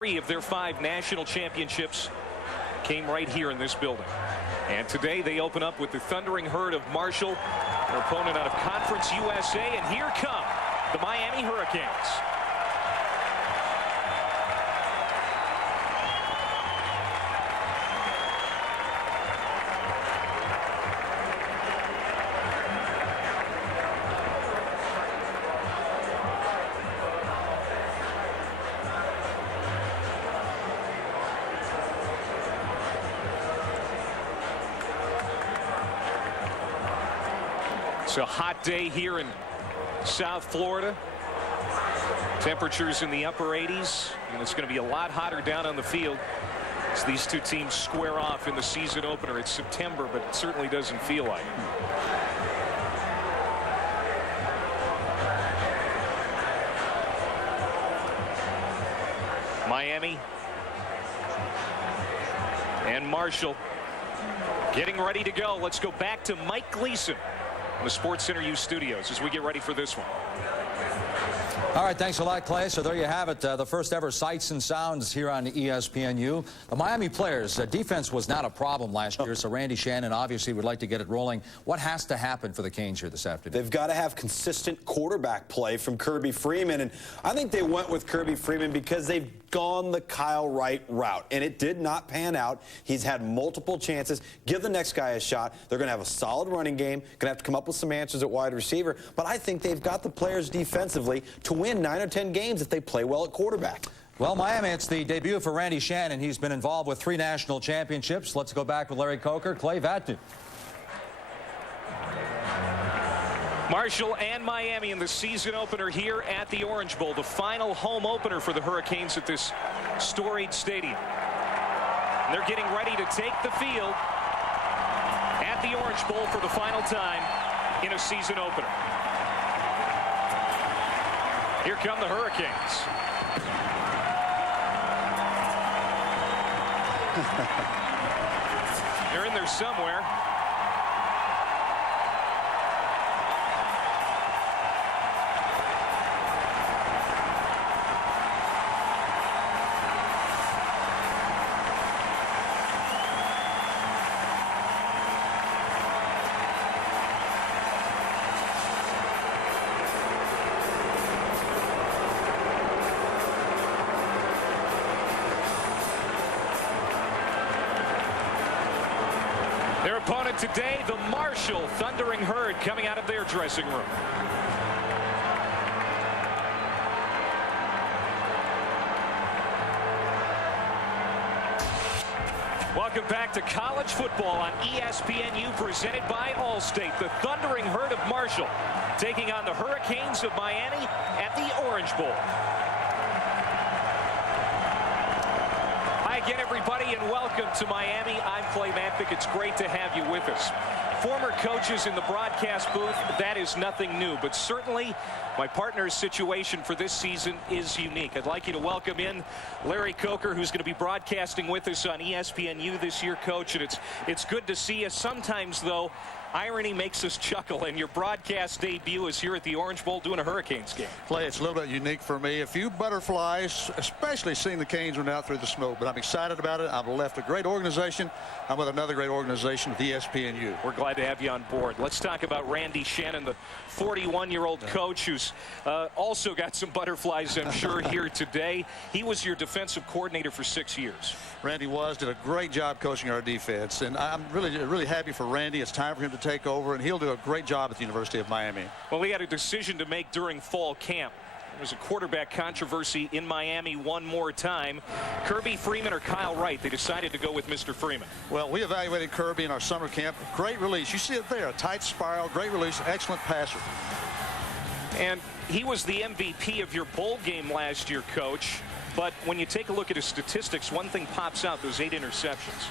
3 of their 5 national championships came right here in this building. And today they open up with the Thundering Herd of Marshall, their opponent out of Conference USA. And here come the Miami Hurricanes. It's a hot day here in South Florida. Temperatures in the upper 80s, and it's going to be a lot hotter down on the field as these two teams square off in the season opener. It's September, but it certainly doesn't feel like it. Miami and Marshall getting ready to go. Let's go back to Mike Gleason in the SportsCenter U studios as we get ready for this one. All right, thanks a lot, Clay. So there you have it, the first ever Sights and Sounds here on ESPNU. The Miami players, defense was not a problem last year, so Randy Shannon obviously would like to get it rolling. What has to happen for the Canes here this afternoon? They've got to have consistent quarterback play from Kirby Freeman, and I think they went with Kirby Freeman because they've gone the Kyle Wright route, and it did not pan out. He's had multiple chances. Give the next guy a shot. They're going to have a solid running game, going to have to come up with some answers at wide receiver, but I think they've got the players defensively to win 9 or 10 games if they play well at quarterback. Well, Miami, it's the debut for Randy Shannon. He's been involved with 3 national championships. Let's go back with Larry Coker, Clay Vatnu. Marshall and Miami in the season opener here at the Orange Bowl, the final home opener for the Hurricanes at this storied stadium. And they're getting ready to take the field at the Orange Bowl for the final time in a season opener. Here come the Hurricanes. They're in there somewhere. Their opponent today, the Marshall Thundering Herd, coming out of their dressing room. Welcome back to college football on ESPNU, presented by Allstate. The Thundering Herd of Marshall taking on the Hurricanes of Miami at the Orange Bowl. Hi again, everybody, and welcome to Miami. I'm Clay Matvick. It's great to have you with us. Former coaches in the broadcast booth, that is nothing new, but certainly my partner's situation for this season is unique. I'd like you to welcome in Larry Coker, who's going to be broadcasting with us on ESPNU this year, Coach, and it's good to see you. Sometimes, though, irony makes us chuckle, and your broadcast debut is here at the Orange Bowl doing a Hurricanes game. Clay, it's a little bit unique for me. A few butterflies, especially seeing the Canes run out through the smoke, but I'm excited about it. I've left a great organization. I'm with another great organization with ESPNU. We're glad to have you on board. Let's talk about Randy Shannon, the 41-year-old coach who's also got some butterflies, I'm sure, here today. He was your defensive coordinator for 6 years. Randy did a great job coaching our defense, and I'm really happy for Randy. It's time for him to take over, and he'll do a great job at the University of Miami. Well, he had a decision to make during fall camp. There was a quarterback controversy in Miami one more time. Kirby Freeman or Kyle Wright? They decided to go with Mr. Freeman. Well, we evaluated Kirby in our summer camp. Great release. You see it there, a tight spiral, great release, excellent passer. And he was the MVP of your bowl game last year, Coach. But when you take a look at his statistics, one thing pops out, those 8 interceptions.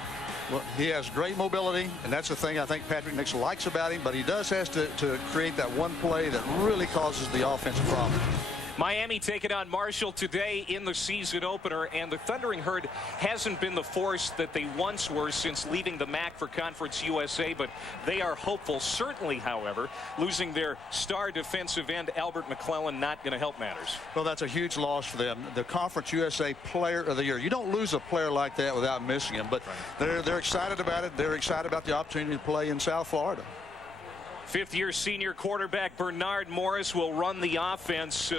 Well, he has great mobility, and that's the thing I think Patrick Nix likes about him, but he does have to create that one play that really causes the offense a problem. Miami taking on Marshall today in the season opener, and the Thundering Herd hasn't been the force that they once were since leaving the MAC for Conference USA, but they are hopeful. Certainly, however, losing their star defensive end, Albert McClellan, not going to help matters. Well, that's a huge loss for them. The Conference USA Player of the Year. You don't lose a player like that without missing him, but they're excited about it. They're excited about the opportunity to play in South Florida. Fifth-year senior quarterback Bernard Morris will run the offense.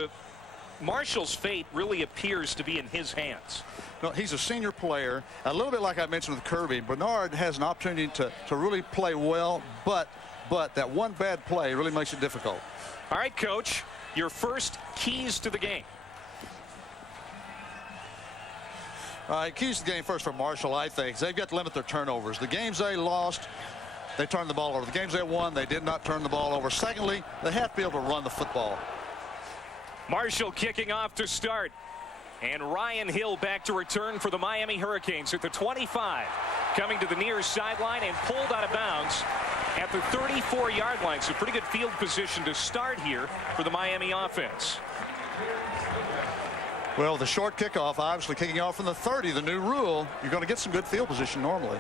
Marshall's fate really appears to be in his hands. No, he's a senior player. A little bit like I mentioned with Kirby, Bernard has an opportunity to really play well, but that one bad play really makes it difficult. All right, Coach, your first keys to the game. All right, keys to the game first for Marshall, I think, is they've got to limit their turnovers. The games they lost, they turned the ball over. The games they won, they did not turn the ball over. Secondly, they have to be able to run the football. Marshall kicking off to start. And Ryan Hill back to return for the Miami Hurricanes at the 25. Coming to the near sideline and pulled out of bounds at the 34-yard line. So pretty good field position to start here for the Miami offense. Well, the short kickoff, obviously kicking off from the 30, the new rule, you're going to get some good field position normally.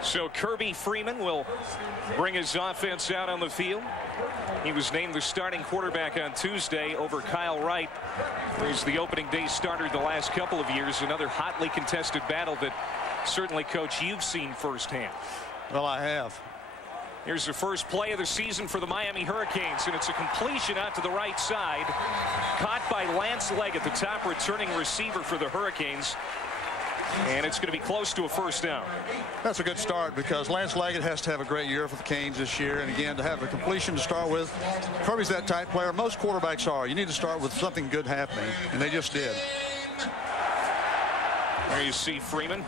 So Kirby Freeman will bring his offense out on the field. He was named the starting quarterback on Tuesday over Kyle Wright, who's the opening day starter the last couple of years. Another hotly contested battle that certainly, Coach, you've seen firsthand. Well, I have. Here's the first play of the season for the Miami Hurricanes, and it's a completion out to the right side. Caught by Lance Leggett, the top returning receiver for the Hurricanes. And it's going to be close to a first down. That's a good start because Lance Leggett has to have a great year for the Canes this year. And again, to have a completion to start with. Kirby's that type player. Most quarterbacks are. You need to start with something good happening. And they just did. There you see Freeman,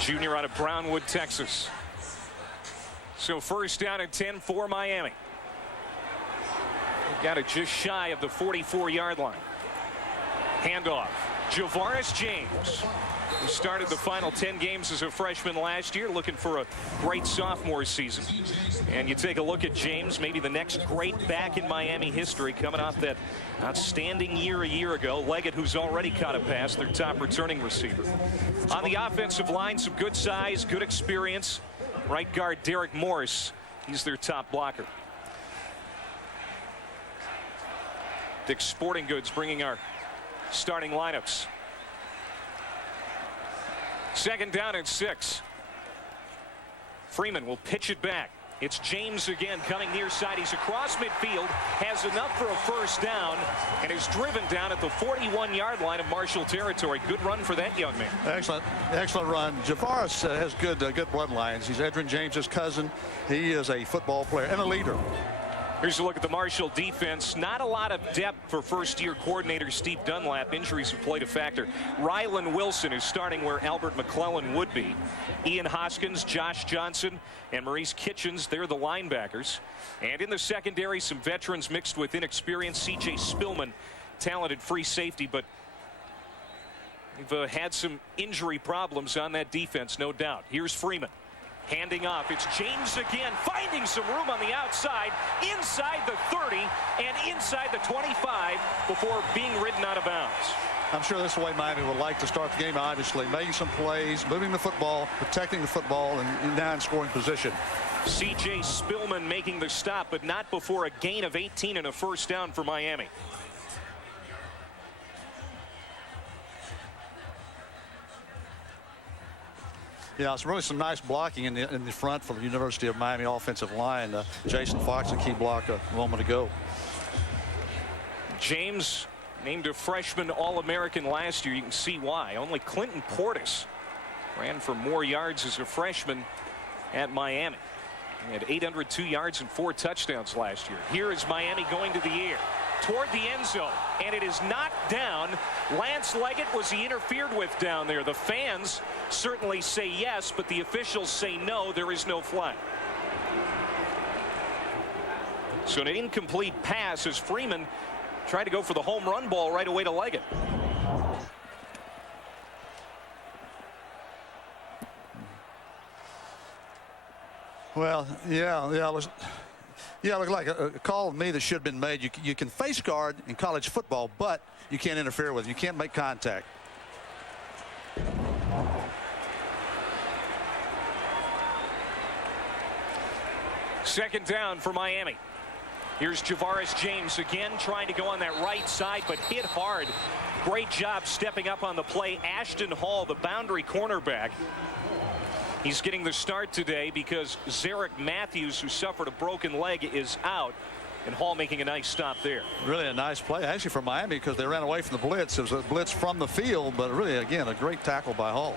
junior out of Brownwood, Texas. So first down and 10 for Miami. Got it just shy of the 44-yard line. Handoff. Javaris James, who started the final 10 games as a freshman last year, looking for a great sophomore season. And you take a look at James, maybe the next great back in Miami history, coming off that outstanding year a year ago. Leggett, who's already caught a pass, their top returning receiver. On the offensive line, some good size, good experience. Right guard Derek Morris, he's their top blocker. Dick's Sporting Goods bringing our starting lineups. Second down and 6. Freeman will pitch it back. It's James again coming near side. He's across midfield, has enough for a first down, and is driven down at the 41-yard line of Marshall territory. Good run for that young man. Excellent run. Javaris has good bloodlines. He's Edgerrin James's cousin. He is a football player and a leader. Here's a look at the Marshall defense. Not a lot of depth for first-year coordinator Steve Dunlap. Injuries have played a factor. Rylan Wilson is starting where Albert McClellan would be. Ian Hoskins, Josh Johnson, and Maurice Kitchens, they're the linebackers. And in the secondary, some veterans mixed with inexperience. C.J. Spillman, talented free safety, but they've had some injury problems on that defense, no doubt. Here's Freeman. Handing off. It's James again, finding some room on the outside, inside the 30 and inside the 25 before being ridden out of bounds. I'm sure this is the way Miami would like to start the game, obviously. Making some plays, moving the football, protecting the football, and now in scoring position. C.J. Spillman making the stop, but not before a gain of 18 and a first down for Miami. Yeah, it's really some nice blocking in the front for the University of Miami offensive line. Jason Fox, a key block a moment ago. James named a freshman All-American last year. You can see why. Only Clinton Portis ran for more yards as a freshman at Miami. He had 802 yards and 4 touchdowns last year. Here is Miami going to the air toward the end zone, and it is knocked down. Lance Leggett, was he interfered with down there? The fans certainly say yes, but the officials say no. There is no flag. So an incomplete pass as Freeman tried to go for the home run ball right away to Leggett. Well, yeah. Yeah, look like a call to me that should have been made. You can face guard in college football, but you can't interfere with it. You can't make contact. Second down for Miami. Here's Javaris James again trying to go on that right side, but hit hard. Great job stepping up on the play. Ashton Hall, the boundary cornerback. He's getting the start today because Zarek Matthews, who suffered a broken leg, is out. And Hall making a nice stop there. Really a nice play, actually, for Miami, because they ran away from the blitz. It was a blitz from the field, but really, again, a great tackle by Hall.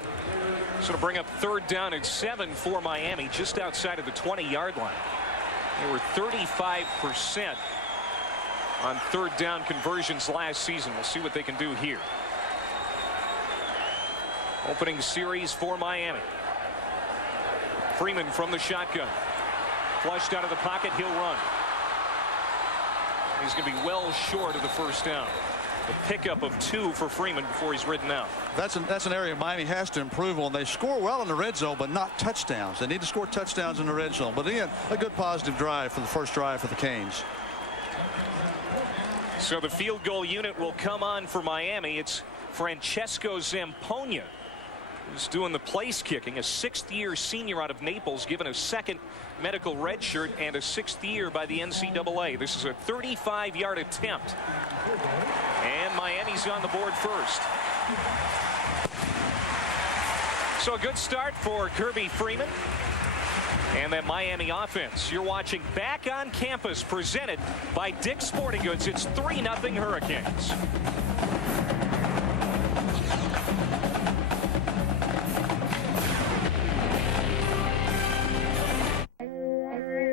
So to bring up 3rd down and 7 for Miami, just outside of the 20-yard line. They were 35% on 3rd down conversions last season. We'll see what they can do here. Opening series for Miami. Freeman from the shotgun. Flushed out of the pocket, he'll run. He's going to be well short of the 1st down. A pickup of 2 for Freeman before he's ridden out. That's an area Miami has to improve on. They score well in the red zone, but not touchdowns. They need to score touchdowns in the red zone. But again, a good positive drive for the first drive for the Canes. So the field goal unit will come on for Miami. It's Francesco Zampogna who's doing the place kicking, a 6th-year senior out of Naples, given a 2nd medical red shirt and a 6th year by the NCAA. This is a 35-yard attempt. And Miami's on the board first. So a good start for Kirby Freeman and that Miami offense. You're watching Back on Campus, presented by Dick's Sporting Goods. It's 3-0 Hurricanes.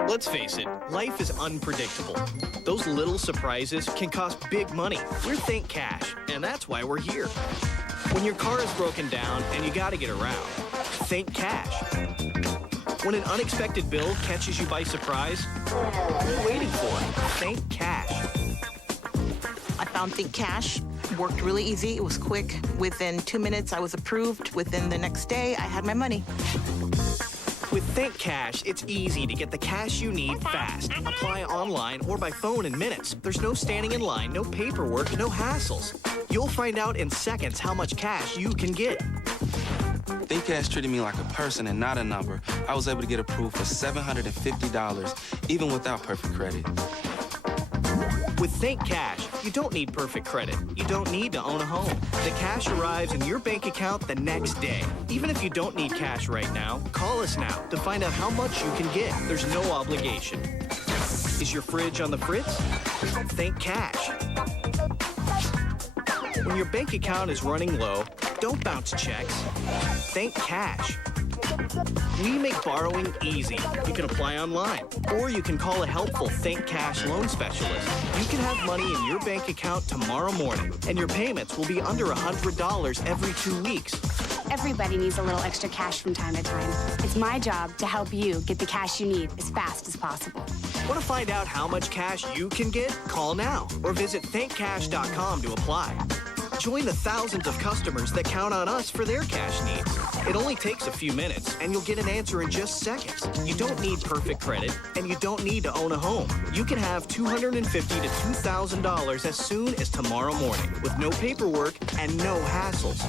Let's face it, life is unpredictable. Those little surprises can cost big money. We're Think Cash, and that's why we're here. When your car is broken down and you gotta get around, think cash. When an unexpected bill catches you by surprise, what are you waiting for? Think cash. I found Think Cash. Worked really easy. It was quick. Within 2 minutes, I was approved. Within the next day, I had my money. With Think Cash, it's easy to get the cash you need fast. Apply online or by phone in minutes. There's no standing in line, no paperwork, no hassles. You'll find out in seconds how much cash you can get. Think Cash treated me like a person and not a number. I was able to get approved for $750, even without perfect credit. With Think Cash, you don't need perfect credit. You don't need to own a home. The cash arrives in your bank account the next day. Even if you don't need cash right now, call us now to find out how much you can get. There's no obligation. Is your fridge on the fritz? Think Cash. When your bank account is running low, don't bounce checks. Think Cash. We make borrowing easy. You can apply online, or you can call a helpful Think Cash loan specialist. You can have money in your bank account tomorrow morning, and your payments will be under $100 every 2 weeks. Everybody needs a little extra cash from time to time. It's my job to help you get the cash you need as fast as possible. Want to find out how much cash you can get? Call now, or visit thinkcash.com to apply. Join the thousands of customers that count on us for their cash needs. It only takes a few minutes, and you'll get an answer in just seconds. You don't need perfect credit, and you don't need to own a home. You can have $250 to $2,000 as soon as tomorrow morning, with no paperwork and no hassles.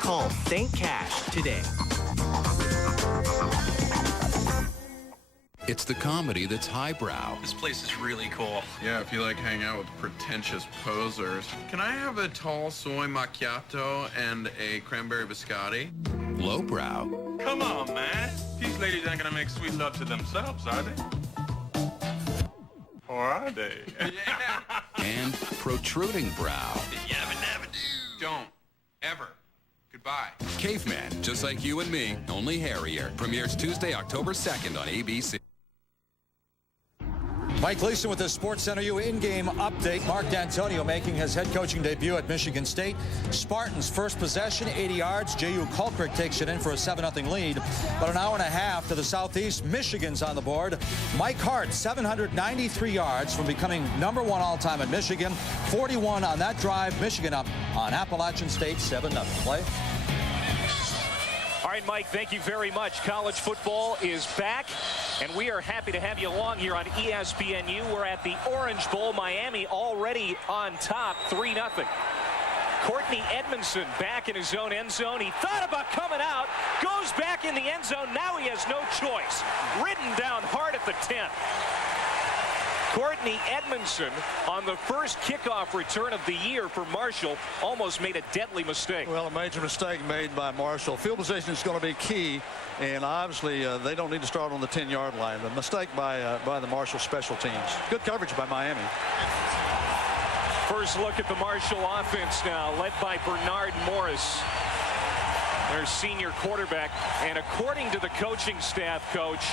Call Think Cash today. It's the comedy that's highbrow. This place is really cool. Yeah, if you like hanging out with pretentious posers. Can I have a tall soy macchiato and a cranberry biscotti? Lowbrow. Come on, man. These ladies aren't gonna make sweet love to themselves, are they? Or are they? And protruding brow. Yabba dabba doo. Don't. Ever. Goodbye. Caveman, just like you and me, only hairier. Premieres Tuesday, October 2nd on ABC. Mike Gleason with the SportsCenter U in-game update. Mark D'Antonio making his head coaching debut at Michigan State. Spartans first possession, 80 yards. J.U. Kulkrich takes it in for a 7-0 lead. But an hour and a half to the southeast, Michigan's on the board. Mike Hart, 793 yards from becoming #1 all-time at Michigan. 41 on that drive. Michigan up on Appalachian State, 7-0. Play. All right, Mike, thank you very much. College football is back. And we are happy to have you along here on ESPNU. We're at the Orange Bowl. Miami already on top, 3-0. Courtney Edmondson back in his own end zone. He thought about coming out, goes back in the end zone. Now he has no choice. Ridden down hard at the 10. Courtney Edmondson on the first kickoff return of the year for Marshall almost made a deadly mistake. Well, a major mistake made by Marshall. Field position is going to be key, and obviously they don't need to start on the 10-yard line. The mistake by the Marshall special teams. Good coverage by Miami. First look at the Marshall offense now, led by Bernard Morris, their senior quarterback. And according to the coaching staff, Coach,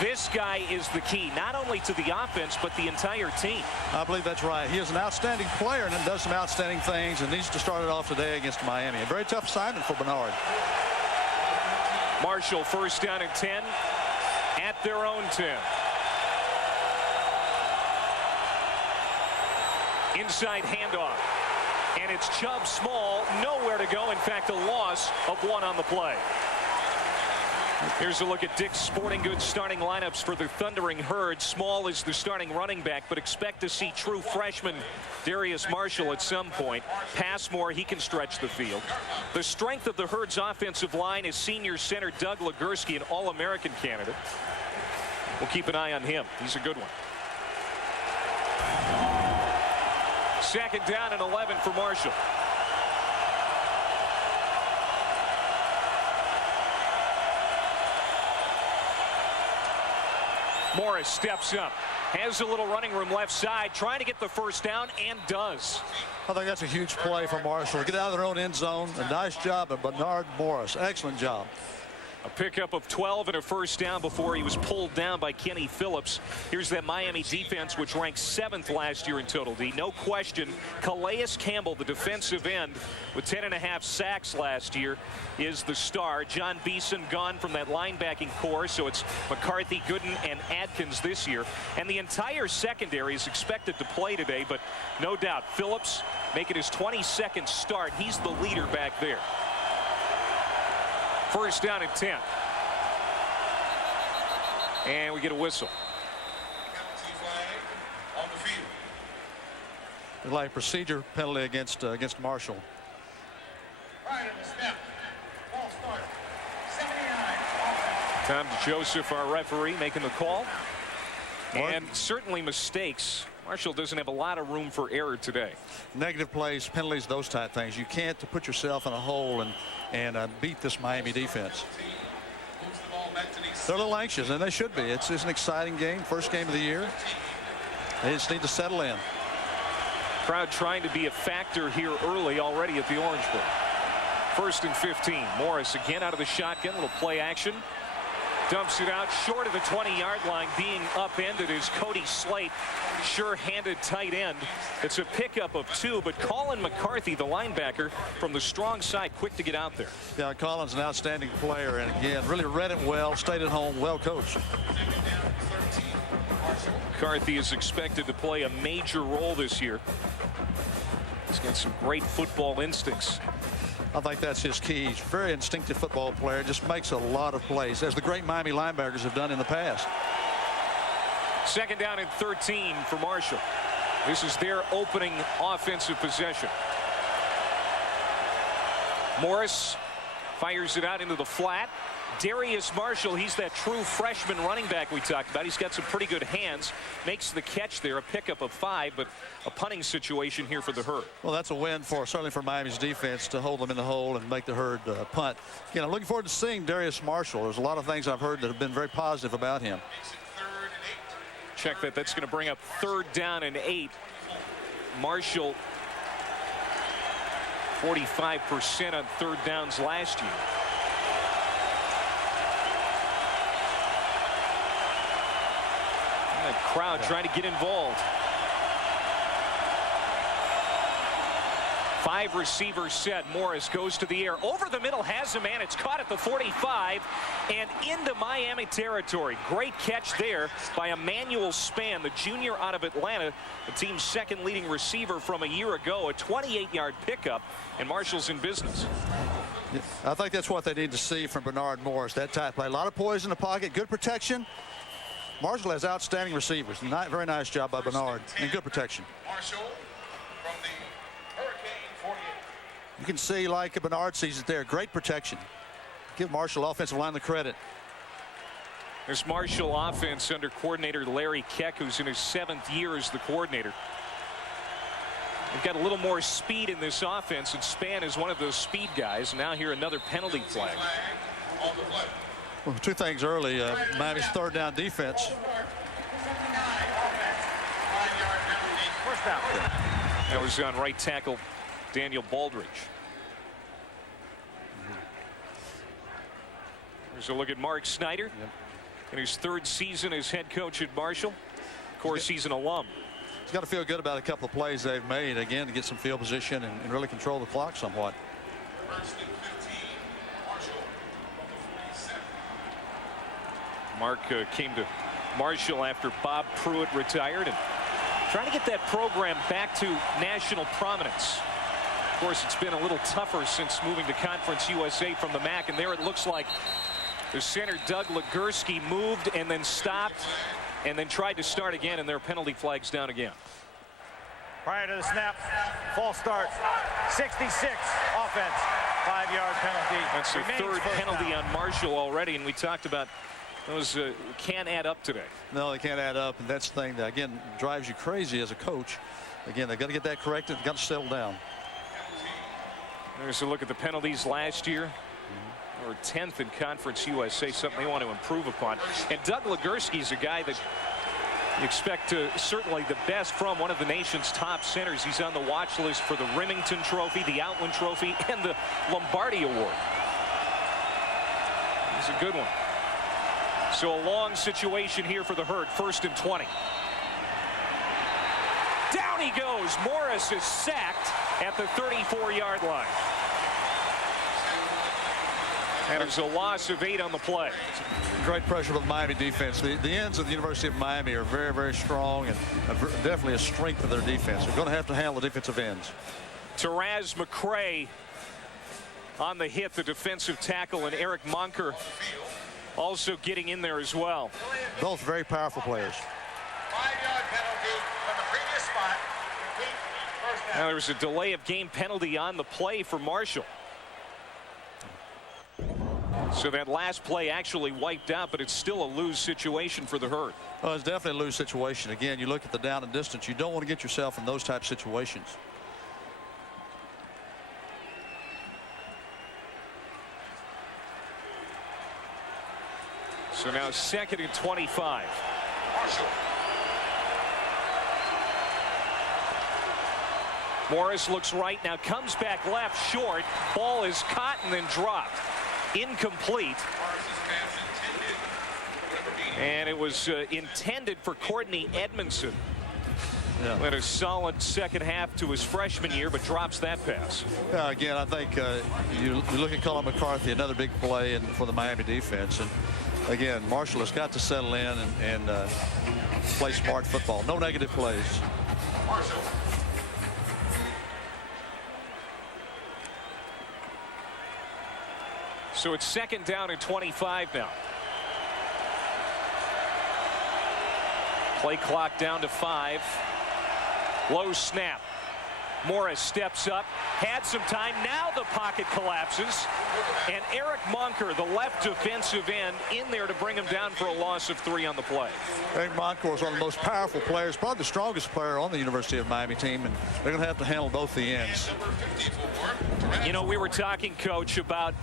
this guy is the key, not only to the offense, but the entire team. I believe that's right. He is an outstanding player and does some outstanding things and needs to start it off today against Miami. A very tough assignment for Bernard. Marshall first down and 10 at their own 10. Inside handoff. And it's Chubb Small, nowhere to go. In fact, a loss of 1 on the play. Here's a look at Dick's Sporting Goods starting lineups for the Thundering Herd. Small is the starting running back, but expect to see true freshman Darius Marshall at some point. Passmore, he can stretch the field. The strength of the Herd's offensive line is senior center Doug Legursky, an All-American candidate. We'll keep an eye on him. He's a good one. Second down and 11 for Marshall. Morris steps up, has a little running room left side, trying to get the first down, and does. I think that's a huge play for Marshall. Get out of their own end zone. A nice job of Bernard Morris. Excellent job. A pickup of 12 and a first down before he was pulled down by Kenny Phillips. Here's that Miami defense, which ranked 7th last year in total D. No question, Calais Campbell, the defensive end, with 10.5 sacks last year, is the star. John Beeson gone from that linebacking core, so it's McCarthy, Gooden, and Adkins this year. And the entire secondary is expected to play today, but no doubt, Phillips making his 22nd start. He's the leader back there. First down and 10. And we get a whistle. Like procedure penalty against Marshall. Tom Joseph, our referee, making the call. And certainly mistakes. Marshall doesn't have a lot of room for error today. Negative plays, penalties, those type things. You can't put yourself in a hole and beat this Miami defense. They're a little anxious, and they should be. It's an exciting game, first game of the year. They just need to settle in. Crowd trying to be a factor here early already at the Orange Bowl. First and 15. Morris again out of the shotgun, little play action. Dumps it out short of the 20-yard line. Being upended is Cody Slate, sure-handed tight end. It's a pickup of 2, but Colin McCarthy, the linebacker from the strong side, quick to get out there. Yeah, Colin's an outstanding player, and again, really read it well, stayed at home, well coached. McCarthy is expected to play a major role this year. He's got some great football instincts. I think that's his key. He's a very instinctive football player, just makes a lot of plays, as the great Miami linebackers have done in the past. Second down and 13 for Marshall. This is their opening offensive possession. Morris fires it out into the flat. Darius Marshall, he's that true freshman running back we talked about. He's got some pretty good hands. Makes the catch there, a pickup of 5, but a punting situation here for the Herd. Well, that's a win certainly for Miami's defense to hold them in the hole and make the Herd punt. I'm looking forward to seeing Darius Marshall. There's a lot of things I've heard that have been very positive about him. Check that. That's going to bring up 3rd down and 8. Marshall 45% on 3rd downs last year. The crowd trying to get involved. 5 receivers set. Morris goes to the air. Over the middle, has a man. It's caught at the 45 and into Miami territory. Great catch there by Emmanuel Spann, the junior out of Atlanta, the team's 2nd leading receiver from a year ago. A 28-yard pickup, and Marshall's in business. I think that's what they need to see from Bernard Morris, that type play. A lot of poise in the pocket, good protection. Marshall has outstanding receivers. Very nice job by Bernard and good protection. Marshall from the Hurricane 48. You can see, like Bernard sees it there, great protection. Give Marshall offensive line the credit. This Marshall offense under coordinator Larry Keck, who's in his 7th year as the coordinator. They've got a little more speed in this offense, and Spann is one of those speed guys. Now here another penalty flag. Well, 2 things early. Miami's 3rd down defense. First down. That was on right tackle Daniel Baldridge. There's a look at Mark Snyder in his 3rd season as head coach at Marshall. Of course, he's an alum. He's got to feel good about a couple of plays they've made, again, to get some field position and really control the clock somewhat. Mark came to Marshall after Bob Pruitt retired and trying to get that program back to national prominence. Of course, it's been a little tougher since moving to Conference USA from the MAC, and there it looks like the center Doug Legursky moved and then stopped and then tried to start again, and their penalty flags down again. Prior to the snap, false start, 66 offense, 5-yard penalty. That's the Remains 3rd first penalty down. on Marshall already, and we talked about those can't add up today. No, they can't add up, and that's the thing that, again, drives you crazy as a coach. Again, they've got to get that corrected. They've got to settle down. There's a look at the penalties last year. Or 10th in Conference USA, something they want to improve upon. And Doug Legursky is a guy that you expect certainly the best from, one of the nation's top centers. He's on the watch list for the Remington Trophy, the Outland Trophy, and the Lombardi Award. He's a good one. So a long situation here for the Herd. 1st and 20. Down he goes. Morris is sacked at the 34-yard line. And there's a loss of 8 on the play. Great pressure with the Miami defense. The ends of the University of Miami are very, very strong and definitely a strength of their defense. They're going to have to handle the defensive ends. Taraz McCray on the hit, the defensive tackle, and Eric Monker also getting in there as well. Both very powerful players. 5-yard penalty from the previous spot. First down. Now there's a delay of game penalty on the play for Marshall. So that last play actually wiped out, but it's still a lose situation for the Herd. Well, it's definitely a lose situation. Again, you look at the down and distance. You don't want to get yourself in those type of situations. So now 2nd and 25. Marshall. Morris looks right, now comes back left, short. Ball is caught and then dropped. Incomplete. And it was intended for Courtney Edmondson. Yeah. Had a solid second half to his freshman year, but drops that pass. Yeah, again, I think you look at Colin McCarthy, another big play for the Miami defense. And again, Marshall has got to settle in and play smart football. No negative plays. Marshall. So it's 2nd down and 25 now. Play clock down to 5. Low snap. Morris steps up, had some time. Now the pocket collapses. And Eric Monker, the left defensive end, in there to bring him down for a loss of 3 on the play. Eric Monker is one of the most powerful players, probably the strongest player on the University of Miami team, and they're going to have to handle both the ends. You know, we were talking, Coach, about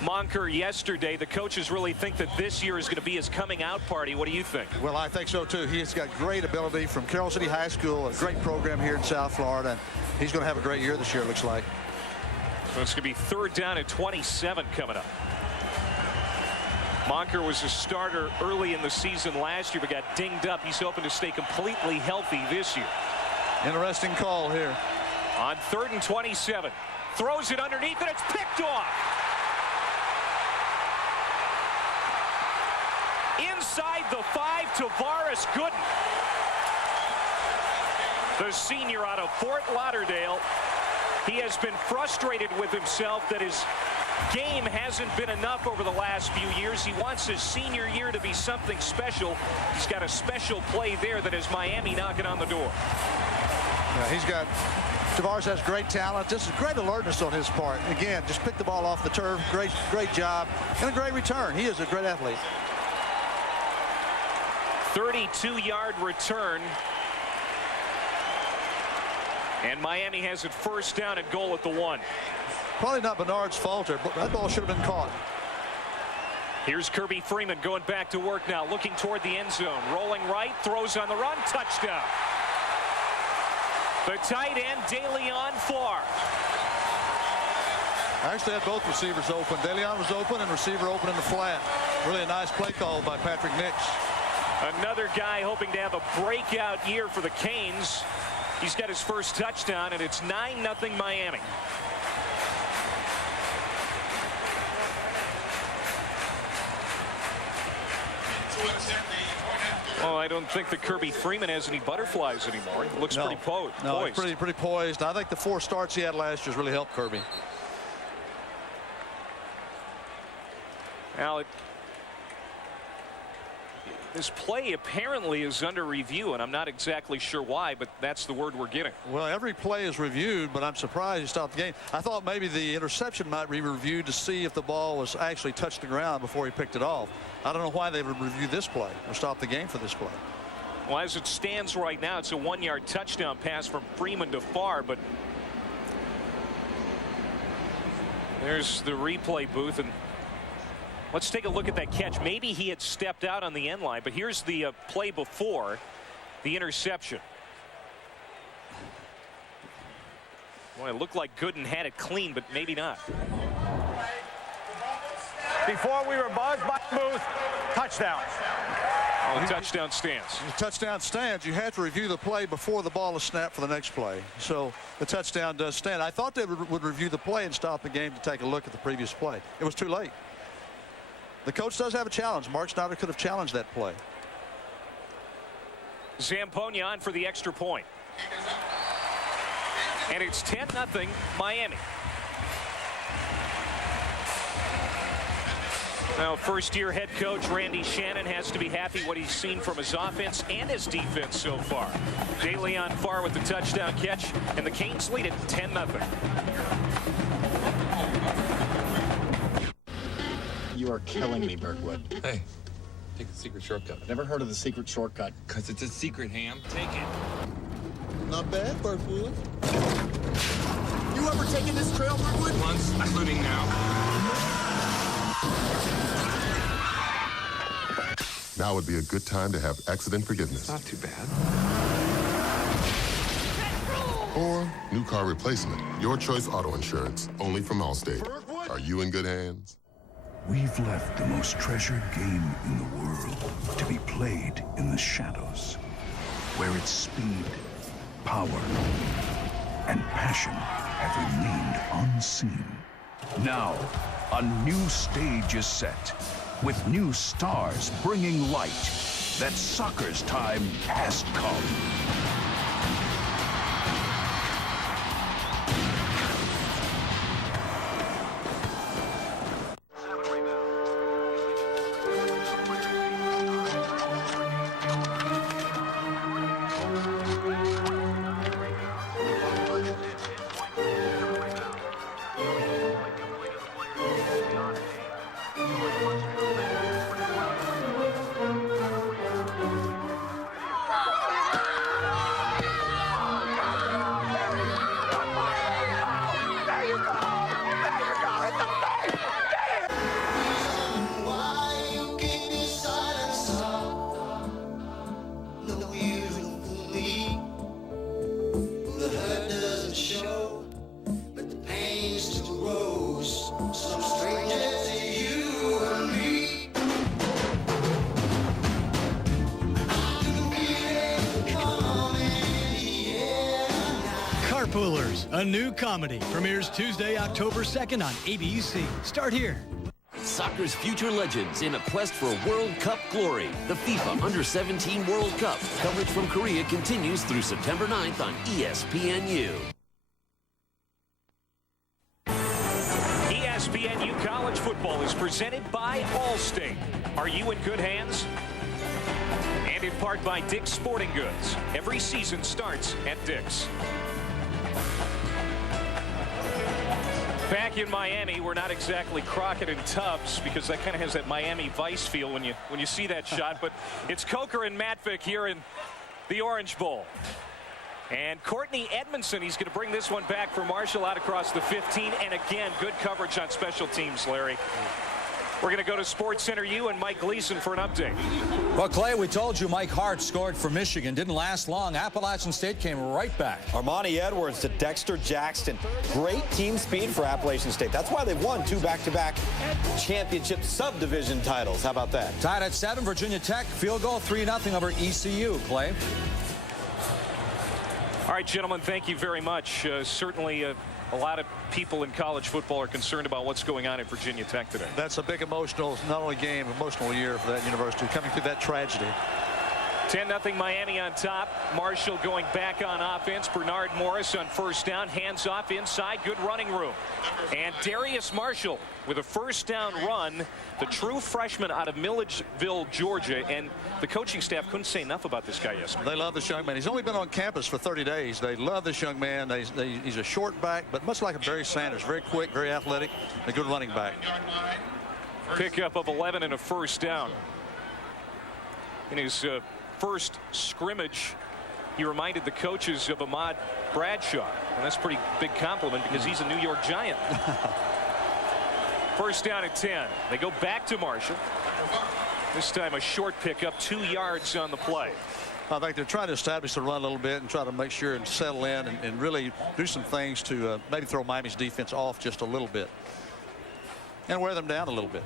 Monker yesterday. The coaches really think that this year is going to be his coming out party. What do you think? Well, I think so, too. He's got great ability from Carroll City High School, a great program here in South Florida. And he's going to have a great year this year, it looks like. So it's going to be 3rd down and 27 coming up. Monker was a starter early in the season last year, but got dinged up. He's hoping to stay completely healthy this year. Interesting call here. On 3rd and 27. Throws it underneath, and it's picked off. Inside the 5, Tavares Gooden. The senior out of Fort Lauderdale. He has been frustrated with himself that his game hasn't been enough over the last few years. He wants his senior year to be something special. He's got a special play there that is Miami knocking on the door. Yeah, he's got, Tavares has great talent. This is great alertness on his part. Again, just pick the ball off the turf. Great job. And a great return. He is a great athlete. 32-yard return. And Miami has it first down and goal at the 1. Probably not Bernard's fault there, but that ball should have been caught. Here's Kirby Freeman going back to work now, looking toward the end zone. Rolling right, throws on the run, touchdown. The tight end, DeLeon Farr. I actually had both receivers open. DeLeon was open and receiver open in the flat. Really a nice play call by Patrick Nix. Another guy hoping to have a breakout year for the Canes. He's got his first touchdown, and it's 9-0 Miami. Well, I don't think that Kirby Freeman has any butterflies anymore. He looks pretty poised. No, pretty poised. I think the 4 starts he had last year has really helped Kirby. Now, this play apparently is under review, and I'm not exactly sure why, but that's the word we're getting. Well, every play is reviewed, but I'm surprised he stopped the game. I thought maybe the interception might be reviewed to see if the ball was actually touched the ground before he picked it off. I don't know why they would review this play or stop the game for this play. Well, as it stands right now, it's a 1-yard touchdown pass from Freeman to Farr, but there's the replay booth, and let's take a look at that catch. Maybe he had stepped out on the end line, but here's the play before the interception. Well, it looked like Gooden had it clean, but maybe not. Before we were buzzed by Booth, touchdown. Oh, the touchdown stands. The touchdown stands. You have to review the play before the ball is snapped for the next play. So the touchdown does stand. I thought they would review the play and stop the game to take a look at the previous play. It was too late. The coach does have a challenge. Mark Snyder could have challenged that play. Zampogna on for the extra point. And it's 10-0 Miami. Now, first-year head coach Randy Shannon has to be happy what he's seen from his offense and his defense so far. DeLeon Farr with the touchdown catch, and the Canes lead it 10-0. You are killing me, Bergwood. Hey, take the secret shortcut. I've never heard of the secret shortcut. Because it's a secret, Ham. Take it. Not bad, Bergwood. You ever taken this trail, Bergwood? Once, including now. Now would be a good time to have accident forgiveness. Not too bad. Or new car replacement. Your choice auto insurance, only from Allstate. Are you in good hands? We've left the most treasured game in the world to be played in the shadows, where its speed, power, and passion have remained unseen. Now, a new stage is set, with new stars bringing light that soccer's time has come. Carpoolers, a new comedy, premieres Tuesday, October 2nd on ABC. Start here. Soccer's future legends in a quest for World Cup glory. The FIFA Under-17 World Cup. Coverage from Korea continues through September 9th on ESPNU. ESPNU College Football is presented by Allstate. Are you in good hands? And in part by Dick's Sporting Goods. Every season starts at Dick's. Back in Miami, we're not exactly Crockett and Tubbs because that kind of has that Miami Vice feel when you see that shot. But it's Coker and Matvick here in the Orange Bowl. And Courtney Edmondson, he's going to bring this one back for Marshall out across the 15. And again, good coverage on special teams, Larry. We're going to go to Sports Center U and Mike Gleason for an update. Well, Clay, we told you Mike Hart scored for Michigan. Didn't last long. Appalachian State came right back. Armani Edwards to Dexter Jackson. Great team speed for Appalachian State. That's why they've won 2 back-to-back championship subdivision titles. How about that? Tied at 7, Virginia Tech. Field goal 3-0 over ECU. Clay. All right, gentlemen, thank you very much. Certainly a lot of people in college football are concerned about what's going on at Virginia Tech today. That's a big emotional, not only game, emotional year for that university, coming through that tragedy. 10-0 Miami on top. Marshall going back on offense. Bernard Morris on first down. Hands off inside. Good running room. And Darius Marshall with a first down run. The true freshman out of Milledgeville, Georgia. And the coaching staff couldn't say enough about this guy yesterday. They love this young man. He's only been on campus for 30 days. They love this young man. He's a short back, but much like a Barry Sanders. Very quick, very athletic, a good running back. Pickup of 11 and a first down. In his first scrimmage, he reminded the coaches of Ahmad Bradshaw, and that's a pretty big compliment because he's a New York Giant. First down at 10. They go back to Marshall. This time a short pickup, 2 yards on the play. I think they're trying to establish the run a little bit and try to make sure and settle in and really do some things to maybe throw Miami's defense off just a little bit and wear them down a little bit.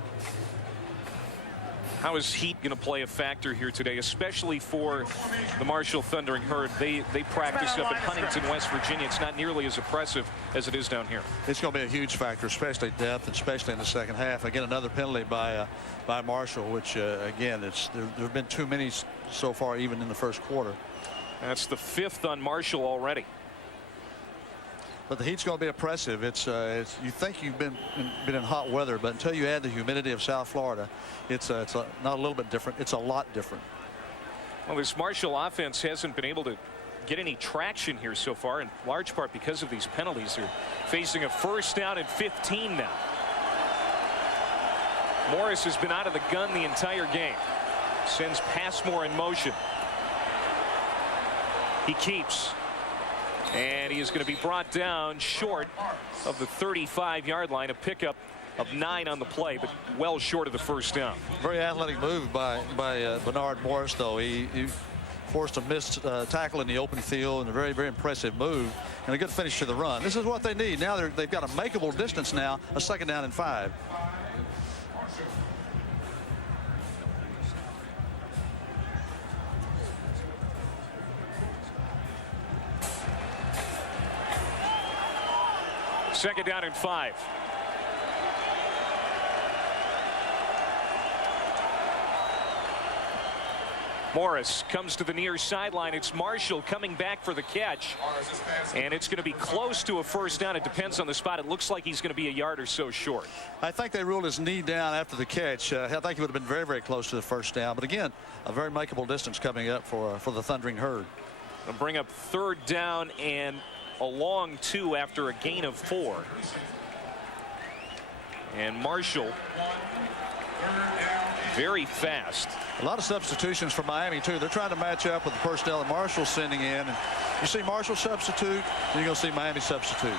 How is heat going to play a factor here today, especially for the Marshall Thundering Herd? They practice up in Huntington, West Virginia. It's not nearly as oppressive as it is down here. It's going to be a huge factor, especially depth, and especially in the second half. Again, another penalty by Marshall, which again, there have been too many so far, even in the first quarter. That's the 5th on Marshall already. But the heat's going to be oppressive. It's you think you've been in hot weather, but until you add the humidity of South Florida, it's not a little bit different. It's a lot different. Well, this Marshall offense hasn't been able to get any traction here so far, in large part because of these penalties. They're facing a first down and 15 now. Morris has been out of the gun the entire game. Sends Passmore in motion. He keeps. And he is going to be brought down short of the 35-yard line. A pickup of 9 on the play, but well short of the first down. Very athletic move by Bernard Morris, though. He forced a missed tackle in the open field, and a very, very impressive move and a good finish to the run. This is what they need. Now they've got a makeable distance now, a 2nd down and 5. Second down and 5. Morris comes to the near sideline. It's Marshall coming back for the catch. And it's going to be close to a first down. It depends on the spot. It looks like he's going to be a yard or so short. I think they ruled his knee down after the catch. I think it would have been very, very close to the first down. But again, a very makeable distance coming up for the Thundering Herd. They'll bring up 3rd down and a long 2 after a gain of 4. And Marshall very fast. A lot of substitutions for Miami too. They're trying to match up with the personnel that Marshall's sending in. And you see Marshall substitute, and you're going to see Miami substitute.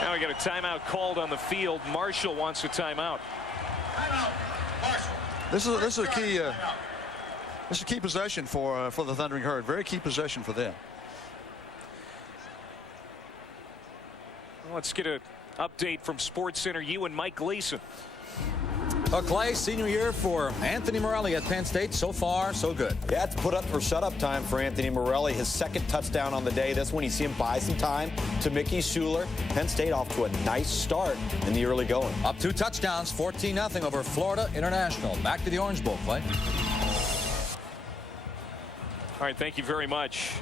Now we got a timeout called on the field. Marshall wants a timeout. This is a key. This is a key possession for the Thundering Herd. Very key possession for them. Let's get an update from Sports Center U and Mike Gleason. Well, Clay, senior year for Anthony Morelli at Penn State. So far, so good. Yeah, it's put up for shut-up time for Anthony Morelli. His 2nd touchdown on the day. That's when you see him buy some time to Mickey Schuler. Penn State off to a nice start in the early going. Up 2 touchdowns, 14-0 over Florida International. Back to the Orange Bowl, Clay. All right, thank you very much.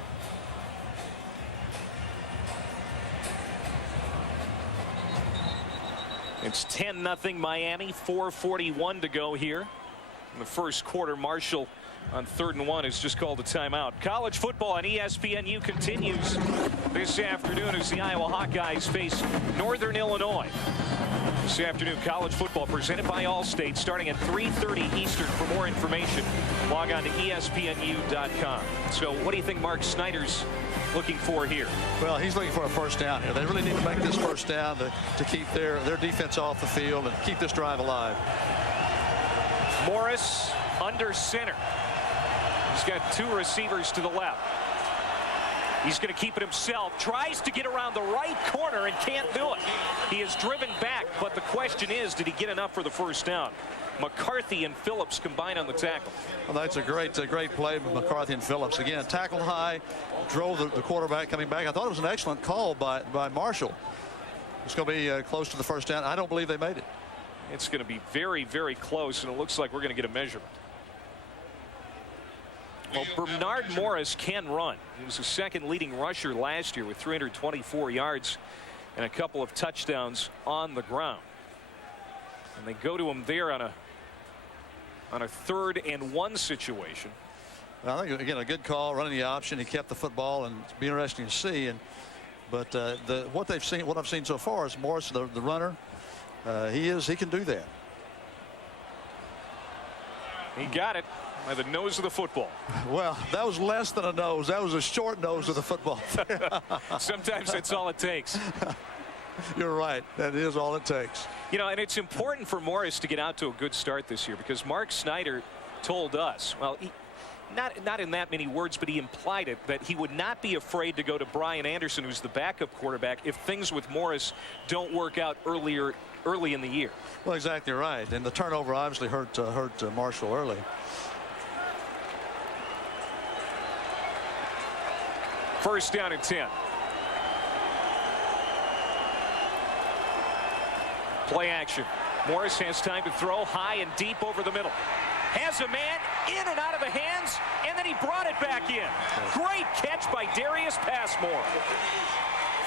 It's 10-0 Miami, 4:41 to go here in the first quarter. Marshall on 3rd and 1 has just called a timeout. College football on ESPNU continues this afternoon as the Iowa Hawkeyes face Northern Illinois. This afternoon, college football presented by Allstate starting at 3:30 Eastern. For more information, log on to ESPNU.com. So what do you think Mark Snyder's looking for here? Well, he's looking for a first down here. They really need to make this first down to keep their defense off the field and keep this drive alive. Morris under center. He's got 2 receivers to the left. He's going to keep it himself. Tries to get around the right corner and can't do it. He is driven back, but the question is, did he get enough for the first down? McCarthy and Phillips combined on the tackle. Well, that's a great play by McCarthy and Phillips. Again, tackled high, drove the quarterback coming back. I thought it was an excellent call by Marshall. It's going to be close to the first down. I don't believe they made it. It's going to be very, very close, and it looks like we're going to get a measurement. Well, Bernard Morris can run. He was the 2nd leading rusher last year with 324 yards and a couple of touchdowns on the ground. And they go to him there on a 3rd and 1 situation. Well, I think, again, a good call, running the option. He kept the football, and it'll be interesting to see. But what I've seen so far is Morris, the runner. He can do that. He got it by the nose of the football. Well, that was less than a nose. That was a short nose of the football. Sometimes that's all it takes. You're right. That is all it takes. You know, and it's important for Morris to get out to a good start this year because Mark Snyder told us, well, not in that many words, but he implied it, that he would not be afraid to go to Brian Anderson, who's the backup quarterback, if things with Morris don't work out early in the year. Well, exactly right. And the turnover obviously hurt Marshall early. First down and 10. Play action. Morris has time to throw high and deep over the middle. Has a man in and out of the hands, and then he brought it back in. Great catch by Darius Passmore.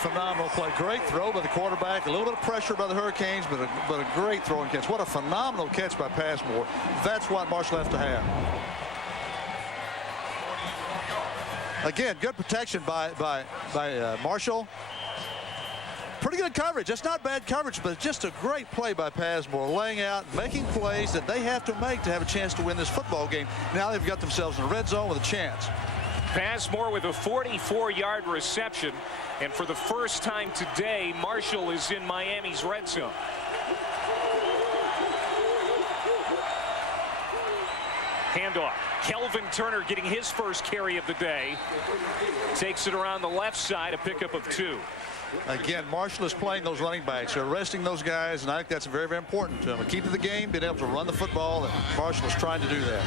Phenomenal play. Great throw by the quarterback. A little bit of pressure by the Hurricanes, but a great throwing catch. What a phenomenal catch by Passmore. That's what Marshall has to have. Again, good protection by Marshall. Pretty good coverage. That's not bad coverage, but just a great play by Passmore, laying out, making plays that they have to make to have a chance to win this football game. Now they've got themselves in the red zone with a chance. Passmore with a 44-yard reception, and for the first time today, Marshall is in Miami's red zone. Handoff. Kelvin Turner getting his first carry of the day. Takes it around the left side, a pickup of 2. Again, Marshall is playing those running backs. They're arresting those guys, and I think that's very, very important to them. Key to the game, being able to run the football, and Marshall is trying to do that.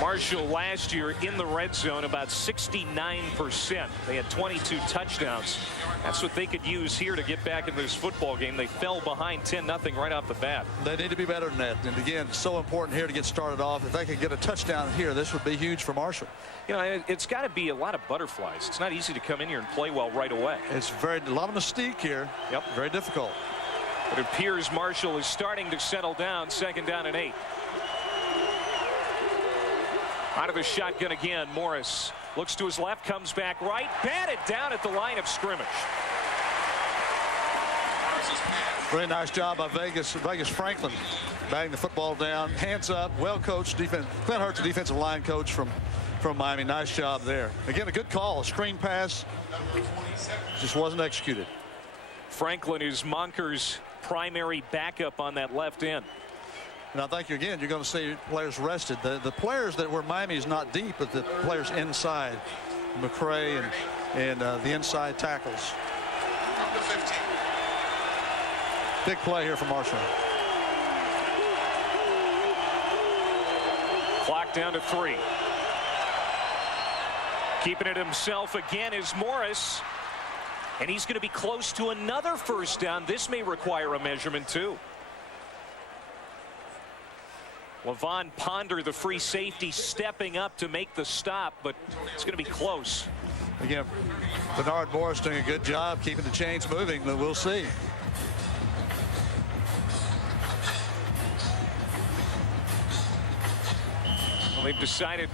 Marshall last year in the red zone about 69%. They had 22 touchdowns. That's what they could use here to get back in this football game. They fell behind 10-0 right off the bat. They need to be better than that. And again, so important here to get started off. If they could get a touchdown here, this would be huge for Marshall. You know, it's got to be a lot of butterflies. It's not easy to come in here and play well right away. It's a lot of mystique here. Yep. Very difficult. It appears Marshall is starting to settle down. 2nd down and 8. Out of the shotgun again. Morris looks to his left, comes back right, batted down at the line of scrimmage. Very nice job by Vegas Franklin, batting the football down, hands up, well coached defense. Clint Hurts, the defensive line coach from Miami. Nice job there. Again, a good call, a screen pass, just wasn't executed. Franklin is Monker's primary backup on that left end. And I think, again, you're going to see players rested. The players that were Miami is not deep, but the players inside, McCray and the inside tackles. Big play here for Marshall. Clock down to 3. Keeping it himself again is Morris. And he's going to be close to another first down. This may require a measurement, too. Levon Ponder, the free safety, stepping up to make the stop, but it's going to be close. Again, Bernard Morris doing a good job keeping the chains moving, but we'll see. Well, they've decided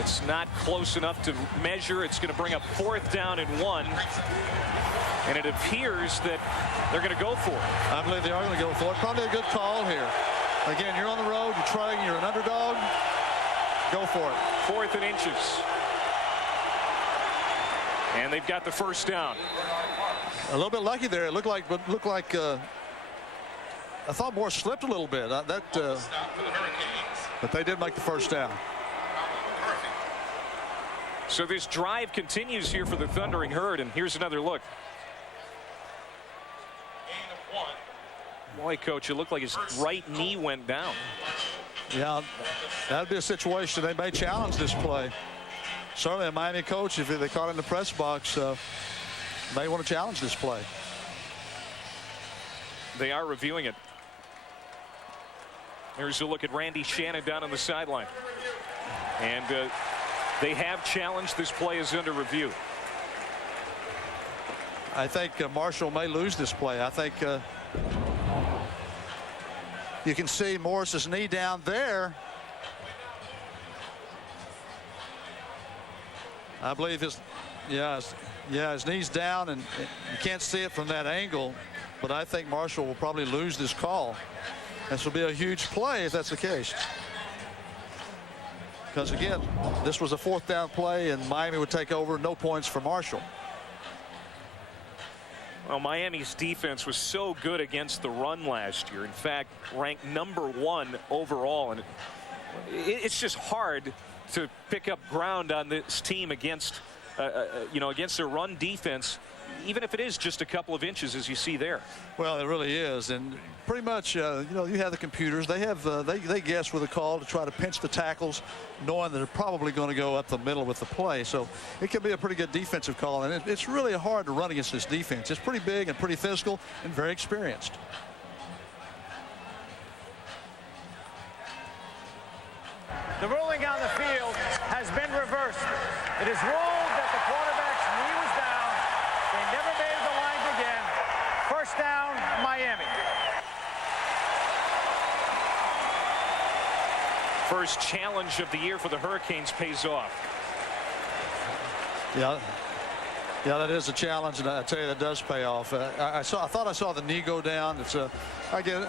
it's not close enough to measure. It's going to bring up 4th down and 1. And it appears that they're going to go for it. I believe they are going to go for it. Probably a good call here. Again, you're on the road. You're trying. You're an underdog. Go for it. 4th and inches. And they've got the first down. A little bit lucky there. It looked like I thought Moore slipped a little bit. But they did make the first down. So this drive continues here for the Thundering Herd, and here's another look. Boy, Coach, it looked like his right knee went down. Yeah, that'd be a situation they may challenge this play. Certainly a Miami coach, if they caught it in the press box, may want to challenge this play. They are reviewing it. Here's a look at Randy Shannon down on the sideline. And they have challenged this play is under review. I think Marshall may lose this play. I think you can see Morris's knee down there. I believe his knee's down, and you can't see it from that angle. But I think Marshall will probably lose this call. This will be a huge play if that's the case. Because again, this was a 4th down play, and Miami would take over. No points for Marshall. Well, Miami's defense was so good against the run last year. In fact, ranked #1 overall, and it's just hard to pick up ground on this team against against their run defense, even if it is just a couple of inches, as you see there. Well, it really is, and pretty much you have the computers. They have they guess with a call to try to pinch the tackles, knowing that they're probably going to go up the middle with the play. So it can be a pretty good defensive call, and it's really hard to run against this defense. It's pretty big and pretty physical and very experienced. The ruling on the field has been reversed. It is ruled that the quarterback's knee was down. They never made the line again. First down, Miami. First challenge of the year for the Hurricanes pays off. Yeah, that is a challenge, and I tell you, that does pay off. I thought I saw the knee go down. I get it.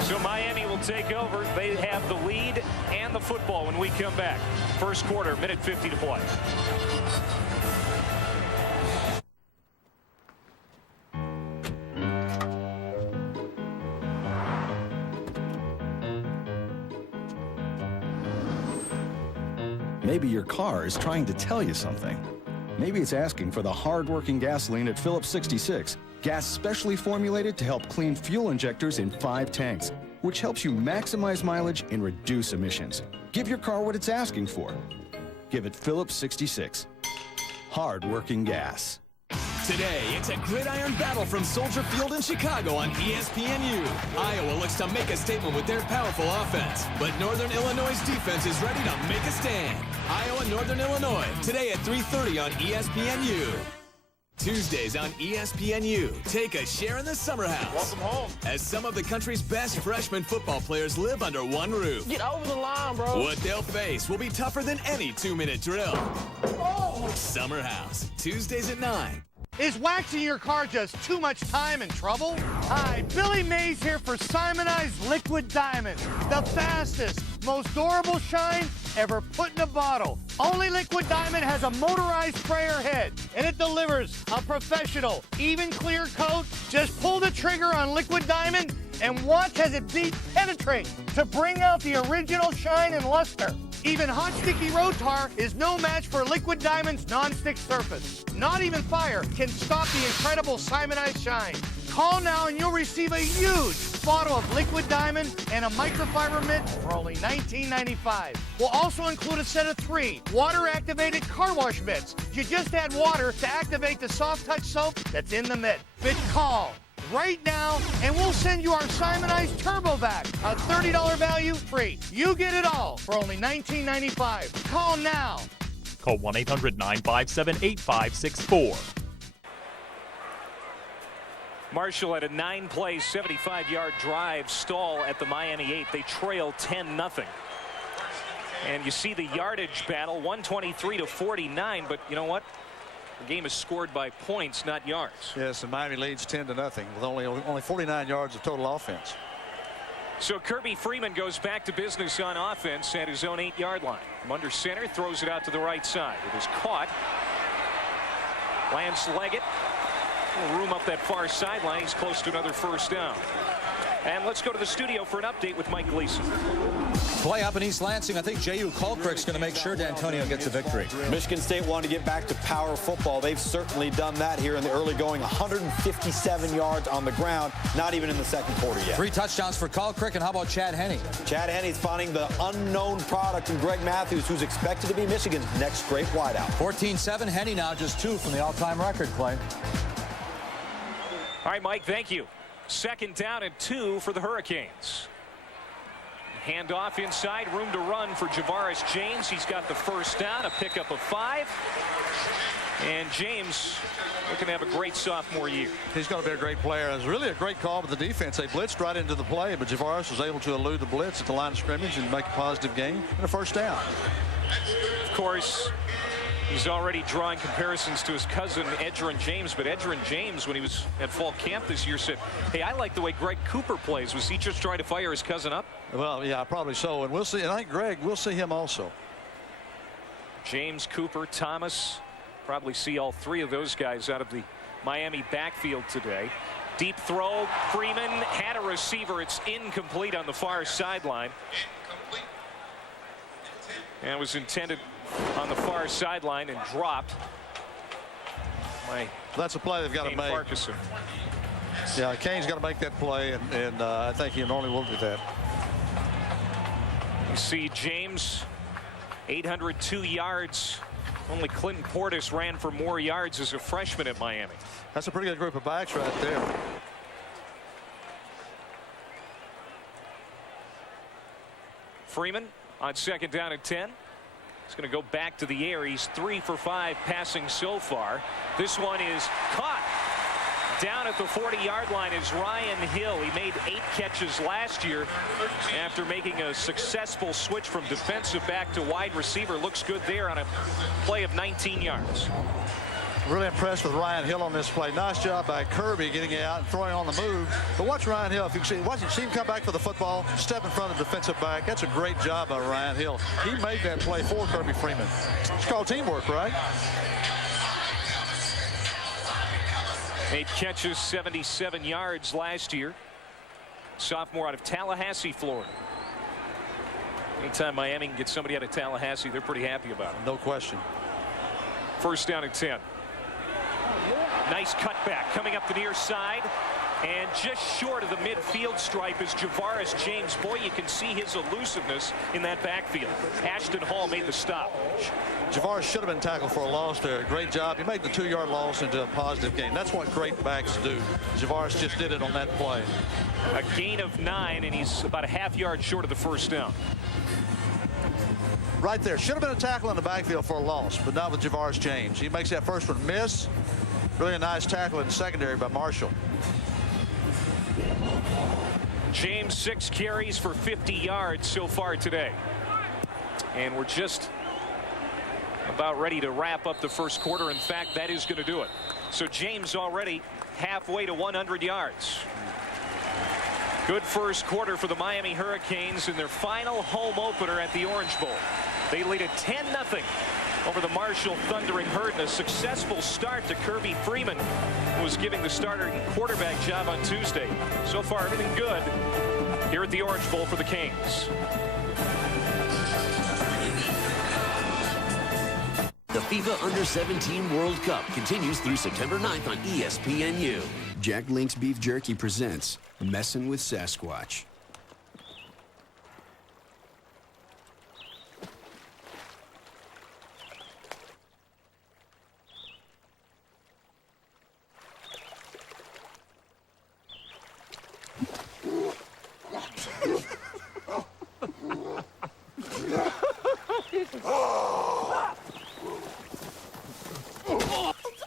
So Miami will take over. They have the lead and the football when we come back. First quarter, minute 50 to play. Maybe your car is trying to tell you something. Maybe it's asking for the hard-working gasoline at Phillips 66. Gas specially formulated to help clean fuel injectors in 5 tanks, which helps you maximize mileage and reduce emissions. Give your car what it's asking for. Give it Phillips 66. Hard-working gas. Today, it's a gridiron battle from Soldier Field in Chicago on ESPNU. Iowa looks to make a statement with their powerful offense, but Northern Illinois' defense is ready to make a stand. Iowa, Northern Illinois, today at 3:30 on ESPNU. Tuesdays on ESPNU, take a share in the Summer House. Welcome home. As some of the country's best freshman football players live under one roof. Get over the line, bro. What they'll face will be tougher than any 2-minute drill. Oh. Summer House, Tuesdays at 9. Is waxing your car just too much time and trouble? Hi, Billy Mays here for Simonized Liquid Diamond. The fastest, most durable shine ever put in a bottle. Only Liquid Diamond has a motorized sprayer head, and it delivers a professional, even clear coat. Just pull the trigger on Liquid Diamond and watch as it penetrates to bring out the original shine and luster. Even hot, sticky road tar is no match for Liquid Diamond's non-stick surface. Not even fire can stop the incredible Simonized shine. Call now and you'll receive a huge bottle of Liquid Diamond and a microfiber mitt for only $19.95. We'll also include a set of 3 water-activated car wash mitts. You just add water to activate the soft touch soap that's in the mitt. Call right now, and we'll send you our Simonized Turbo Vac, a $30 value free. You get it all for only $19.95. Call now. Call 1-800-957-8564. Marshall had a 9-play, 75-yard drive stall at the Miami 8. They trail 10-0. And you see the yardage battle, 123 to 49. But you know what? The game is scored by points, not yards. Yes, and Miami leads 10-0 with only 49 yards of total offense. So Kirby Freeman goes back to business on offense at his own 8-yard line. From under center, throws it out to the right side. It is caught. Lance Leggett. Room up that far sideline. He's close to another first down. And let's go to the studio for an update with Mike Gleason. Play up in East Lansing. I think J.U. Colquitt's going to make sure D'Antonio gets a victory. Michigan State wanted to get back to power football. They've certainly done that here in the early going. 157 yards on the ground, not even in the second quarter yet. 3 touchdowns for Colquitt. And how about Chad Henne? Chad Henne's finding the unknown product in Greg Matthews, who's expected to be Michigan's next great wideout. 14-7. Henne now just 2 from the all-time record, Clay. All right, Mike, thank you. 2nd down and 2 for the Hurricanes. Hand off inside, room to run for Javaris James. He's got the first down, a pickup of 5. And James looking to have a great sophomore year. He's going to be a great player. It was really a great call with the defense. They blitzed right into the play, but Javaris was able to elude the blitz at the line of scrimmage and make a positive gain and a first down. Of course, he's already drawing comparisons to his cousin Edgerrin James, but Edgerrin James, when he was at fall camp this year, said, hey, I like the way Greg Cooper plays. Was he just trying to fire his cousin up? Well, yeah, probably so. And we'll see. And I think Greg, we'll see him also. James, Cooper, Thomas, probably see all 3 of those guys out of the Miami backfield today. Deep throw. Freeman had a receiver. It's incomplete on the far sideline. And it was intended on the far sideline and dropped. That's a play they've got to make. Farquharson. Yeah, Kane's got to make that play, and I think he normally will do that. You see James, 802 yards. Only Clinton Portis ran for more yards as a freshman at Miami. That's a pretty good group of backs right there. Freeman on 2nd down and 10. He's going to go back to the air. He's 3 for 5 passing so far. This one is caught. Down at the 40-yard line is Ryan Hill. He made 8 catches last year after making a successful switch from defensive back to wide receiver. Looks good there on a play of 19 yards. Really impressed with Ryan Hill on this play. Nice job by Kirby getting it out and throwing on the move. But watch Ryan Hill. If you see him come back for the football, step in front of the defensive back. That's a great job by Ryan Hill. He made that play for Kirby Freeman. It's called teamwork, right? 8 catches, 77 yards last year. Sophomore out of Tallahassee, Florida. Anytime Miami can get somebody out of Tallahassee, they're pretty happy about it. No question. 1st down and 10. Nice cutback coming up the near side. And just short of the midfield stripe is Javaris James. Boy, you can see his elusiveness in that backfield. Ashton Hall made the stop. Javaris should have been tackled for a loss there. Great job. He made the 2-yard loss into a positive gain. That's what great backs do. Javaris just did it on that play. A gain of 9, and he's about a half-yard short of the first down. Right there. Should have been a tackle in the backfield for a loss, but not with Javaris James. He makes that first one miss. Really a nice tackle in the secondary by Marshall. James 6 carries for 50 yards so far today. And we're just about ready to wrap up the first quarter. In fact, that is going to do it. So James already halfway to 100 yards. Good first quarter for the Miami Hurricanes in their final home opener at the Orange Bowl. They lead at 10-0 over the Marshall Thundering Herd, and a successful start to Kirby Freeman, who was giving the starter quarterback job on Tuesday. So far, everything good here at the Orange Bowl for the Canes. The FIFA Under-17 World Cup continues through September 9th on ESPNU. Jack Link's Beef Jerky presents Messin' with Sasquatch.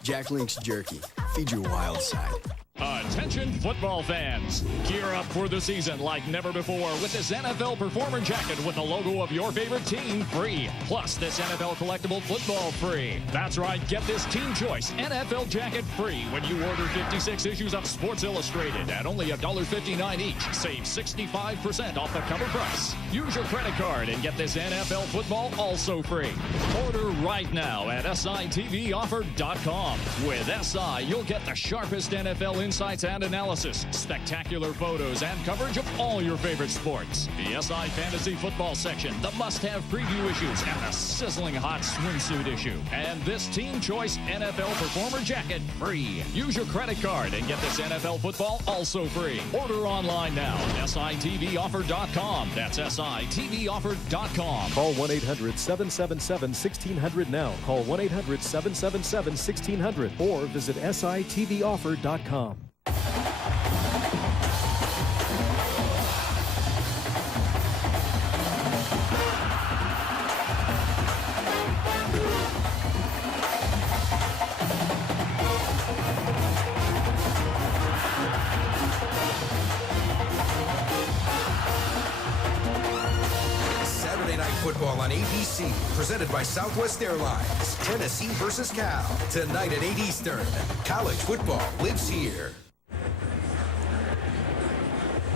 Jack Link's Jerky. Feed your wild side. A Attention football fans. Gear up for the season like never before with this NFL Performer Jacket with the logo of your favorite team free. Plus this NFL collectible football free. That's right, get this Team Choice NFL Jacket free when you order 56 issues of Sports Illustrated at only $1.59 each. Save 65% off the cover price. Use your credit card and get this NFL football also free. Order right now at SITVoffer.com. With SI, you'll get the sharpest NFL insights and analysis, spectacular photos, and coverage of all your favorite sports. The SI Fantasy Football section, the must-have preview issues, and the sizzling hot swimsuit issue. And this Team Choice NFL Performer Jacket free. Use your credit card and get this NFL football also free. Order online now at SITVoffer.com. That's SITVoffer.com. Call 1-800-777-1600 now. Call 1-800-777-1600 or visit SITVoffer.com. Football on ABC, presented by Southwest Airlines. Tennessee versus Cal, tonight at 8 Eastern. College football lives here.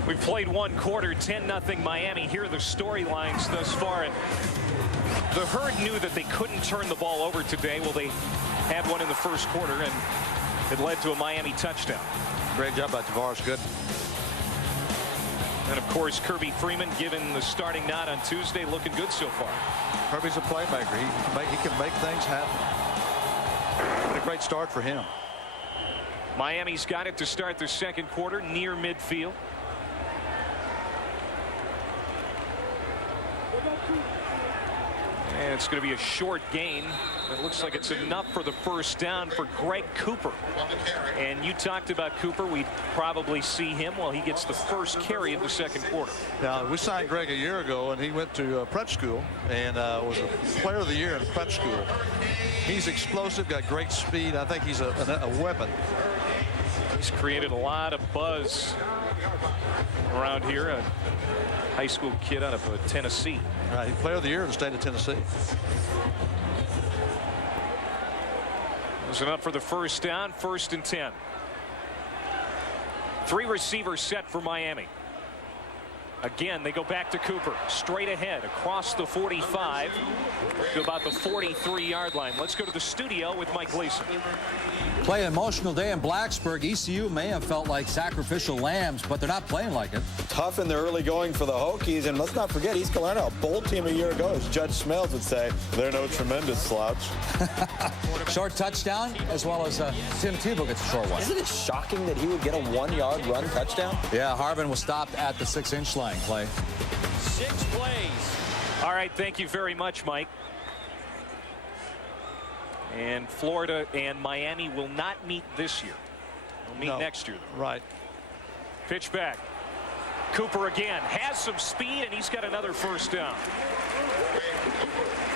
We've played one quarter, 10-0 Miami. Here are the storylines thus far. And the Herd knew that they couldn't turn the ball over today. Well, they had one in the first quarter, and it led to a Miami touchdown. Great job by Tavares Good. And, of course, Kirby Freeman, given the starting nod on Tuesday, looking good so far. Kirby's a playmaker. He can make things happen. What a great start for him. Miami's got it to start the second quarter near midfield. And it's going to be a short gain. It looks like it's enough for the first down for Greg Cooper. And you talked about Cooper. We'd probably see him while he gets the first carry of the second quarter. Now, we signed Greg a year ago, and he went to prep school and was a player of the year in prep school. He's explosive, got great speed. I think he's a weapon. He's created a lot of buzz around here. A high school kid out of Tennessee. Right, player of the year in the state of Tennessee. It was enough for the first down, 1st and 10. 3 receivers set for Miami. Again, they go back to Cooper, straight ahead across the 45 to about the 43-yard line. Let's go to the studio with Mike Gleason. Play an emotional day in Blacksburg. ECU may have felt like sacrificial lambs, but they're not playing like it. Tough in the early going for the Hokies, and let's not forget East Carolina, a bowl team a year ago, as Judge Smells would say. They're no tremendous slouch. Short touchdown, as well as Tim Tebow gets a short one. Isn't it shocking that he would get a 1-yard run touchdown? Yeah, Harvin was stopped at the 6-inch line. Clay. 6 plays. All right, thank you very much, Mike. And Florida and Miami will not meet this year. They'll meet next year, though. Right. Pitch back. Cooper again has some speed, and he's got another first down.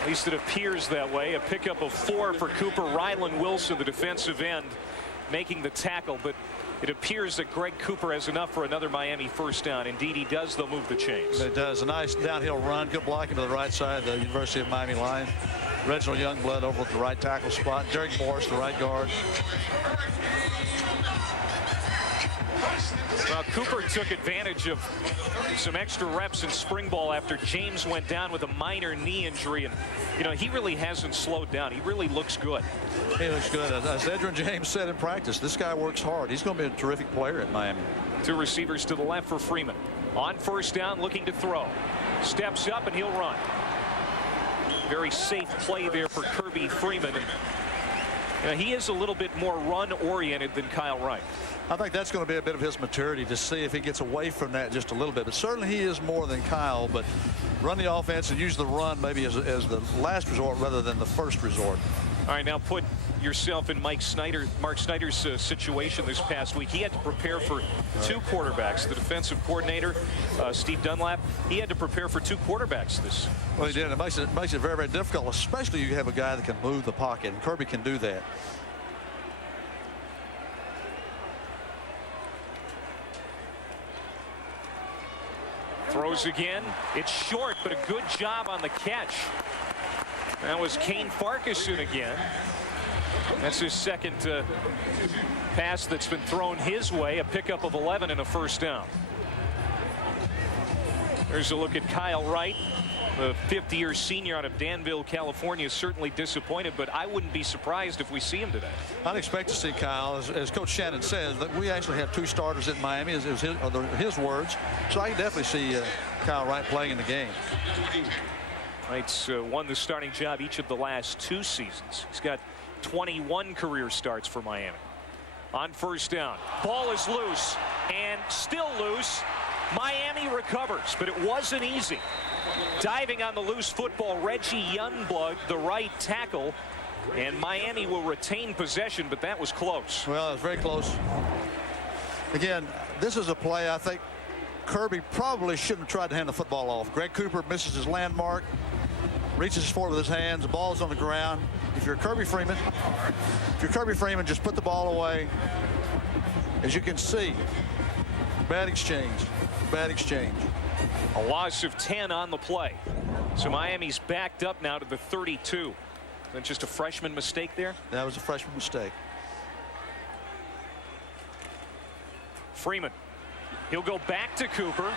At least it appears that way. A pickup of 4 for Cooper. Rylan Wilson, the defensive end, making the tackle, but it appears that Greg Cooper has enough for another Miami first down. Indeed, he does. They'll move the chains. It does. A nice downhill run. Good blocking to the right side of the University of Miami line. Reginald Youngblood over at the right tackle spot. Derek Morris, the right guard. Well, Cooper took advantage of some extra reps in spring ball after James went down with a minor knee injury. And, you know, he really hasn't slowed down. He really looks good. He looks good. As Edgerrin James said in practice, this guy works hard. He's going to be a terrific player at Miami. 2 receivers to the left for Freeman. On first down, looking to throw. Steps up, and he'll run. Very safe play there for Kirby Freeman. And, you know, he is a little bit more run-oriented than Kyle Wright. I think that's going to be a bit of his maturity to see if he gets away from that just a little bit. But certainly he is more than Kyle. But run the offense and use the run maybe as the last resort rather than the first resort. All right, now put yourself in Mark Snyder's situation this past week. He had to prepare for 2 quarterbacks. The defensive coordinator, Steve Dunlap, he had to prepare for 2 quarterbacks this. Well, he did. It makes it very, very difficult, especially you have a guy that can move the pocket. And Kirby can do that. Throws again. It's short, but a good job on the catch. That was Kane Farquharson again. That's his second pass that's been thrown his way. A pickup of 11 and a first down. There's a look at Kyle Wright, the 50-year senior out of Danville, California. Certainly disappointed, but I wouldn't be surprised if we see him today. I'd expect to see Kyle, as Coach Shannon says, that we actually have 2 starters at Miami, is his words. So I can definitely see Kyle Wright playing in the game. Wright's won the starting job each of the last 2 seasons. He's got 21 career starts for Miami. On first down, ball is loose and still loose. Miami recovers, but it wasn't easy. Diving on the loose football, Reggie Youngblood, the right tackle, and Miami will retain possession, but that was close. Well, it was very close. Again, this is a play I think Kirby probably shouldn't have tried to hand the football off. Greg Cooper misses his landmark, reaches forward with his hands, the ball's on the ground. If you're Kirby Freeman, just put the ball away. As you can see, bad exchange. A loss of 10 on the play. So Miami's backed up now to the 32. Then just a freshman mistake there? That was a freshman mistake. Freeman. He'll go back to Cooper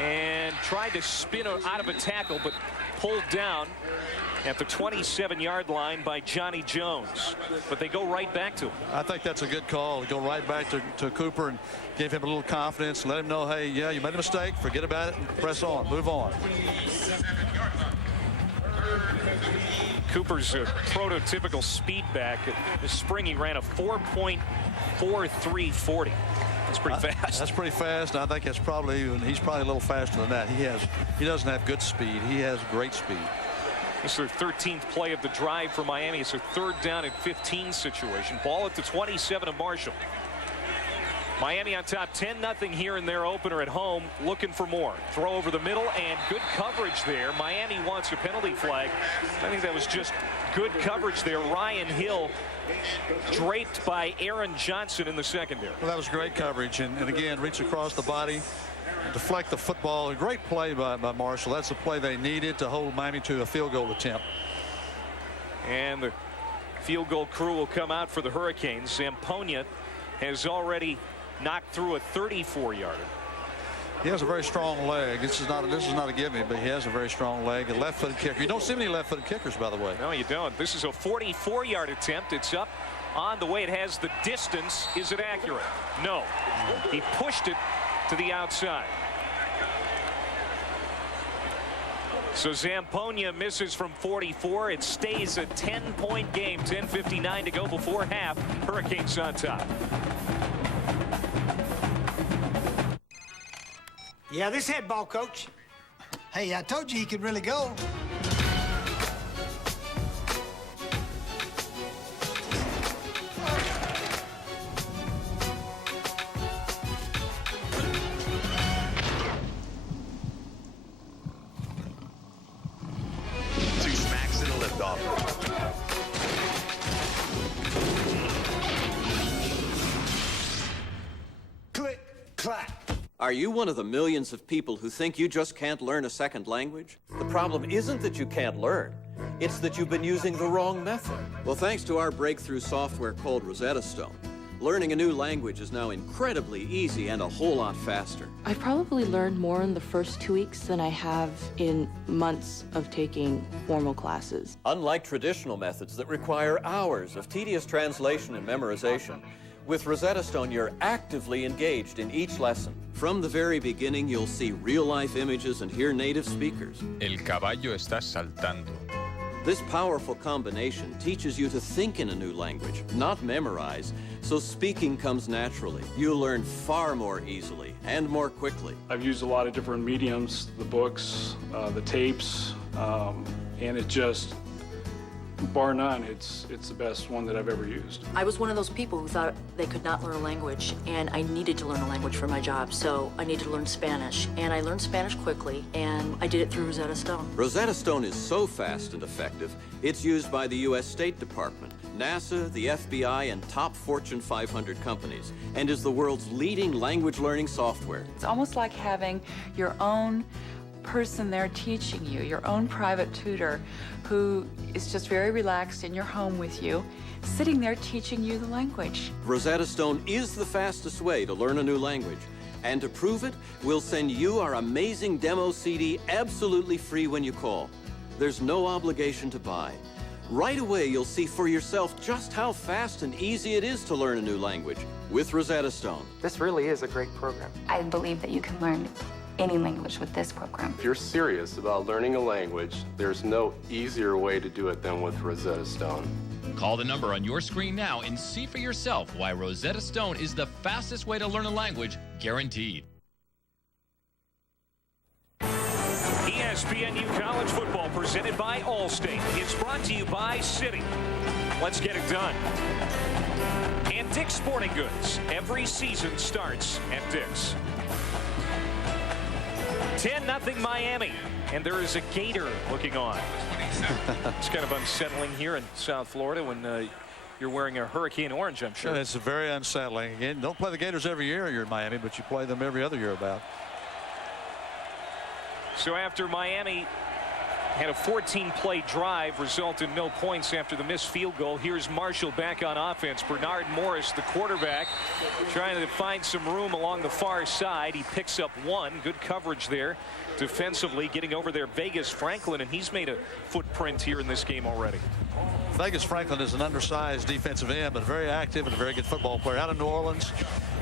and tried to spin out of a tackle, but pulled down at the 27-yard line by Johnny Jones. But they go right back to him. I think that's a good call. Go right back to Cooper and give him a little confidence. Let him know, hey, yeah, you made a mistake. Forget about it and press on. Move on. Cooper's a prototypical speed back. This spring he ran a 4.4340. That's pretty fast. That's pretty fast. I think he's probably a little faster than that. He doesn't have good speed. He has great speed. It's their 13th play of the drive for Miami. It's a 3rd down and 15 situation. Ball at the 27 of Marshall. Miami on top 10-0 here in their opener at home, looking for more. Throw over the middle and good coverage there. Miami wants a penalty flag. I think that was just good coverage there. Ryan Hill draped by Aaron Johnson in the secondary. Well, that was great coverage, and again, reach across the body, deflect the football. A great play by Marshall. That's the play they needed to hold Miami to a field goal attempt. And the field goal crew will come out for the Hurricanes. Zamponia has already knocked through a 34-yarder. He has a very strong leg. This is not a gimme, but he has a very strong leg. A left-footed kicker. You don't see many left-footed kickers, by the way. No, you don't. This is a 44-yard attempt. It's up on the way. It has the distance. Is it accurate? No. He pushed it to the outside. So Zamponia misses from 44. It stays a 10-point game. 10:59 to go before half. Hurricanes on top. Yeah, this head ball, coach. Hey, I told you he could really go. Are you one of the millions of people who think you just can't learn a second language? The problem isn't that you can't learn. It's that you've been using the wrong method. Well, thanks to our breakthrough software called Rosetta Stone, learning a new language is now incredibly easy and a whole lot faster. I've probably learned more in the first 2 weeks than I have in months of taking formal classes. Unlike traditional methods that require hours of tedious translation and memorization, with Rosetta Stone, you're actively engaged in each lesson. From the very beginning, you'll see real-life images and hear native speakers. El caballo está saltando. This powerful combination teaches you to think in a new language, not memorize, so speaking comes naturally. You'll learn far more easily and more quickly. I've used a lot of different mediums, the books, the tapes, and it just, bar none, it's the best one that I've ever used. I was one of those people who thought they could not learn a language, and I needed to learn a language for my job, so I needed to learn Spanish. And I learned Spanish quickly, and I did it through Rosetta Stone. Rosetta Stone is so fast and effective, it's used by the U.S. State Department, NASA, the FBI, and top Fortune 500 companies, and is the world's leading language learning software. It's almost like having your own person there teaching you, your own private tutor who is just very relaxed in your home with you, sitting there teaching you the language. Rosetta Stone is the fastest way to learn a new language. And to prove it, we'll send you our amazing demo CD absolutely free when you call. There's no obligation to buy. Right away, you'll see for yourself just how fast and easy it is to learn a new language with Rosetta Stone. This really is a great program. I believe that you can learn any language with this program. If you're serious about learning a language, there's no easier way to do it than with Rosetta Stone. Call the number on your screen now and see for yourself why Rosetta Stone is the fastest way to learn a language, guaranteed. ESPNU College Football presented by Allstate. It's brought to you by Citi. Let's get it done. And Dick's Sporting Goods. Every season starts at Dick's. 10-0 Miami. And there is a gator looking on. It's kind of unsettling here in South Florida when you're wearing a hurricane orange, I'm sure. Yeah, it's very unsettling. Again, don't play the Gators every year you're in Miami, but you play them every other year about. So after Miami had a 14-play drive, result in no points after the missed field goal, here's Marshall back on offense. Bernard Morris, the quarterback, trying to find some room along the far side. He picks up one. Good coverage there defensively, getting over there Vegas Franklin, and he's made a footprint here in this game already. Vegas Franklin is an undersized defensive end, but very active and a very good football player out of New Orleans.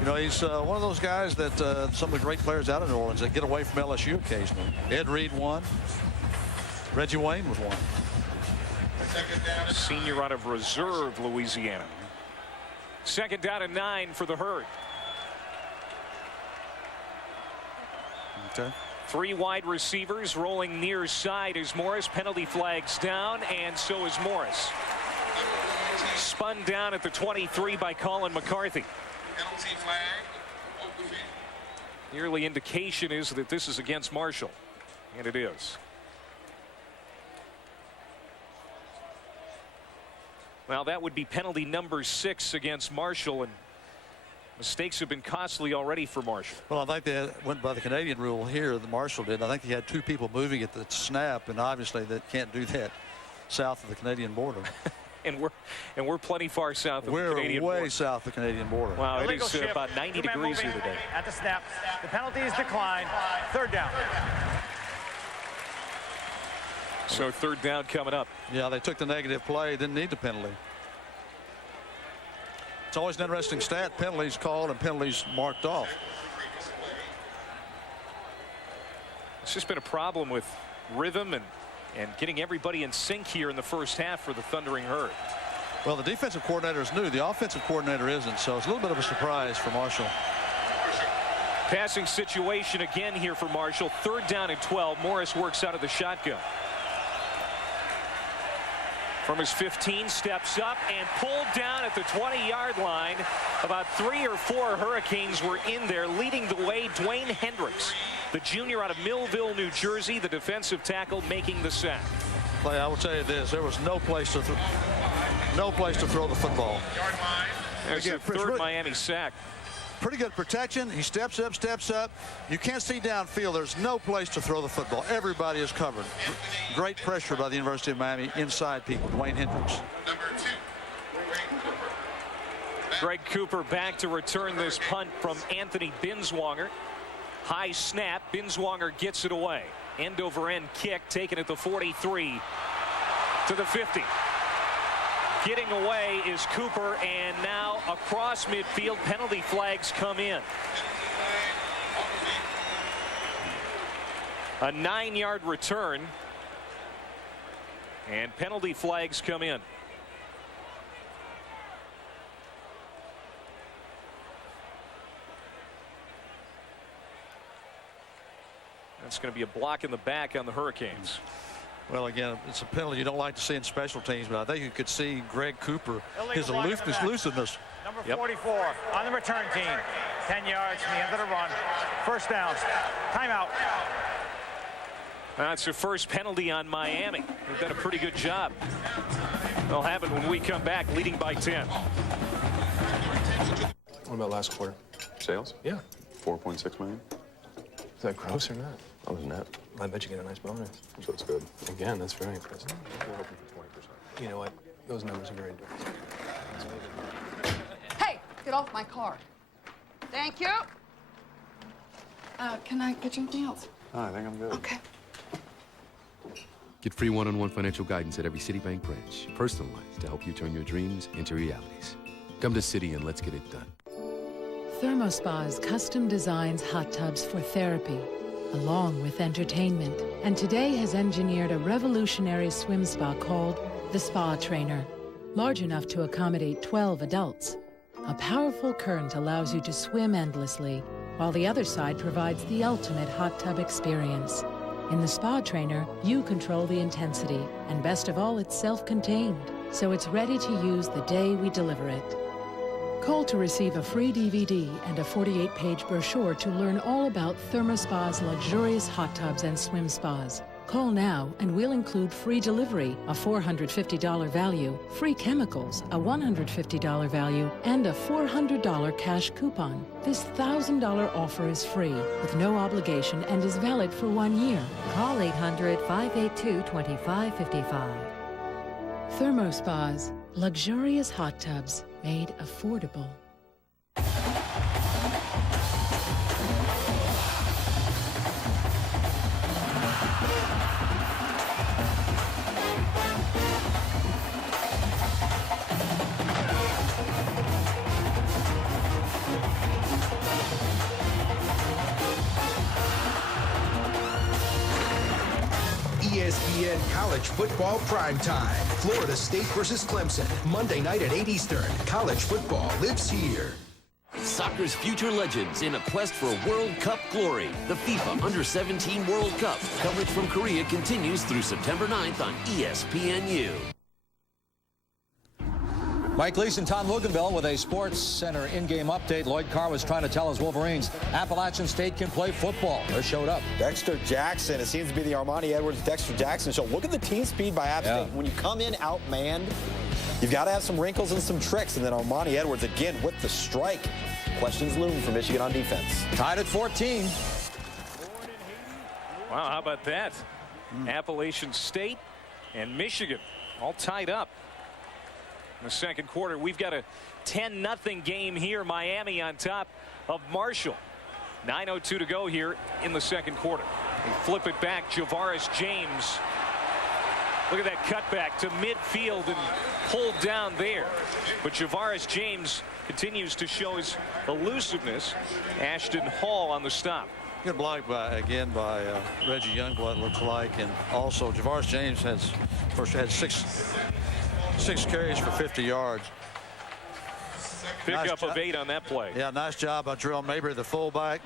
You know, he's one of those guys that some of the great players out of New Orleans that get away from LSU occasionally. Ed Reed won. Reggie Wayne was one. Senior out of Reserve, Louisiana. 2nd down and 9 for the Herd. Okay. 3 wide receivers rolling near side as Morris. Penalty flags down, and so is Morris. Spun down at the 23 by Colin McCarthy. The early indication is that this is against Marshall, and it is. Well, that would be penalty number 6 against Marshall, and mistakes have been costly already for Marshall. Well, I think they went by the Canadian rule here. The Marshall did. I think he had 2 people moving at the snap, and obviously they can't do that south of the Canadian border. and we're plenty far south of the Canadian border. We're way south of the Canadian border. Wow, it is about 90 degrees here today. At the snap, the penalty is declined. 3rd down. So 3rd down coming up. Yeah, they took the negative play, didn't need the penalty. It's always an interesting stat, penalties called and penalties marked off. It's just been a problem with rhythm and getting everybody in sync here in the first half for the Thundering Herd. Well, the defensive coordinator is new. The offensive coordinator isn't, so it's a little bit of a surprise for Marshall. Passing situation again here for Marshall. 3rd down and 12. Morris works out of the shotgun. From his 15, steps up and pulled down at the 20-yard line. About 3 or 4 Hurricanes were in there, leading the way. Dwayne Hendricks, the junior out of Millville, New Jersey, the defensive tackle, making the sack. Clay, I will tell you this: there was no place to throw the football. There's a 3rd Miami sack. Pretty good protection. He steps up. You can't see downfield. There's no place to throw the football. Everybody is covered. Great pressure by the University of Miami inside people. Dwayne Hendricks. Greg Cooper back to return this punt from Anthony Binswanger. High snap. Binswanger gets it away. End over end kick taken at the 43 to the 50. Getting away is Cooper, and now across midfield, penalty flags come in. A 9-yard return, and penalty flags come in. That's going to be a block in the back on the Hurricanes. Well, again, it's a penalty you don't like to see in special teams, but I think you could see Greg Cooper, his elusiveness. Number 44 on the return team. 10 yards from the end of the run. 1st down. Timeout. That's the first penalty on Miami. They've done a pretty good job. They'll have it when we come back, leading by 10. What about last quarter? Sales? Yeah. 4.6 million. Is that gross or not? Oh, net. I bet you get a nice bonus. So it's good. Again, that's very impressive. We're hoping for 20%. You know what? Those numbers are very different. Hey, get off my car. Thank you. Can I get you anything else? Oh, I think I'm good. Okay. Get free one-on-one financial guidance at every Citibank branch, personalized to help you turn your dreams into realities. Come to Citi and let's get it done. ThermoSpa's custom designs hot tubs for therapy, along with entertainment, and today has engineered a revolutionary swim spa called the Spa Trainer, large enough to accommodate 12 adults. A powerful current allows you to swim endlessly, while the other side provides the ultimate hot tub experience. In the Spa Trainer, you control the intensity, and best of all, it's self-contained, so it's ready to use the day we deliver it. Call to receive a free DVD and a 48-page brochure to learn all about ThermoSpa's luxurious hot tubs and swim spas. Call now and we'll include free delivery, a $450 value, free chemicals, a $150 value, and a $400 cash coupon. This $1,000 offer is free, with no obligation, and is valid for 1 year. Call 800-582-2555. ThermoSpas, luxurious hot tubs made affordable. ESPN College Football Primetime. Florida State versus Clemson. Monday night at 8 Eastern. College football lives here. Soccer's future legends in a quest for World Cup glory. The FIFA Under-17 World Cup. Coverage from Korea continues through September 9th on ESPNU. Mike Leeson, Tom Luginbill with a Sports Center in-game update. Lloyd Carr was trying to tell his Wolverines Appalachian State can play football. They showed up. Dexter Jackson. It seems to be the Armani Edwards Dexter Jackson show. Look at the team speed by App State. When you come in outmanned, you've got to have some wrinkles and some tricks. And then Armani Edwards again with the strike. Questions loom for Michigan on defense. Tied at 14. Wow, how about that? Appalachian State and Michigan all tied up. In the second quarter, we've got a 10-0 game here. Miami on top of Marshall. 9:02 to go here in the second quarter. They flip it back. Javaris James. Look at that cutback to midfield and pulled down there. But Javaris James continues to show his elusiveness. Ashton Hall on the stop. Good block again by Reggie Youngblood, looks like, and also Javaris James had six carries for 50 yards. Pickup of 8 on that play. Yeah, nice job by Drell Mabry, the fullback.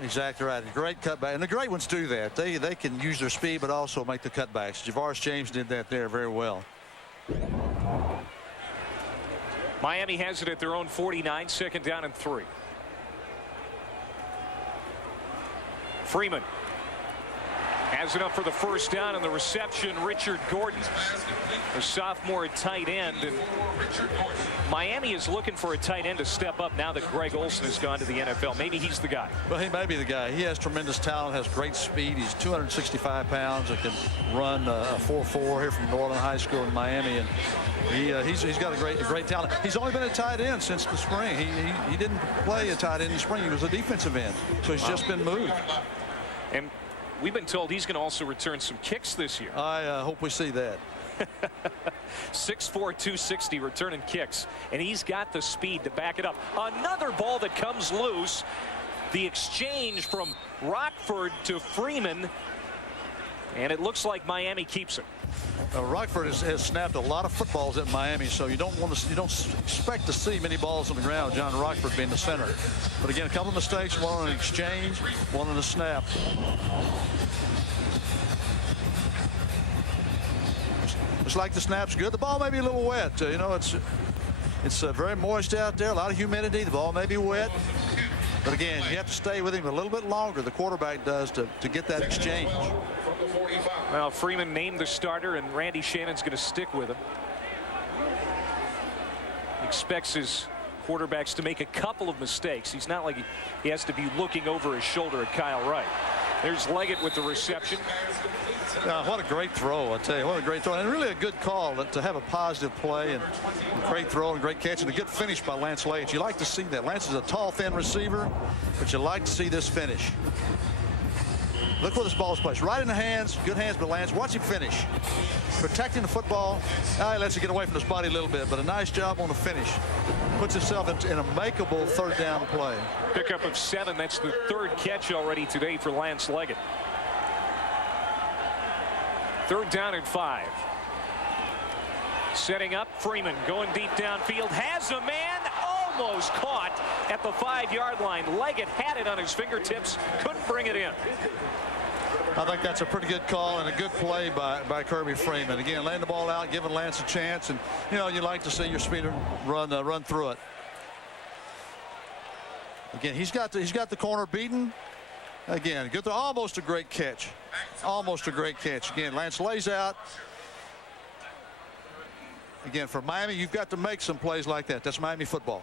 Exactly right. Great cutback. And the great ones do that. They can use their speed, but also make the cutbacks. Javaris James did that there very well. Miami has it at their own 49, second down and 3. Freeman has it up for the first down, and the reception, Richard Gordon, the sophomore tight end. And Miami is looking for a tight end to step up now that Greg Olson has gone to the NFL. Maybe he's the guy. Well, he may be the guy. He has tremendous talent, has great speed. He's 265 pounds and can run a 4.4 here from Norland High School in Miami. And he's got a great talent. He's only been a tight end since the spring. He didn't play a tight end in the spring. He was a defensive end. So he's just been moved. And we've been told he's going to also return some kicks this year. I hope we see that. 6'4", 260 returning kicks, and he's got the speed to back it up. Another ball that comes loose. The exchange from Rockford to Freeman, and it looks like Miami keeps it. Rockford has snapped a lot of footballs at Miami, so you don't expect to see many balls on the ground. John Rockford being the center, but again, a couple of mistakes. One on an exchange, one on a snap. Looks like the snap's good. The ball may be a little wet. You know, it's very moist out there. A lot of humidity. The ball may be wet. But again, you have to stay with him a little bit longer. The quarterback does to get that exchange. Well, Freeman named the starter, and Randy Shannon's going to stick with him. He expects his quarterbacks to make a couple of mistakes. He's not like he has to be looking over his shoulder at Kyle Wright. There's Leggett with the reception. What a great throw, I tell you. What a great throw. And really a good call to have a positive play and great throw and great catch and a good finish by Lance Leggett. You like to see that. Lance is a tall, thin receiver, but you like to see this finish. Look where this ball is placed. Right in the hands. Good hands by Lance. Watch him finish. Protecting the football. He lets it get away from his body a little bit, but a nice job on the finish. Puts himself in a makeable third down play. Pickup of 7. That's the 3rd catch already today for Lance Leggett. 3rd down and 5. Setting up, Freeman going deep downfield. Has a man, almost caught at the 5-yard line. Leggett had it on his fingertips, couldn't bring it in. I think that's a pretty good call and a good play by Kirby Freeman. Again, laying the ball out, giving Lance a chance, and you know you like to see your speeder run through it. Again, he's got the corner beaten. Again, good, almost a great catch. Almost a great catch. Again, Lance lays out. Again, for Miami, you've got to make some plays like that. That's Miami football.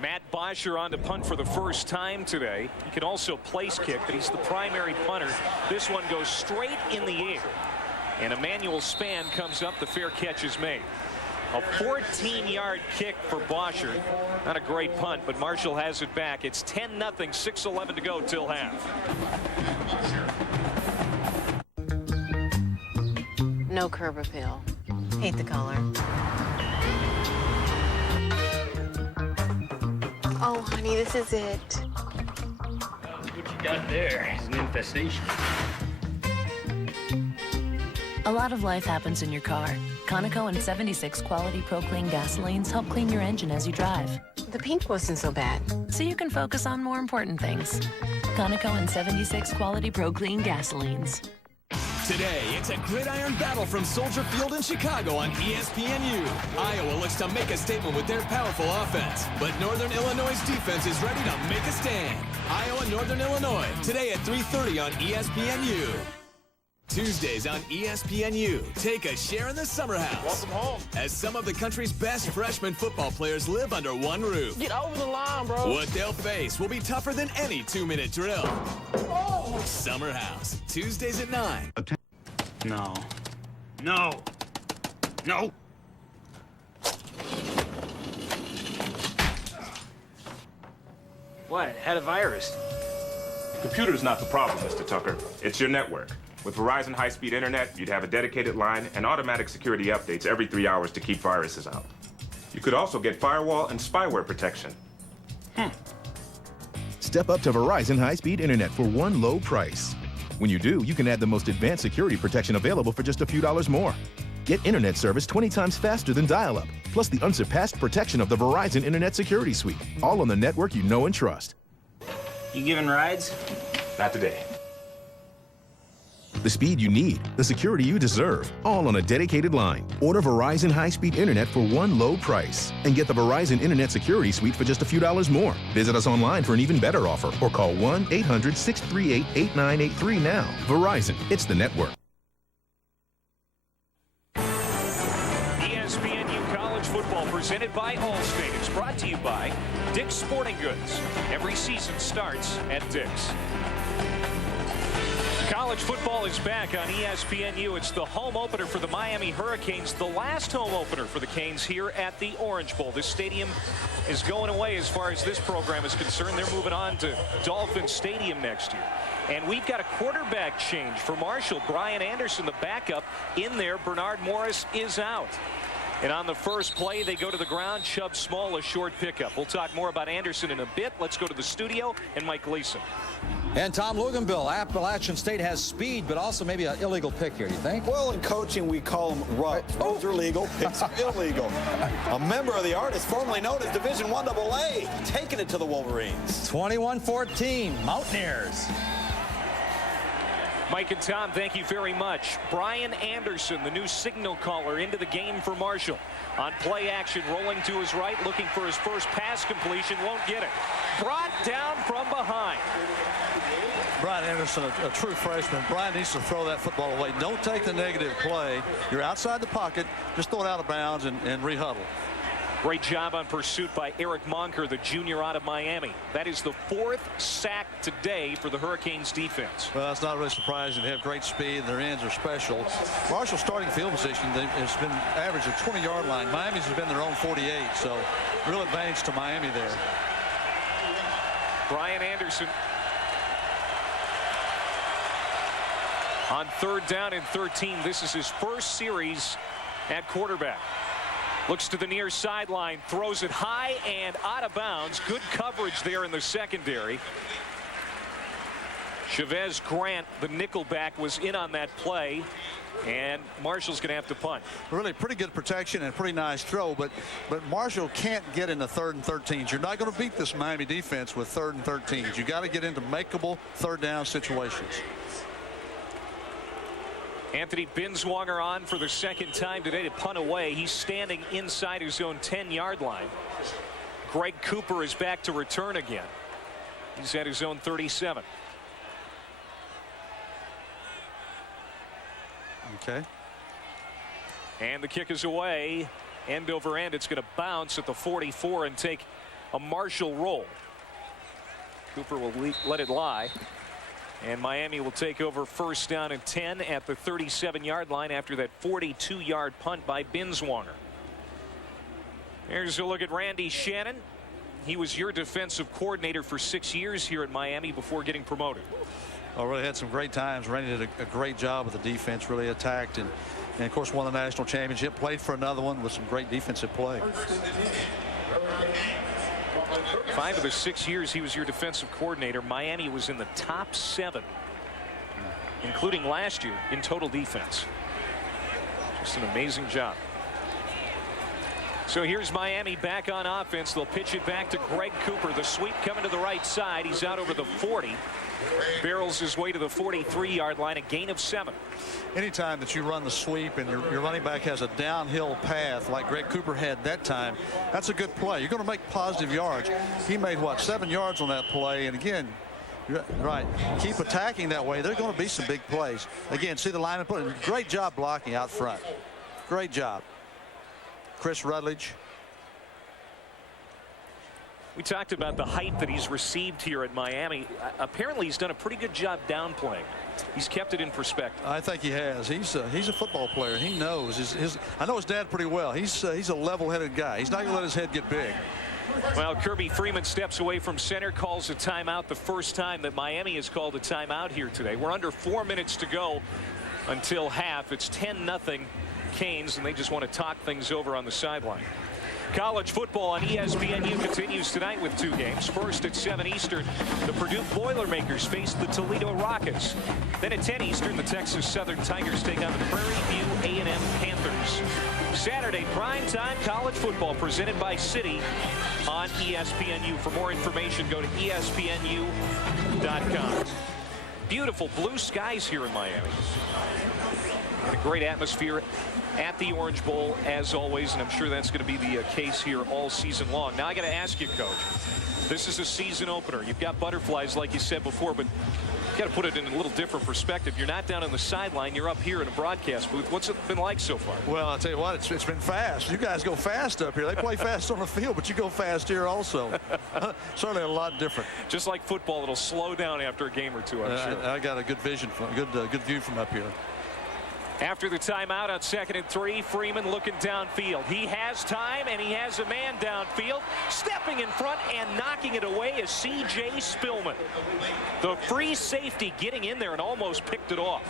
Matt Bosher on to punt for the first time today. He can also place kick, but he's the primary punter. This one goes straight in the air. And Emmanuel Spann comes up. The fair catch is made. A 14-yard kick for Bosher. Not a great punt, but Marshall has it back. It's 10-0, 6:11 to go till half. No curb appeal. Hate the color. Oh, honey, this is it. What you got there is an infestation. A lot of life happens in your car. Conoco and 76 quality Pro Clean gasolines help clean your engine as you drive. The pink wasn't so bad. So you can focus on more important things. Conoco and 76 quality Pro Clean gasolines. Today, it's a gridiron battle from Soldier Field in Chicago on ESPNU. Iowa looks to make a statement with their powerful offense, but Northern Illinois' defense is ready to make a stand. Iowa, Northern Illinois, today at 3:30 on ESPNU. Tuesdays on ESPNU, take a share in the Summer House. Welcome home. As some of the country's best freshman football players live under one roof. Get over the line, bro. What they'll face will be tougher than any 2-minute drill. Oh. Summer House, Tuesdays at 9. No. No. No. What? Had a virus. Computer's not the problem, Mr. Tucker. It's your network. With Verizon high-speed internet, you'd have a dedicated line and automatic security updates every 3 hours to keep viruses out. You could also get firewall and spyware protection. Step up to Verizon high-speed internet for one low price. When you do, you can add the most advanced security protection available for just a few dollars more. Get internet service 20 times faster than dial-up, plus the unsurpassed protection of the Verizon Internet Security Suite, all on the network you know and trust. You giving rides? Not today. The speed you need, the security you deserve, all on a dedicated line. Order Verizon high-speed internet for one low price and get the Verizon Internet Security Suite for just a few dollars more. Visit us online for an even better offer or call 1-800-638-8983 now. Verizon, it's the network. ESPNU College Football presented by Allstate. It's brought to you by Dick's Sporting Goods. Every season starts at Dick's. College football is back on ESPNU. It's the home opener for the Miami Hurricanes, the last home opener for the Canes here at the Orange Bowl. This stadium is going away as far as this program is concerned. They're moving on to Dolphin Stadium next year. And we've got a quarterback change for Marshall. Brian Anderson, the backup, in there. Bernard Morris is out. And on the first play, they go to the ground. Chubb Small, a short pickup. We'll talk more about Anderson in a bit. Let's go to the studio and Mike Gleason. And Tom Luginbill, Appalachian State has speed, but also maybe an illegal pick here, you think? Well, in coaching, we call them rubs. Rubs are legal, picks are illegal. A member of the Artists, formerly known as Division I AA, taking it to the Wolverines. 21-14, Mountaineers. Mike and Tom, thank you very much. Brian Anderson, the new signal caller, into the game for Marshall. On play action, rolling to his right, looking for his first pass completion, won't get it. Brought down from behind. Brian Anderson, a true freshman. Brian needs to throw that football away. Don't take the negative play. You're outside the pocket. Just throw it out of bounds and rehuddle. Great job on pursuit by Eric Monker, the junior out of Miami. That is the 4th sack today for the Hurricanes defense. Well, that's not really surprising. They have great speed. Their ends are special. Marshall's starting field position has been average of 20-yard line. Miami's has been their own 48, so real advantage to Miami there. Brian Anderson on 3rd down and 13. This is his first series at quarterback. Looks to the near sideline, throws it high and out of bounds. Good coverage there in the secondary. Chavez Grant, the nickelback, was in on that play, and Marshall's going to have to punt. Really pretty good protection and pretty nice throw, but Marshall can't get into 3rd and 13s. You're not going to beat this Miami defense with 3rd and 13s. You got to get into makeable 3rd down situations. Anthony Binswanger on for the 2nd time today to punt away. He's standing inside his own 10-yard line. Greg Cooper is back to return again. He's at his own 37. Okay. And the kick is away. End over end. It's going to bounce at the 44 and take a Marshall roll. Cooper will let it lie. And Miami will take over 1st down and 10 at the 37-yard line after that 42-yard punt by Binswanger. Here's a look at Randy Shannon. He was your defensive coordinator for 6 years here at Miami before getting promoted. Oh, really had some great times. Randy did a great job with the defense, really attacked and of course won the national championship, played for another one with some great defensive play. 5 of the 6 years he was your defensive coordinator, Miami was in the top 7, including last year, in total defense. Just an amazing job. So here's Miami back on offense. They'll pitch it back to Greg Cooper. The sweep coming to the right side. He's out over the 40. Barrels his way to the 43-yard line, a gain of 7. Anytime that you run the sweep and your running back has a downhill path like Greg Cooper had that time, that's a good play. You're going to make positive yards. He made, what, 7 yards on that play. And again, right, keep attacking that way. There's going to be some big plays. Again, see the line and put it. Great job blocking out front. Great job. Chris Rutledge. We talked about the hype that he's received here at Miami. Apparently he's done a pretty good job downplaying. He's kept it in perspective. I think he has. He's a football player. He knows. I know his dad pretty well. He's a level-headed guy. He's not going to let his head get big. Well, Kirby Freeman steps away from center, calls a timeout, the first time that Miami has called a timeout here today. We're under 4 minutes to go until half. It's 10-0 Canes, and they just want to talk things over on the sideline. College football on ESPNU continues tonight with 2 games. First at 7 Eastern, the Purdue Boilermakers face the Toledo Rockets. Then at 10 Eastern, the Texas Southern Tigers take on the Prairie View A&M Panthers. Saturday, primetime college football presented by Citi on ESPNU. For more information, go to ESPNU.com. Beautiful blue skies here in Miami. And a great atmosphere at the Orange Bowl, as always, and I'm sure that's going to be the case here all season long. Now I got to ask you, Coach, this is a season opener. You've got butterflies, like you said before, but you've got to put it in a little different perspective. You're not down on the sideline. You're up here in a broadcast booth. What's it been like so far? Well, I'll tell you what, it's been fast. You guys go fast up here. They play fast on the field, but you go fast here also. Certainly a lot different. Just like football, it'll slow down after a game or two, I'm sure. I got a good vision, good view from up here. After the timeout on 2nd and 3, Freeman looking downfield. He has time, and he has a man downfield. Stepping in front and knocking it away is C.J. Spillman. The free safety getting in there and almost picked it off.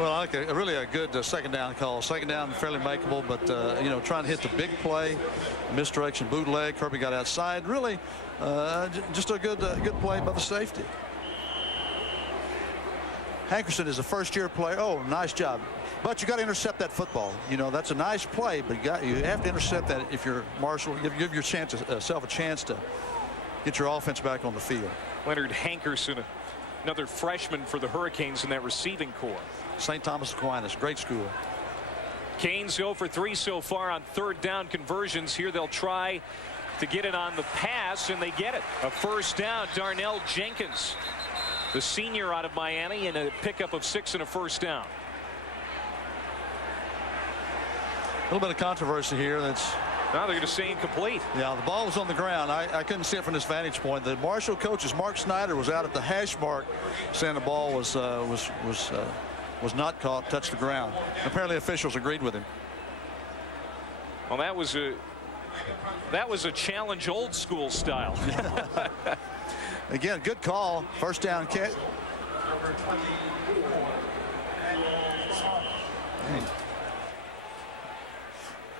Well, I like really a good 2nd down call. 2nd down, fairly makeable, but, trying to hit the big play. Misdirection bootleg. Kirby got outside. Really just a good play by the safety. Hankerson is a first-year player. Oh, nice job. But you got to intercept that football. That's a nice play, but you have to intercept that if you're Marshall. Give yourself a chance to get your offense back on the field. Leonard Hankerson, another freshman for the Hurricanes in that receiving corps. St. Thomas Aquinas, great school. Canes 0 for 3 so far on 3rd down conversions. Here they'll try to get it on the pass, and they get it. A 1st down. Darnell Jenkins the senior out of Miami, and a pickup of 6 and a first down. A little bit of controversy here. Now they're going to say incomplete. Yeah, the ball was on the ground. I couldn't see it from this vantage point. The Marshall coaches, Mark Snyder, was out at the hash mark saying the ball was not caught, touched the ground. Apparently officials agreed with him. Well, that was a challenge old school style. Again, good call. First down catch.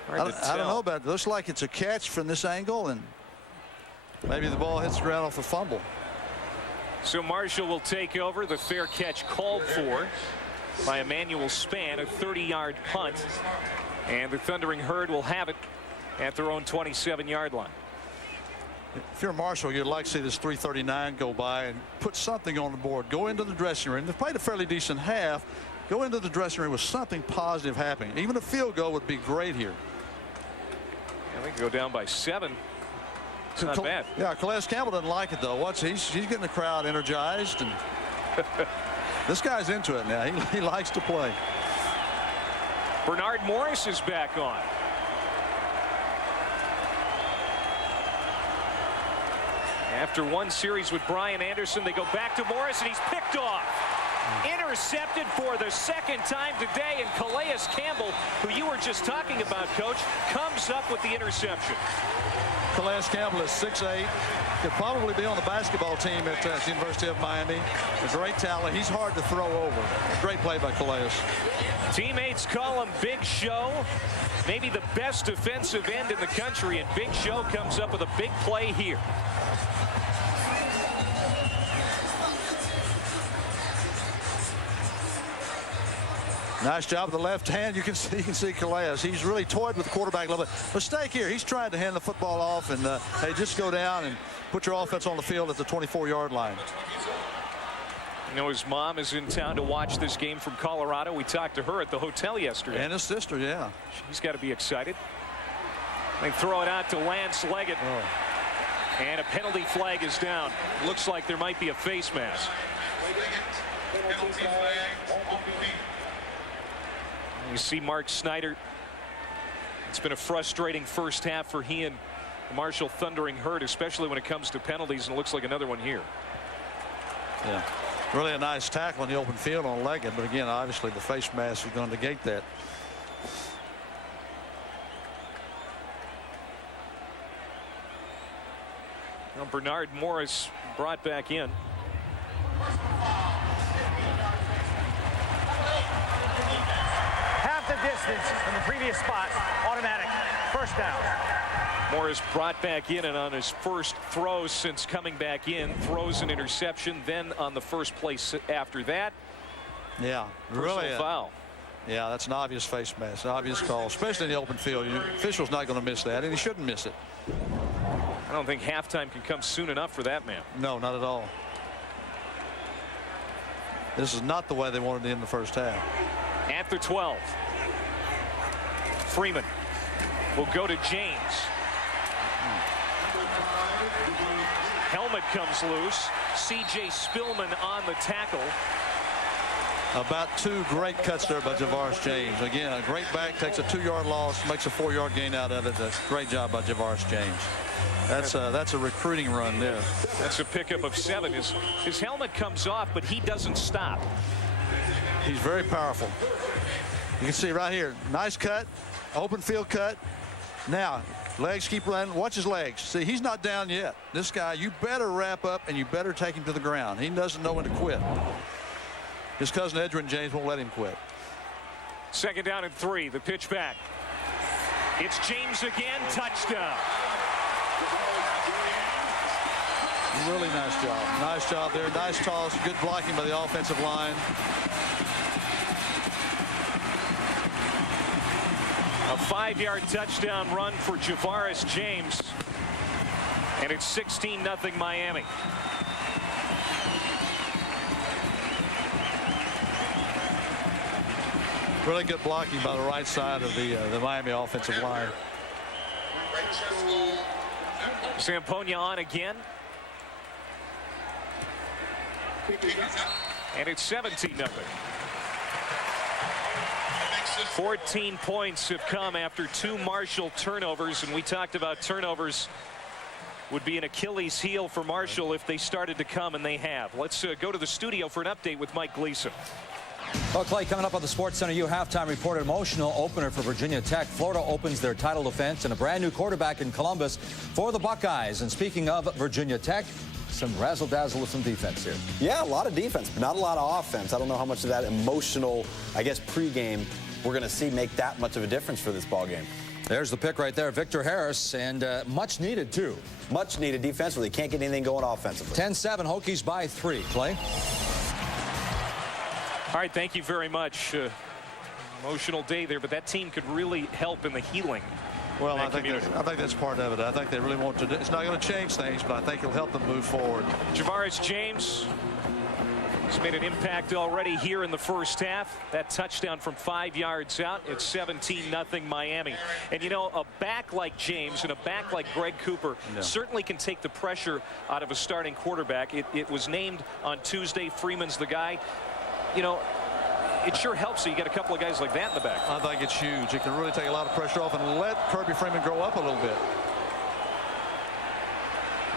I don't know about it. Looks like it's a catch from this angle, and maybe the ball hits the ground off a fumble. So Marshall will take over. The fair catch called for by Emmanuel Spann, a 30-yard punt, and the Thundering Herd will have it at their own 27-yard line. If you're Marshall, you'd like to see this 3:39 go by and put something on the board. Go into the dressing room. They've played a fairly decent half. Go into the dressing room with something positive happening. Even a field goal would be great here. Yeah, they can go down by 7. It's not bad. Yeah, Calais Campbell doesn't like it, though. He's getting the crowd energized, and this guy's into it now. He likes to play. Bernard Morris is back on. After one series with Brian Anderson, they go back to Morris, and he's picked off. Intercepted for the second time today, and Calais Campbell, who you were just talking about, Coach, comes up with the interception. Calais Campbell is 6'8". Could probably be on the basketball team at the University of Miami. A great talent. He's hard to throw over. Great play by Calais. Teammates call him Big Show. Maybe the best defensive end in the country, and Big Show comes up with a big play here. Nice job with the left hand. You can see Calais. He's really toyed with the quarterback a little bit. Mistake here. He's trying to hand the football off, and hey, just go down and put your offense on the field at the 24-yard line. You know, his mom is in town to watch this game from Colorado. We talked to her at the hotel yesterday. And his sister, yeah. She's got to be excited. They throw it out to Lance Leggett. Oh. And a penalty flag is down. Looks like there might be a face mask. You see Mark Snyder. It's been a frustrating first half for he and the Marshall Thundering Herd, especially when it comes to penalties, and it looks like another one here. Yeah, really a nice tackle in the open field on Leggett, but again, obviously the face mask is going to negate that. Well, Bernard Morris brought back in. Half the distance from the previous spot, automatic, first down. Morris brought back in, and on his first throw since coming back in, throws an interception. Then on the first play after that, yeah, really foul. Yeah, that's an obvious face mask, an obvious call, especially in the open field. The official's not going to miss that, and he shouldn't miss it. I don't think halftime can come soon enough for that man. No, not at all. This is not the way they wanted to end the first half. At the 12, Freeman will go to James. Helmet comes loose. C.J. Spillman on the tackle. About 2 great cuts there by Javaris James. Again, a great back, takes a 2-yard loss, makes a 4-yard gain out of it. That's a great job by Javaris James. That's a recruiting run there. That's a pickup of 7. His helmet comes off, but he doesn't stop. He's very powerful. You can see right here, nice cut, open field cut. Now, legs keep running. Watch his legs. See, he's not down yet. This guy, you better wrap up and you better take him to the ground. He doesn't know when to quit. His cousin Edgerrin James won't let him quit. Second down and 3. The pitch back. It's James again. Touchdown. Really nice job. Nice job there. Nice toss. Good blocking by the offensive line. A 5-yard touchdown run for Javaris James. And it's 16-0 Miami. Really good blocking by the right side of the Miami offensive line. Zamponia on again. And it's 17-0. 14 points have come after 2 Marshall turnovers, and we talked about turnovers would be an Achilles heel for Marshall if they started to come, and they have. Let's go to the studio for an update with Mike Gleason. Well, Clay, coming up on the Sports Center U halftime report, an emotional opener for Virginia Tech. Florida opens their title defense and a brand new quarterback in Columbus for the Buckeyes. And speaking of Virginia Tech, some razzle-dazzle with some defense here. Yeah, a lot of defense, but not a lot of offense. I don't know how much of that emotional, I guess, pregame we're going to see make that much of a difference for this ball game. There's the pick right there, Victor Harris, and much needed, too. Much needed defensively. Can't get anything going offensively. 10-7, Hokies by 3. Clay? All right, thank you very much. Emotional day there, but that team could really help in the healing. Well, I think that's part of it. I think they really want to do. It's not going to change things, but I think it'll help them move forward. Javaris James has made an impact already here in the first half. That touchdown from 5 yards out. It's 17-0 Miami. And, you know, a back like James and a back like Greg Cooper certainly can take the pressure out of a starting quarterback. It was named on Tuesday. Freeman's the guy. You know, it sure helps that you get a couple of guys like that in the back. I think it's huge. It can really take a lot of pressure off and let Kirby Freeman grow up a little bit.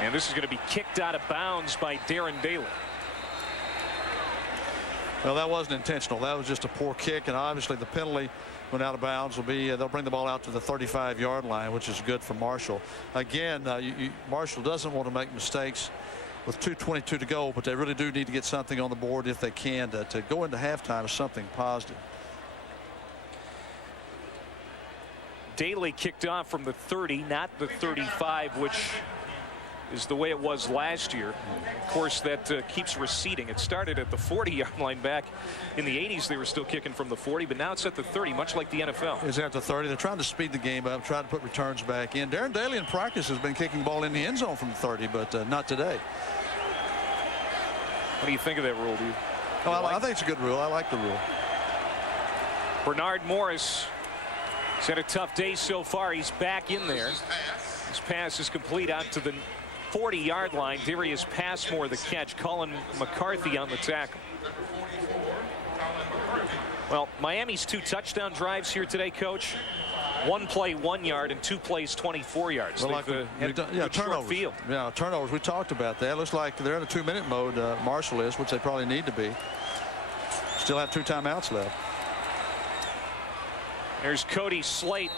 And this is going to be kicked out of bounds by Darren Daly. Well, that wasn't intentional. That was just a poor kick, and obviously the penalty when out of bounds will be they'll bring the ball out to the 35-yard line, which is good for Marshall. Again, Marshall doesn't want to make mistakes with 2:22 to go, but they really do need to get something on the board if they can to go into halftime with something positive. Daly kicked off from the 30, not the 35, which is the way it was last year. Of course, that keeps receding. It started at the 40-yard line back in the 80s. They were still kicking from the 40, but now it's at the 30, much like the NFL. It's at the 30. They're trying to speed the game up, trying to put returns back in. Darren Daly in practice has been kicking the ball in the end zone from the 30, but not today. What do you think of that rule, dude? Oh, I think it's a good rule. I like the rule. Bernard Morris has had a tough day so far. He's back in there. His pass is complete out to the 40-yard line. Darius Passmore the catch. Colin McCarthy on the tackle. Well, Miami's 2 touchdown drives here today, Coach. 1 play 1 yard and 2 plays 24 yards. Well, turnovers. Field. Yeah, turnovers. We talked about that. Looks like they're in a 2-minute mode. Marshall is, which they probably need to be. Still have 2 timeouts left. There's Cody Slate.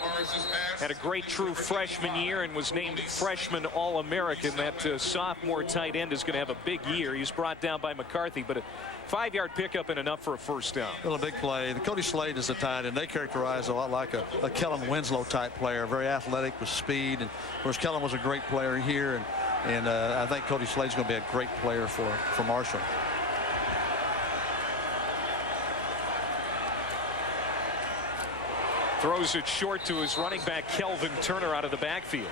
Had a great true freshman year and was named freshman All-American. That sophomore tight end is going to have a big year. He's brought down by McCarthy, but a 5-yard pickup and enough for a first down. Well, a big play. The Cody Slate is a tight end. They characterize a lot like a Kellen Winslow type player, very athletic with speed. And of course, Kellen was a great player here, and I think Cody Slate's going to be a great player for Marshall. Throws it short to his running back, Kelvin Turner, out of the backfield.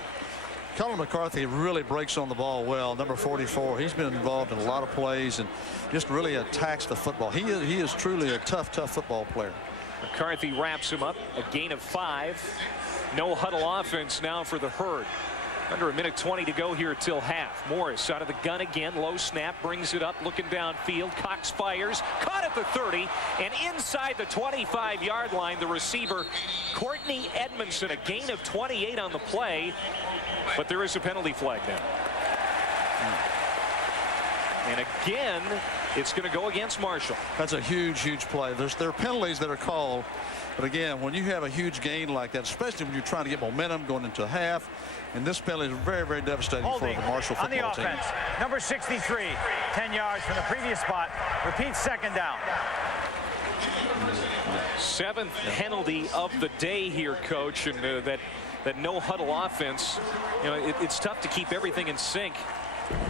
Colin McCarthy really breaks on the ball well. Number 44. He's been involved in a lot of plays and just really attacks the football. He is truly a tough football player. McCarthy wraps him up. A gain of 5. No huddle offense now for the Herd. Under a minute 20 to go here till half. Morris out of the gun again. Low snap, brings it up, looking downfield. Cox fires, caught at the 30, and inside the 25-yard line, the receiver, Courtney Edmondson, a gain of 28 on the play, but there is a penalty flag now. And again, it's going to go against Marshall. That's a huge play. There are penalties that are called, but again, when you have a huge gain like that, especially when you're trying to get momentum going into a half, and this penalty is very devastating for the Marshall football team. On the offense, number 63, 10 yards from the previous spot. Repeat, second down. 7th penalty of the day here, Coach, and that no huddle offense. You know, it's tough to keep everything in sync,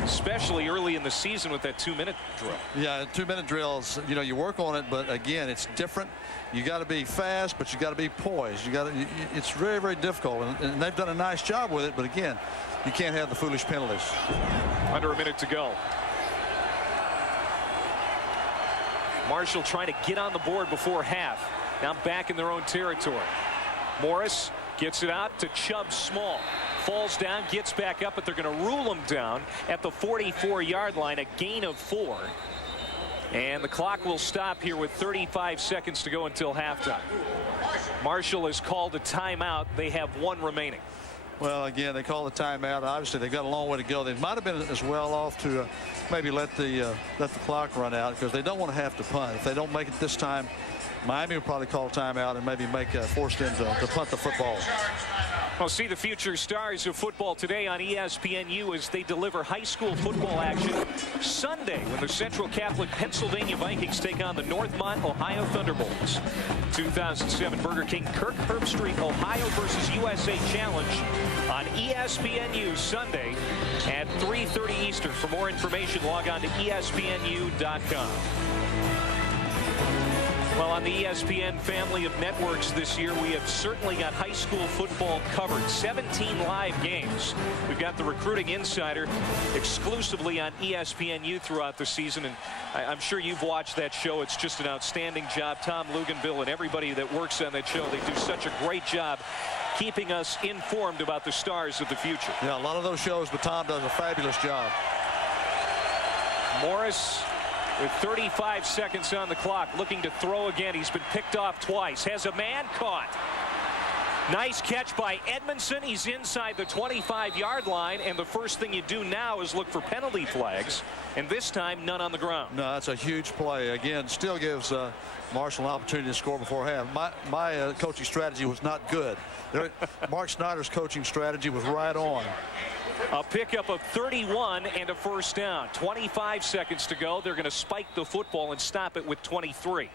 especially early in the season with that 2-minute drill. Yeah, 2-minute drills, you know, you work on it, but again, it's different. You got to be fast, but you got to be poised. It's very difficult, and they've done a nice job with it, but again, you can't have the foolish penalties. Under a minute to go. Marshall trying to get on the board before half. Now back in their own territory. Morris gets it out to Chubb Small. Falls down, gets back up, but they're going to rule him down at the 44-yard line, a gain of 4. And the clock will stop here with 35 seconds to go until halftime. Marshall has called a timeout. They have one remaining. Well, again, they call the timeout. Obviously, they've got a long way to go. They might have been as well off to maybe let the clock run out because they don't want to have to punt. If they don't make it this time, Miami will probably call a timeout and maybe force them to punt the football. We'll see the future stars of football today on ESPNU as they deliver high school football action Sunday when the Central Catholic Pennsylvania Vikings take on the Northmont Ohio Thunderbolts. 2007 Burger King Kirk Herbstreit Ohio versus USA Challenge on ESPNU Sunday at 3:30 Eastern. For more information, log on to ESPNU.com. Well, on the ESPN family of networks this year, we have certainly got high school football covered. 17 live games. We've got the Recruiting Insider exclusively on ESPNU throughout the season. And I'm sure you've watched that show. It's just an outstanding job. Tom Luganville and everybody that works on that show, they do such a great job keeping us informed about the stars of the future. Yeah, a lot of those shows, but Tom does a fabulous job. Morris with 35 seconds on the clock, looking to throw again. He's been picked off twice. Has a man caught. Nice catch by Edmondson. He's inside the 25-yard line, and the first thing you do now is look for penalty flags, and this time none on the ground. No, that's a huge play. Again, still gives Marshall an opportunity to score before half. My coaching strategy was not good. Mark Snyder's coaching strategy was right on. A pickup of 31 and a first down. 25 seconds to go. They're going to spike the football and stop it with 23.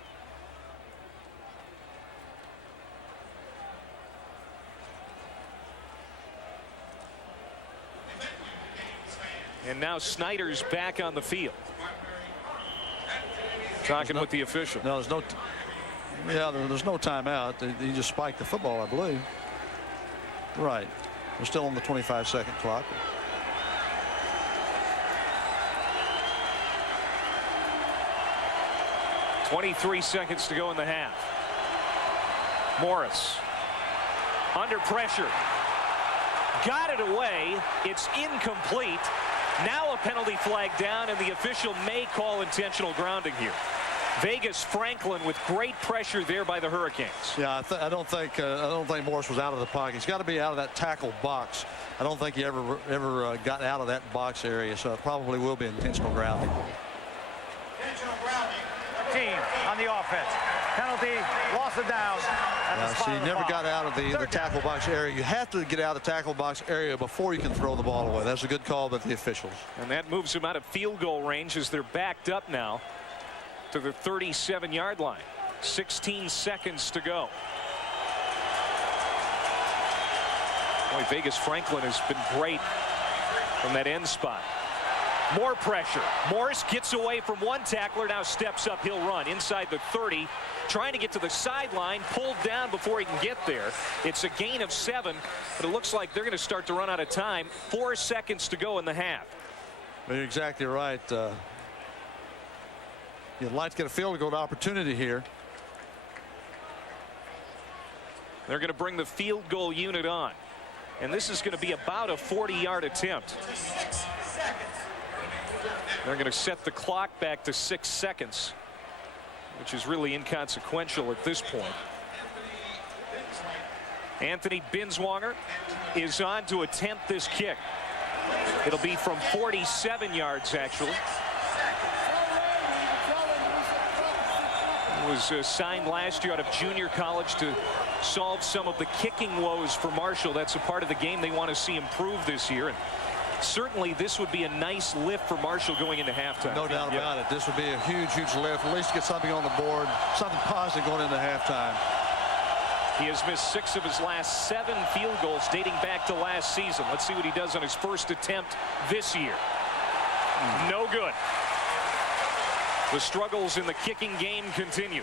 And now Snyder's back on the field. Talking with the official. No, there's no. There's no timeout. He just spiked the football, I believe. Right. We're still on the 25-second clock. .23 seconds to go in the half. Morris under pressure. Got it away. It's incomplete. Now a penalty flag down, and the official may call intentional grounding here. Vegas Franklin with great pressure there by the Hurricanes. Yeah, I don't think Morris was out of the pocket. He's got to be out of that tackle box. I don't think he ever got out of that box area, so it probably will be intentional grounding. Team on the offense. Penalty, loss of down. See, he never got out of the tackle box area. You have to get out of the tackle box area before you can throw the ball away. That's a good call by the officials. And that moves him out of field goal range as they're backed up now to the 37-yard line. 16 seconds to go. Boy, Vegas Franklin has been great from that end spot. More pressure. Morris gets away from one tackler, now steps up. He'll run inside the 30, trying to get to the sideline, pulled down before he can get there. It's a gain of 7, but it looks like they're going to start to run out of time. 4 seconds to go in the half. You're exactly right. You'd like to get a field goal opportunity here. They're going to bring the field goal unit on, and this is going to be about a 40-yard attempt. They're going to set the clock back to 6 seconds, which is really inconsequential at this point. Anthony Binswanger is on to attempt this kick. It'll be from 47 yards, actually. He was signed last year out of junior college to solve some of the kicking woes for Marshall. That's a part of the game they want to see improve this year. And certainly this would be a nice lift for Marshall going into halftime. No doubt about it. This would be a huge lift. At least get something on the board, something positive going into halftime. He has missed 6 of his last 7 field goals dating back to last season. Let's see what he does on his first attempt this year. No good. The struggles in the kicking game continue.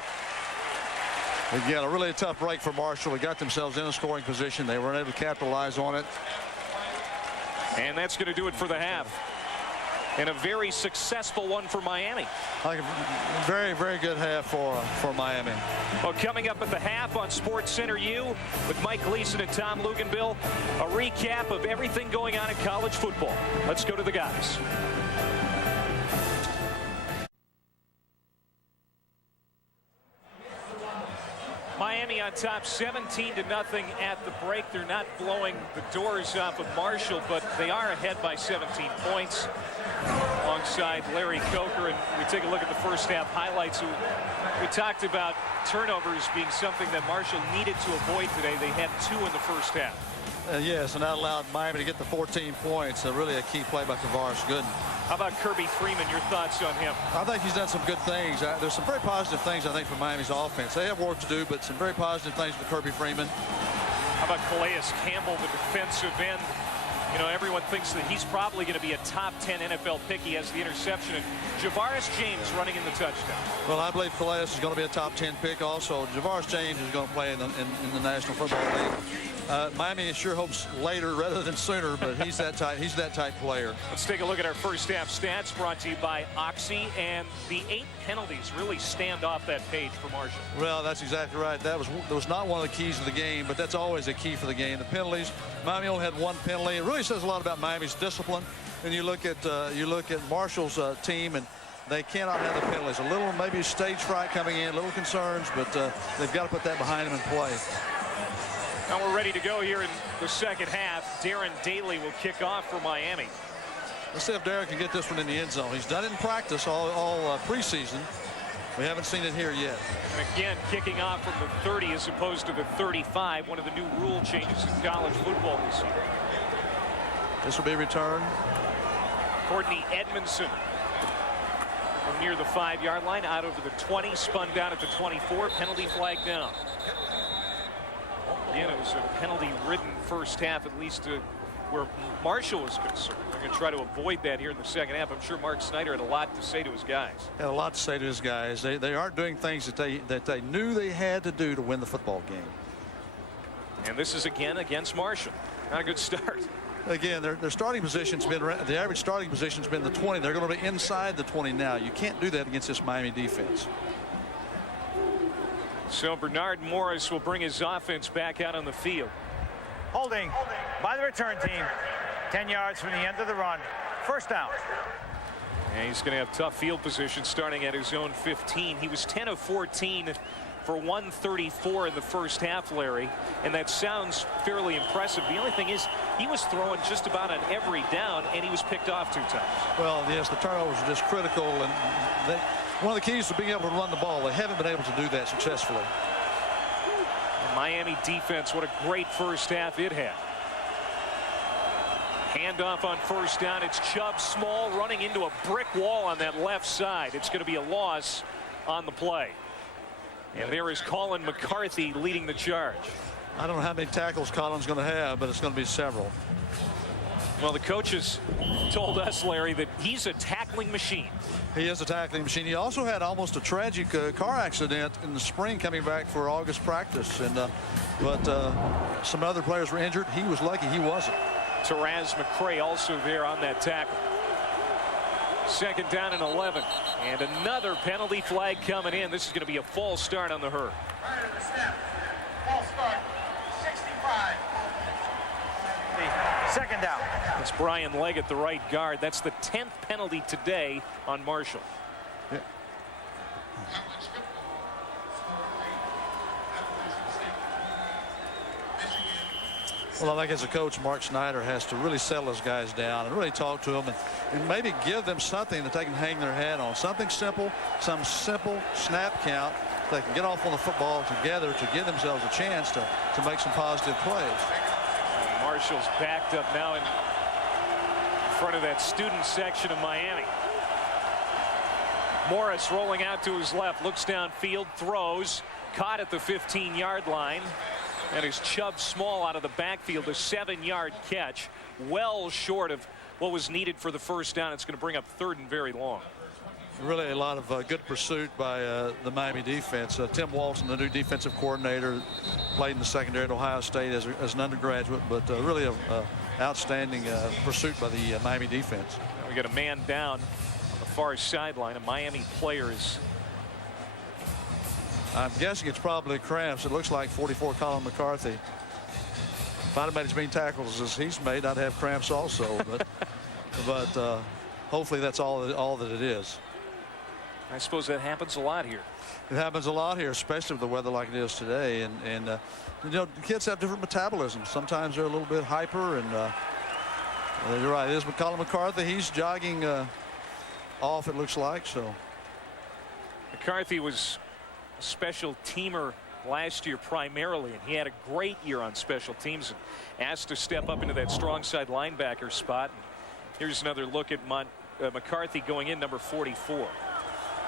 Again, a really tough break for Marshall. They got themselves in a scoring position. They weren't able to capitalize on it. And that's going to do it for the half. And a very successful one for Miami. Like a very, very good half for Miami. Well, coming up at the half on SportsCenter U with Mike Gleason and Tom Luganville, a recap of everything going on in college football. Let's go to the guys. on top 17-0 at the break. They're not blowing the doors off of Marshall, but they are ahead by 17 points alongside Larry Coker. And we take a look at the first half highlights. We talked about turnovers being something that Marshall needed to avoid today. They had 2 in the first half. Yes, and that allowed Miami to get the 14 points. Really a key play by Tavares Gooden. How about Kirby Freeman? Your thoughts on him? I think he's done some good things. There's some very positive things, I think, for Miami's offense. They have work to do, but some very positive things for Kirby Freeman. How about Calais Campbell, the defensive end? You know, everyone thinks that he's probably going to be a top 10 NFL pick. He has the interception. And Javaris James running in the touchdown. Well, I believe Calais is going to be a top 10 pick also. Javaris James is going to play in the National Football League. Miami sure hopes later rather than sooner, but he's that type player. Let's take a look at our first half stats brought to you by Oxy, and the 8 penalties really stand off that page for Marshall. Well, that's exactly right. That was not one of the keys of the game, but that's always a key for the game. The penalties. Miami only had 1 penalty. It really says a lot about Miami's discipline. And you look at Marshall's team, and they cannot have the penalties. A little maybe stage fright coming in, little concerns, but they've got to put that behind them and play. Now we're ready to go here in the second half. Darren Daly will kick off for Miami. Let's see if Darren can get this one in the end zone. He's done it in practice all preseason. We haven't seen it here yet. And again, kicking off from the 30 as opposed to the 35. One of the new rule changes in college football this year. This will be returned. Courtney Edmondson from near the 5-yard line out over the 20, spun down at the 24, penalty flag down. Again, it was a penalty-ridden first half, at least where Marshall was concerned. They're going to try to avoid that here in the second half. I'm sure Mark Snyder had a lot to say to his guys. Had a lot to say to his guys. They aren't doing things that they knew they had to do to win the football game. And this is again against Marshall. Not a good start. Again, their starting position's been, the average starting position's been the 20. They're going to be inside the 20 now. You can't do that against this Miami defense. So Bernard Morris will bring his offense back out on the field. Holding by the return team. 10 yards from the end of the run. First down. And he's going to have tough field position starting at his own 15. He was 10 of 14 for 134 in the first half, Larry, and that sounds fairly impressive. The only thing is he was throwing just about on every down, and he was picked off 2 times. Well, yes, the turnovers are just critical, and one of the keys to being able to run the ball, they haven't been able to do that successfully. The Miami defense, what a great first half it had. Handoff on first down. It's Chubb Small running into a brick wall on that left side. It's going to be a loss on the play. And there is Colin McCarthy leading the charge. I don't know how many tackles Colin's going to have, but it's going to be several. Well, the coaches told us, Larry, that he's a tackling machine. He is a tackling machine. He also had almost a tragic car accident in the spring coming back for August practice. But some other players were injured. He was lucky he wasn't. Taraz McCray also there on that tackle. Second down and 11. And another penalty flag coming in. This is going to be a false start on the Herd. Right at the snap. False start. 65. Second down. It's Brian Leggett, the right guard. That's the 10th penalty today on Marshall. Yeah. Well, I think as a coach, Mark Snyder has to really settle his guys down and really talk to them and maybe give them something that they can hang their hat on. Something simple, some simple snap count. They can get off on the football together to give themselves a chance to make some positive plays. Marshall's backed up now in front of that student section of Miami. Morris rolling out to his left, looks downfield, throws, caught at the 15-yard line. And it's Chubb Small out of the backfield, a 7-yard catch, well short of what was needed for the first down. It's going to bring up 3rd and very long. Really a lot of good pursuit by the Miami defense. Tim Walton, the new defensive coordinator, played in the secondary at Ohio State as an undergraduate, but really an outstanding pursuit by the Miami defense. Now we got a man down on the far sideline. A Miami player is. I'm guessing it's probably cramps. It looks like 44 Colin McCarthy. If I'd have made as many tackles as he's made, I'd have cramps also. But hopefully that's all that it is. I suppose that happens a lot here. It happens a lot here, especially with the weather like it is today. And you know, kids have different metabolisms. Sometimes they're a little bit hyper. And you're right. It is Colin McCarthy. He's jogging off, it looks like. So McCarthy was a special teamer last year primarily, and he had a great year on special teams and asked to step up into that strong side linebacker spot. And here's another look at McCarthy going in, number 44.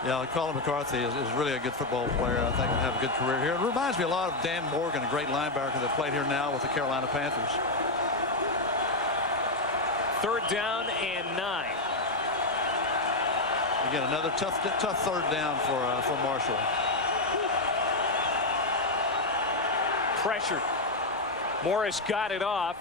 Yeah, Colin McCarthy is really a good football player. I think he'll have a good career here. It reminds me a lot of Dan Morgan, a great linebacker that played here now with the Carolina Panthers. 3rd down and 9. Again, another tough 3rd down for Marshall. Pressured. Morris got it off.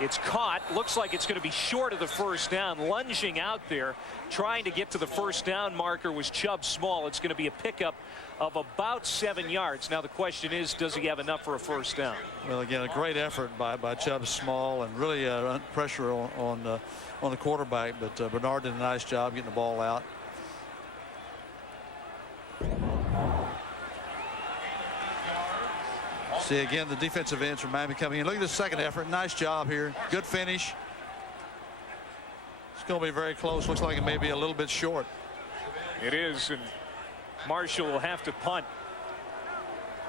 It's caught. Looks like it's going to be short of the 1st down. Lunging out there, trying to get to the 1st down marker was Chubb Small. It's going to be a pickup of about 7 yards. Now the question is, does he have enough for a 1st down? Well, again, a great effort by Chubb Small, and really pressure on the quarterback. But Bernard did a nice job getting the ball out. See, again, the defensive ends from Miami coming in. Look at the second effort. Nice job here. Good finish. It's going to be very close. Looks like it may be a little bit short. It is, and Marshall will have to punt.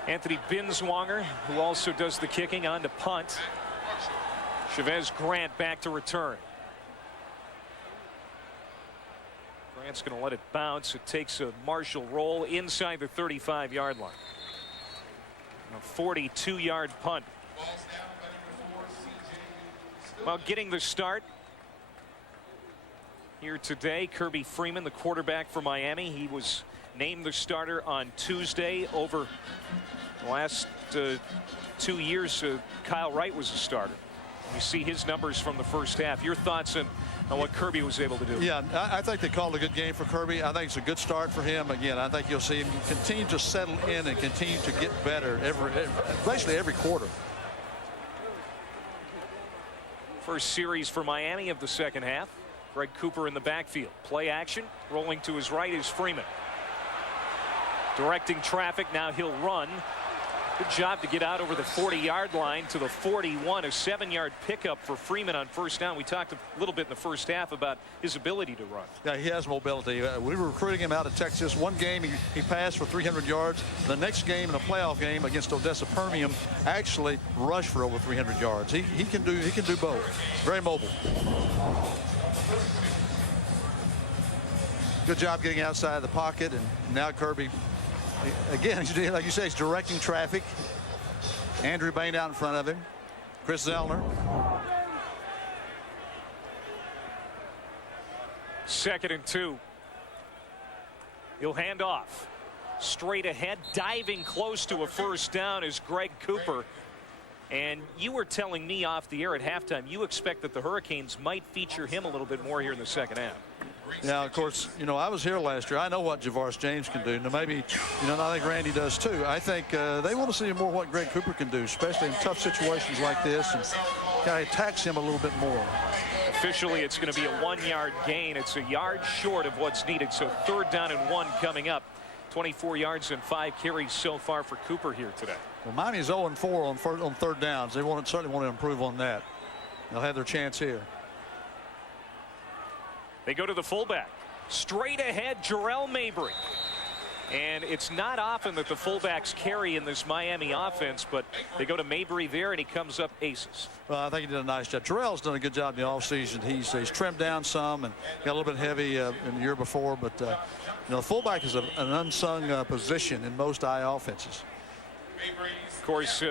Anthony Binswanger, who also does the kicking, on to punt. Chavez Grant back to return. Grant's going to let it bounce. It takes a Marshall roll inside the 35-yard line. A 42-yard punt. Well, getting the start here today, Kirby Freeman, the quarterback for Miami. He was named the starter on Tuesday. Over the last 2 years, Kyle Wright was a starter. You see his numbers from the 1st half. Your thoughts on what Kirby was able to do? Yeah, I think they called a good game for Kirby. I think it's a good start for him. Again, I think you'll see him continue to settle in and continue to get better basically every quarter. First series for Miami of the 2nd half. Greg Cooper in the backfield. Play action. Rolling to his right is Freeman. Directing traffic. Now he'll run. Good job to get out over the 40-yard line to the 41. A 7-yard pickup for Freeman on 1st down. We talked a little bit in the 1st half about his ability to run. Yeah, he has mobility. We were recruiting him out of Texas. One game he passed for 300 yards. The next game, in a playoff game against Odessa Permian, actually rushed for over 300 yards. He can do both. Very mobile. Good job getting outside the pocket, and now Kirby, again, like you say, he's directing traffic. Andrew Bain out in front of him. Chris Zellner. 2nd and 2. He'll hand off. Straight ahead, diving close to a 1st down is Greg Cooper. And you were telling me off the air at halftime you expect that the Hurricanes might feature him a little bit more here in the 2nd half. Now, of course, I was here last year. I know what Javaris James can do. Now, maybe, I think Randy does too. I think they want to see more what Greg Cooper can do, especially in tough situations like this, and kind of attacks him a little bit more. Officially, it's going to be a 1-yard gain. It's a yard short of what's needed. So 3rd down and 1 coming up. 24 yards and 5 carries so far for Cooper here today. Well, Miami's 0-4 on 3rd downs. They certainly want to improve on that. They'll have their chance here. They go to the fullback. Straight ahead, Jarrell Mabry. And it's not often that the fullbacks carry in this Miami offense, but they go to Mabry there, and he comes up aces. Well, I think he did a nice job. Jarrell's done a good job in the offseason. He's trimmed down some and got a little bit heavy in the year before, but the fullback is an unsung position in most I offenses. Of course,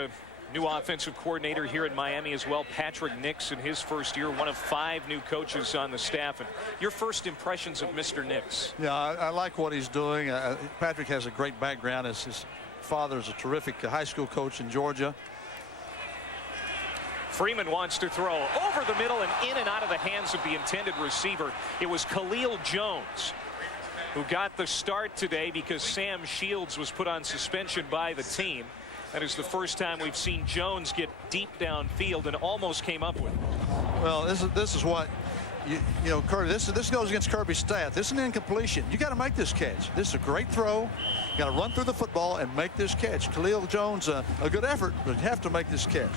new offensive coordinator here in Miami as well, Patrick Nix, in his 1st year, one of 5 new coaches on the staff. And your first impressions of Mr. Nix? Yeah, I like what he's doing. Patrick has a great background. His father is a terrific high school coach in Georgia. Freeman wants to throw over the middle and in and out of the hands of the intended receiver. It was Khalil Jones who got the start today because Sam Shields was put on suspension by the team. That is the first time we've seen Jones get deep downfield and almost came up with it. Well, this is what you know, Kirby, this goes against Kirby's stat. This is an incompletion. You got to make this catch. This is a great throw. You got to run through the football and make this catch. Khalil Jones, a good effort, but you have to make this catch.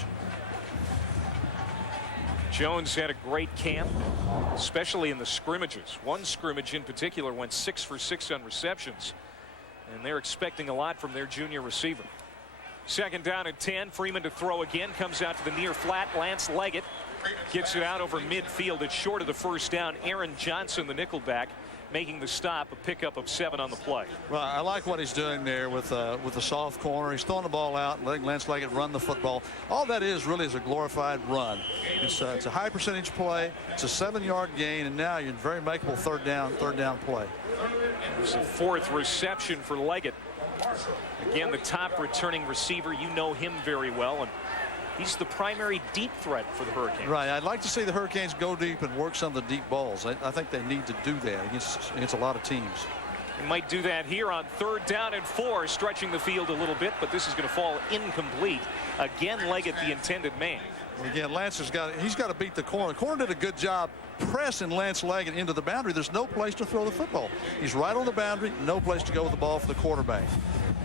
Jones had a great camp, especially in the scrimmages. One scrimmage in particular went 6 for 6 on receptions, and they're expecting a lot from their junior receiver. 2nd down and 10. Freeman to throw again. Comes out to the near flat. Lance Leggett gets it out over midfield. It's short of the 1st down. Aaron Johnson, the nickelback, making the stop. A pickup of 7 on the play. Well, I like what he's doing there with the soft corner. He's throwing the ball out, letting Lance Leggett run the football. All that is really is a glorified run. It's a high percentage play. It's a 7-yard gain, and now you're in very makeable third down play. It's the 4th reception for Leggett. Again, the top returning receiver. You know him very well, and he's the primary deep threat for the Hurricanes. Right. I'd like to see the Hurricanes go deep and work some of the deep balls. I think they need to do that against a lot of teams. They might do that here on 3rd down and 4, stretching the field a little bit, but this is going to fall incomplete. Again, Leggett, the intended man. Well, again, Lance has got to beat the corner. The corner did a good job pressing Lance Leggett into the boundary. There's no place to throw the football. He's right on the boundary, no place to go with the ball for the quarterback.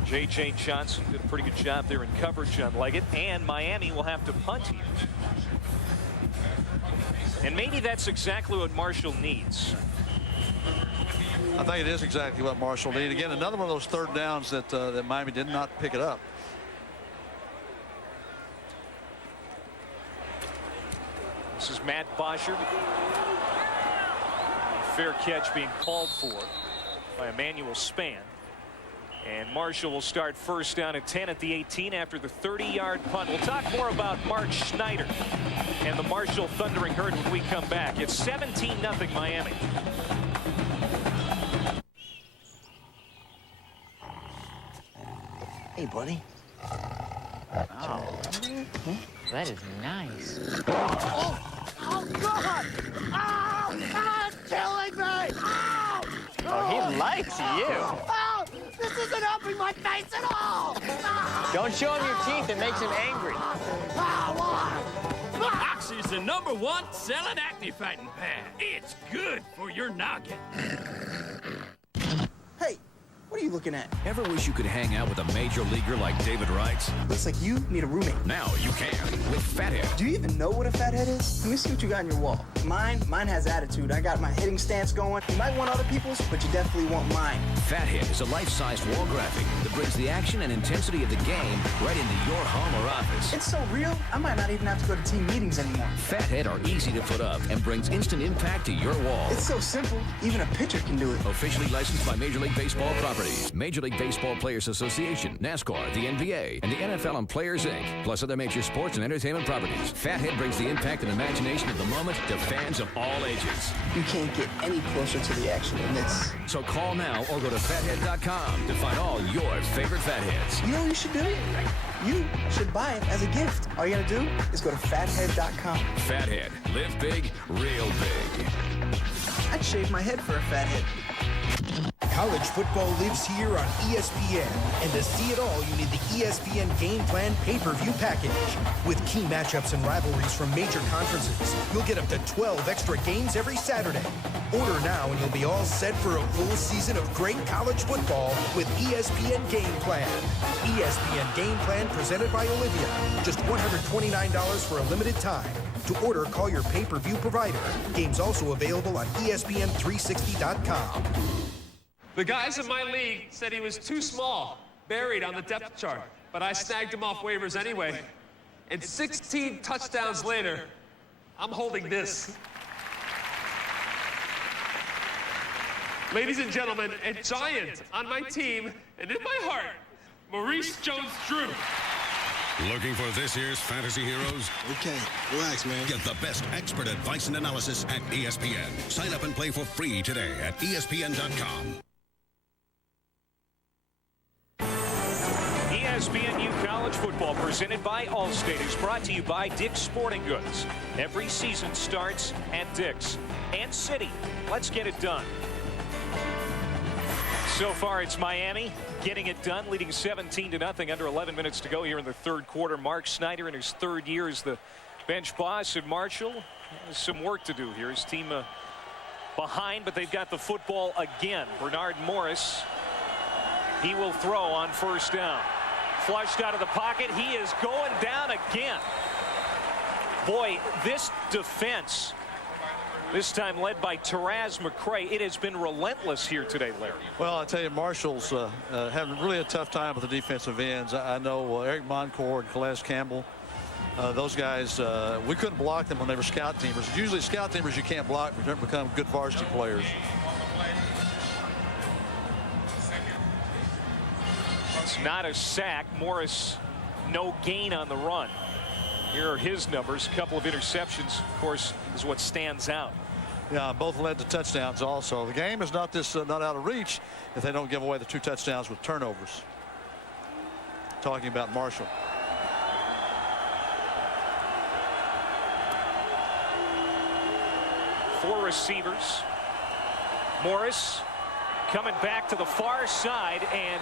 J.J. Johnson did a pretty good job there in coverage on Leggett, and Miami will have to punt here. And maybe that's exactly what Marshall needs. I think it is exactly what Marshall needs. Again, another one of those 3rd downs that Miami did not pick it up. This is Matt Boschert. Fair catch being called for by Emmanuel Spann. And Marshall will start 1st down and 10 at the 18 after the 30-yard punt. We'll talk more about Mark Schneider and the Marshall Thundering Herd when we come back. It's 17-0 Miami. Hey, buddy. Oh, that is nice. Oh, God! Oh, it's killing me! Oh! Oh, he likes you. Oh, this isn't helping my face at all! Don't show him your teeth. It makes him angry. Oxy's the #1 selling acne fighting pad. It's good for your noggin. Hey, what are you looking at? Ever wish you could hang out with a major leaguer like David Wright? Looks like you need a roommate. Now you can with Fathead. Do you even know what a fathead is? Let me see what you got on your wall. Mine has attitude. I got my hitting stance going. You might want other people's, but you definitely want mine. Fathead is a life-sized wall graphic that brings the action and intensity of the game right into your home or office. It's so real, I might not even have to go to team meetings anymore. Fathead are easy to put up and brings instant impact to your wall. It's so simple, even a pitcher can do it. Officially licensed by Major League Baseball Properties, Major League Baseball Players Association, NASCAR, the NBA, and the NFL and Players Inc., plus other major sports and entertainment properties. Fathead brings the impact and imagination of the moment to fans of all ages. You can't get any closer to the action than this. So call now or go to fathead.com to find all your favorite Fatheads. You know what you should do? You should buy it as a gift. All you gotta do is go to fathead.com. Fathead. Live big, real big. I'd shave my head for a fathead. College football lives here on ESPN, and to see it all, you need the ESPN Game Plan pay-per-view package. With key matchups and rivalries from major conferences, you'll get up to 12 extra games every Saturday. Order now and you'll be all set for a full season of great college football with ESPN Game Plan. ESPN Game Plan presented by Olivia. Just $129 for a limited time. To order, call your pay-per-view provider. Games also available on ESPN360.com. The guys in my league said he was too small, buried on the depth chart, but I snagged him off waivers anyway. And 16 touchdowns later, I'm holding this. Ladies and gentlemen, a giant on my team and in my heart, Maurice Jones-Drew. Looking for this year's fantasy heroes? Okay, relax, man. Get the best expert advice and analysis at ESPN. Sign up and play for free today at ESPN.com. ESPNU College Football presented by Allstate is brought to you by Dick's Sporting Goods. Every season starts at Dick's. And City. Let's get it done. So far, it's Miami getting it done, leading 17-0, under 11 minutes to go here in the third quarter. Mark Schneider in his 3rd year as the bench boss at Marshall. some work to do here. His team behind, but they've got the football again. Bernard Morris, he will throw on first down. Flushed out of the pocket. He is going down again. Boy, this defense, this time led by Taraz McCray, it has been relentless here today, Larry. Well, I tell you, Marshall's having really a tough time with the defensive ends. I know Eric Moncourt and Calais Campbell, those guys, we couldn't block them when they were scout teamers. Usually scout teamers you can't block, but don't become good varsity players. It's not a sack. Morris, no gain on the run. Here are his numbers. A couple of interceptions, of course, is what stands out. Yeah, both led to touchdowns also. The game is not not out of reach if they don't give away the 2 touchdowns with turnovers. Talking about Marshall. Four receivers. Morris coming back to the far side, and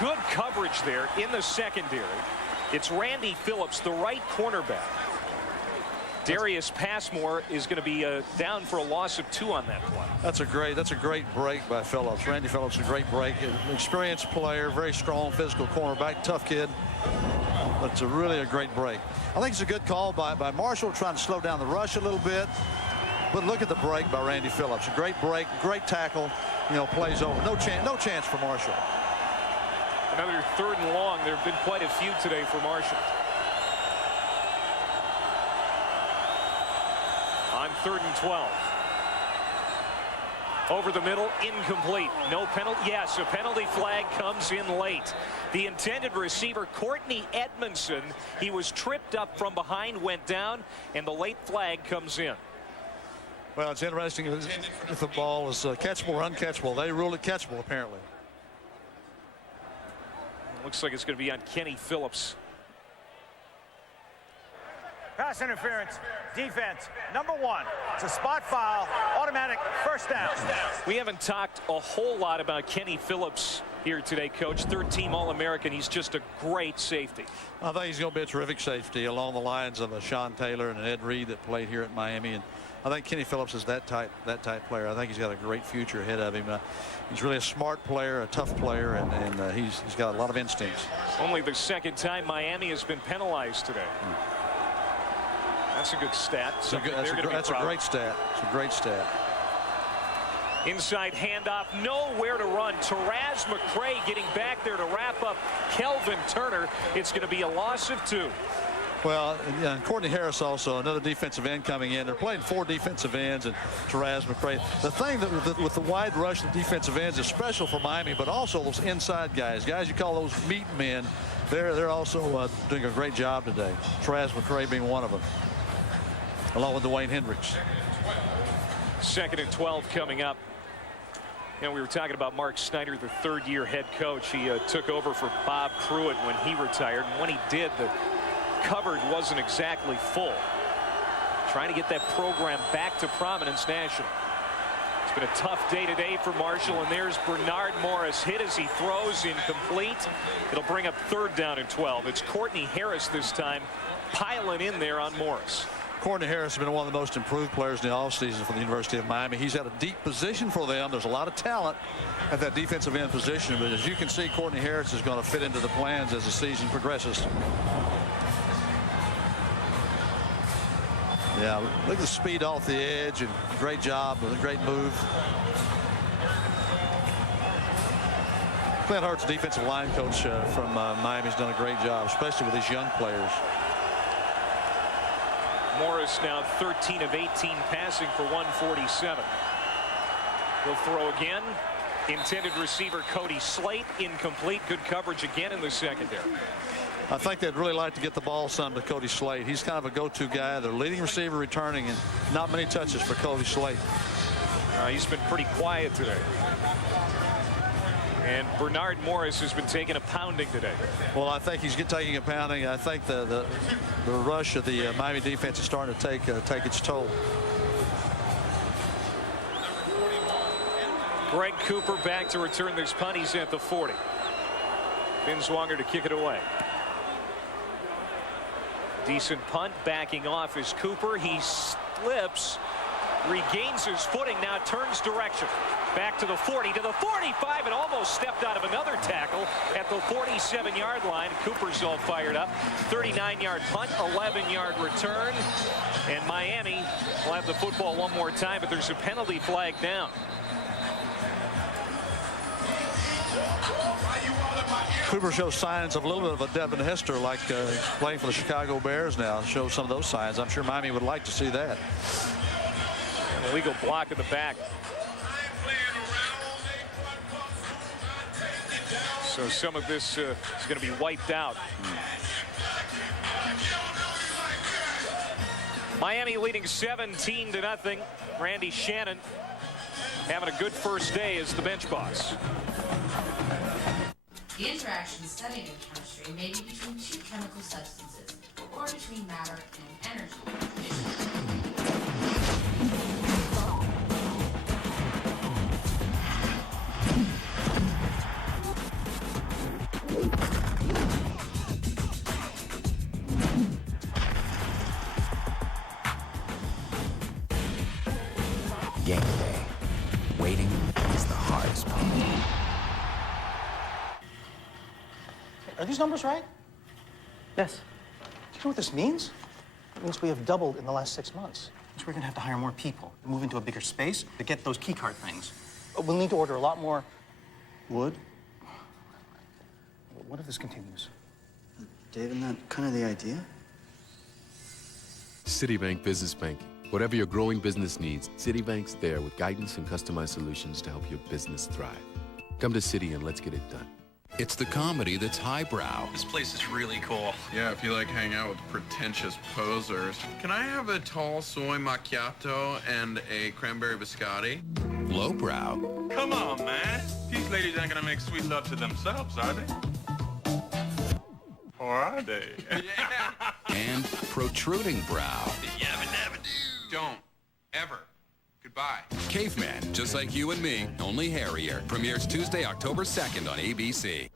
good coverage there in the secondary. It's Randy Phillips, the right cornerback. Darius Passmore is going to be down for a loss of 2 on that play. That's a great break by Phillips. Randy Phillips, a great break. An experienced player, very strong physical cornerback, tough kid. But it's really a great break. I think it's a good call by Marshall, trying to slow down the rush a little bit. But look at the break by Randy Phillips. A great break, great tackle. You know, plays over. No chance for Marshall. Another 3rd and long. There have been quite a few today for Marshall. On 3rd and 12. Over the middle, incomplete. No penalty. Yes, a penalty flag comes in late. The intended receiver, Courtney Edmondson, he was tripped up from behind, went down, and the late flag comes in. Well, it's interesting if the ball is catchable or uncatchable. They ruled it catchable, apparently. Looks like it's going to be on Kenny Phillips. Pass interference, defense, number 1. It's a spot foul, automatic first down. We haven't talked a whole lot about Kenny Phillips here today, Coach. 3rd-team All-American. He's just a great safety. I think he's going to be a terrific safety along the lines of Sean Taylor and Ed Reed that played here at Miami. And I think Kenny Phillips is that type player. I think he's got a great future ahead of him. He's really a smart player, a tough player, and he's got a lot of instincts. Only the 2nd time Miami has been penalized today. That's a good stat. That's a great stat. It's a great stat. Inside handoff, nowhere to run. Taraz McCray getting back there to wrap up Kelvin Turner. It's going to be a loss of 2. Well, and Courtney Harris also, another defensive end coming in. They're playing 4 defensive ends and Taraz McCray. The thing that with the wide rush of defensive ends is special for Miami, but also those inside guys you call those meat men. They're also doing a great job today. Taraz McCray being one of them, along with Dwayne Hendricks. 2nd and 12 coming up. And we were talking about Mark Snyder, the 3rd-year head coach. He took over for Bob Pruitt when he retired. And when he did, the cupboard wasn't exactly full. Trying to get that program back to prominence nationally. It's been a tough day today for Marshall, and there's Bernard Morris hit as he throws, incomplete. It'll bring up 3rd down and 12. It's Courtney Harris this time piling in there on Morris. Courtney Harris has been one of the most improved players in the offseason for the University of Miami. He's had a deep position for them. There's a lot of talent at that defensive end position, but as you can see, Courtney Harris is going to fit into the plans as the season progresses. Yeah, look at the speed off the edge, and great job, a great move. Clint Hurts, defensive line coach from Miami, has done a great job, especially with these young players. Morris now 13 of 18 passing for 147. He'll throw again. Intended receiver Cody Slate, incomplete. Good coverage again in the secondary. I think they'd really like to get the ball some to Cody Slate. He's kind of a go-to guy. Their leading receiver returning, and not many touches for Cody Slate. He's been pretty quiet today. And Bernard Morris has been taking a pounding today. Well, I think he's taking a pounding. I think the rush of the Miami defense is starting to take its toll. Greg Cooper back to return this punt. He's at the 40. Binswanger to kick it away. Decent punt. Backing off is Cooper. He flips, regains his footing, now turns direction. Back to the 40, to the 45, and almost stepped out of another tackle at the 47-yard line. Cooper's all fired up. 39-yard punt, 11-yard return. And Miami will have the football one more time, but there's a penalty flag down. Cooper shows signs of a little bit of a Devin Hester, like playing for the Chicago Bears now. Shows some of those signs. I'm sure Miami would like to see that. An illegal block in the back. So some of this is going to be wiped out. Miami leading 17-0. Randy Shannon having a good first day as the bench boss. The interaction studied in chemistry may be between two chemical substances or between matter and energy. Game day. Waiting is the hardest part. Are these numbers right? Yes. Do you know what this means? It means we have doubled in the last 6 months. It means we're going to have to hire more people, move into a bigger space to get those key card things. We'll need to order a lot more wood. What if this continues? Dave, isn't that kind of the idea? Citibank Business Banking. Whatever your growing business needs, Citibank's there with guidance and customized solutions to help your business thrive. Come to Citi and let's get it done. It's the comedy that's highbrow. This place is really cool. Yeah, if you like hanging out with pretentious posers. Can I have a tall soy macchiato and a cranberry biscotti? Lowbrow. Come on, man. These ladies aren't gonna make sweet love to themselves, are they? Or are they? And protruding brow. Don't. Ever. Goodbye. Caveman, just like you and me, only hairier. Premieres Tuesday, October 2nd on ABC.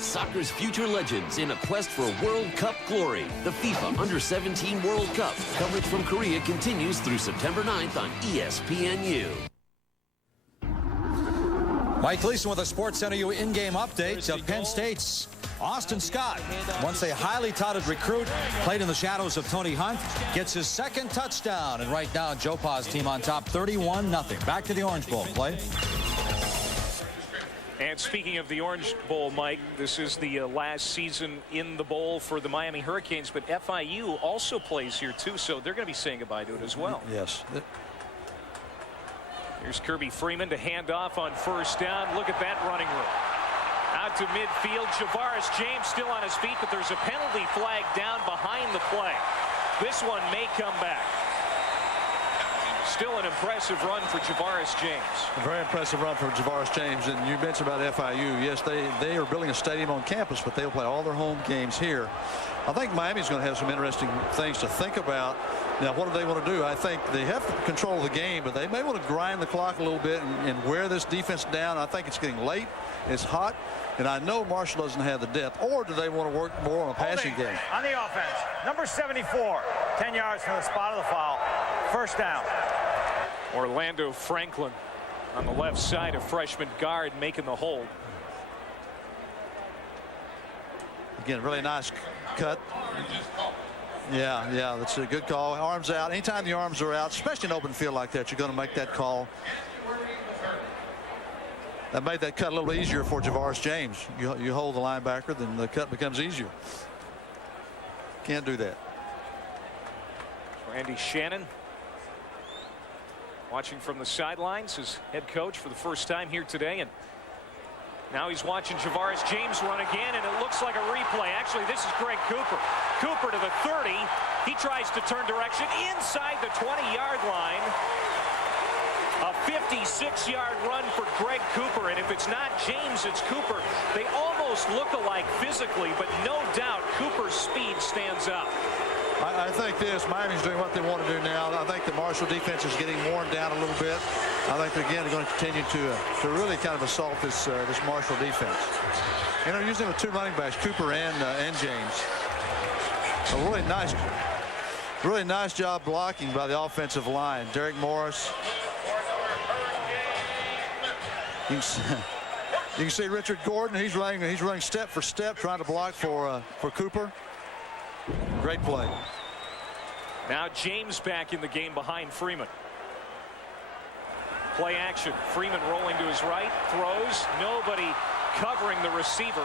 Soccer's future legends in a quest for World Cup glory. The FIFA Under-17 World Cup. Coverage from Korea continues through September 9th on ESPNU. Mike Gleason with a SportsCenter U in-game update of Penn State's Austin Scott. Once a highly touted recruit, played in the shadows of Tony Hunt, gets his second touchdown. And right now, Joe Pa's team on top 31-0. Back to the Orange Bowl. Play. And speaking of the Orange Bowl, Mike, this is the last season in the bowl for the Miami Hurricanes, but FIU also plays here too, so they're going to be saying goodbye to it as well. Yes. Here's Kirby Freeman to hand off on first down. Look at that running room. Out to midfield, Javaris James still on his feet, but there's a penalty flag down behind the play. This one may come back. Still an impressive run for Javaris James. A very impressive run for Javaris James. And you mentioned about FIU. Yes, they are building a stadium on campus, but they'll play all their home games here. I think Miami's going to have some interesting things to think about. Now, what do they want to do? I think they have control of the game, but they may want to grind the clock a little bit and wear this defense down. I think it's getting late. It's hot. And I know Marshall doesn't have the depth. Or do they want to work more on a passing game? On the offense, number 74, 10 yards from the spot of the foul. First down. Orlando Franklin on the left side, a freshman guard making the hold. Again, really nice cut. Yeah, that's a good call. Arms out. Anytime the arms are out, especially in open field like that, you're going to make that call. That made that cut a little bit easier for Javaris James. You hold the linebacker, then the cut becomes easier. Can't do that. Randy Shannon watching from the sidelines as head coach for the first time here today, and Now he's watching Javaris James run again, and it looks like a replay. Actually, this is Greg Cooper. Cooper to the 30. He tries to turn direction inside the 20-yard line. A 56-yard run for Greg Cooper, and if it's not James, it's Cooper. They almost look alike physically, but no doubt Cooper's speed stands out. I think Miami's doing what they want to do now. I think the Marshall defense is getting worn down a little bit. I think, again, they're going to continue to really kind of assault this Marshall defense. And they're using the two running backs, Cooper and James. A really nice job blocking by the offensive line. Derek Morris. You can see Richard Gordon. He's running step for step, trying to block for Cooper. Great play. Now James back in the game behind Freeman. Play action. Freeman rolling to his right. Throws. Nobody covering the receiver.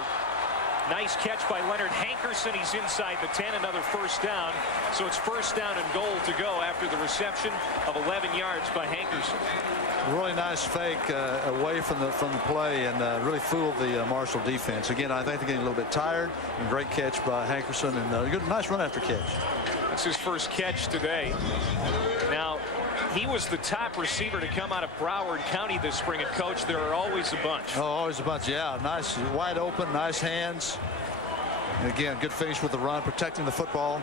Nice catch by Leonard Hankerson. He's inside the 10. Another first down. So it's first down and goal to go after the reception of 11 yards by Hankerson. Really nice fake away from the play, and really fooled the Marshall defense. Again, I think they're getting a little bit tired. And great catch by Hankerson, and good, nice run after catch. That's his first catch today. Now, he was the top receiver to come out of Broward County this spring. And coach, there are always a bunch. Oh, always a bunch. Yeah, nice, wide open, nice hands. And again, good finish with the run, protecting the football.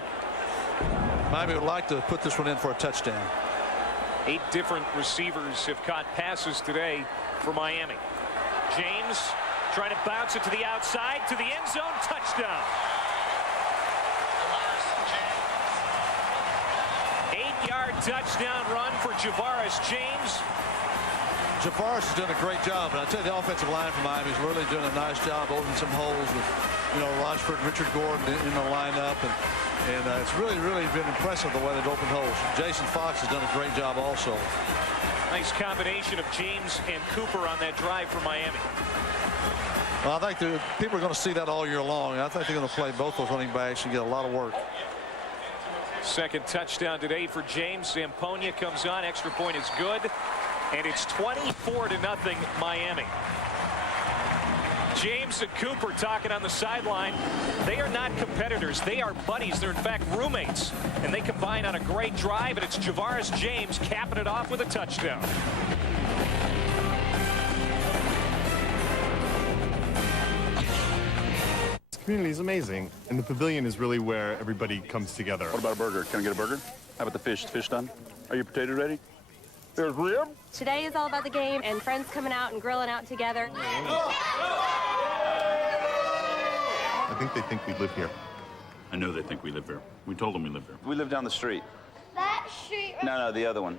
Miami would like to put this one in for a touchdown. 8 different receivers have caught passes today for Miami. James trying to bounce it to the outside, to the end zone, touchdown. 8-yard touchdown run for Javaris James. Javaris is doing a great job, and I tell you, the offensive line for Miami is really doing a nice job opening some holes with, Rochford, Richard Gordon in the lineup, and it's really been impressive the way they've opened holes. Jason Fox has done a great job also. Nice combination of James and Cooper on that drive for Miami. Well, I think people are going to see that all year long. I think they're going to play both those running backs and get a lot of work. Second touchdown today for James. Zamponia comes on. Extra point is good. And it's 24-0 Miami. James and Cooper talking on the sideline. They are not competitors. They are buddies. They're, in fact, roommates. And they combine on a great drive, and it's Javaris James capping it off with a touchdown. This community is amazing, and the pavilion is really where everybody comes together. What about a burger? Can I get a burger? How about the fish? Is the fish done? Are your potatoes ready? There's rib. Today is all about the game and friends coming out and grilling out together. I think they think we live here. I know they think we live here. We told them we live here. We live down the street. That street. No, the other one.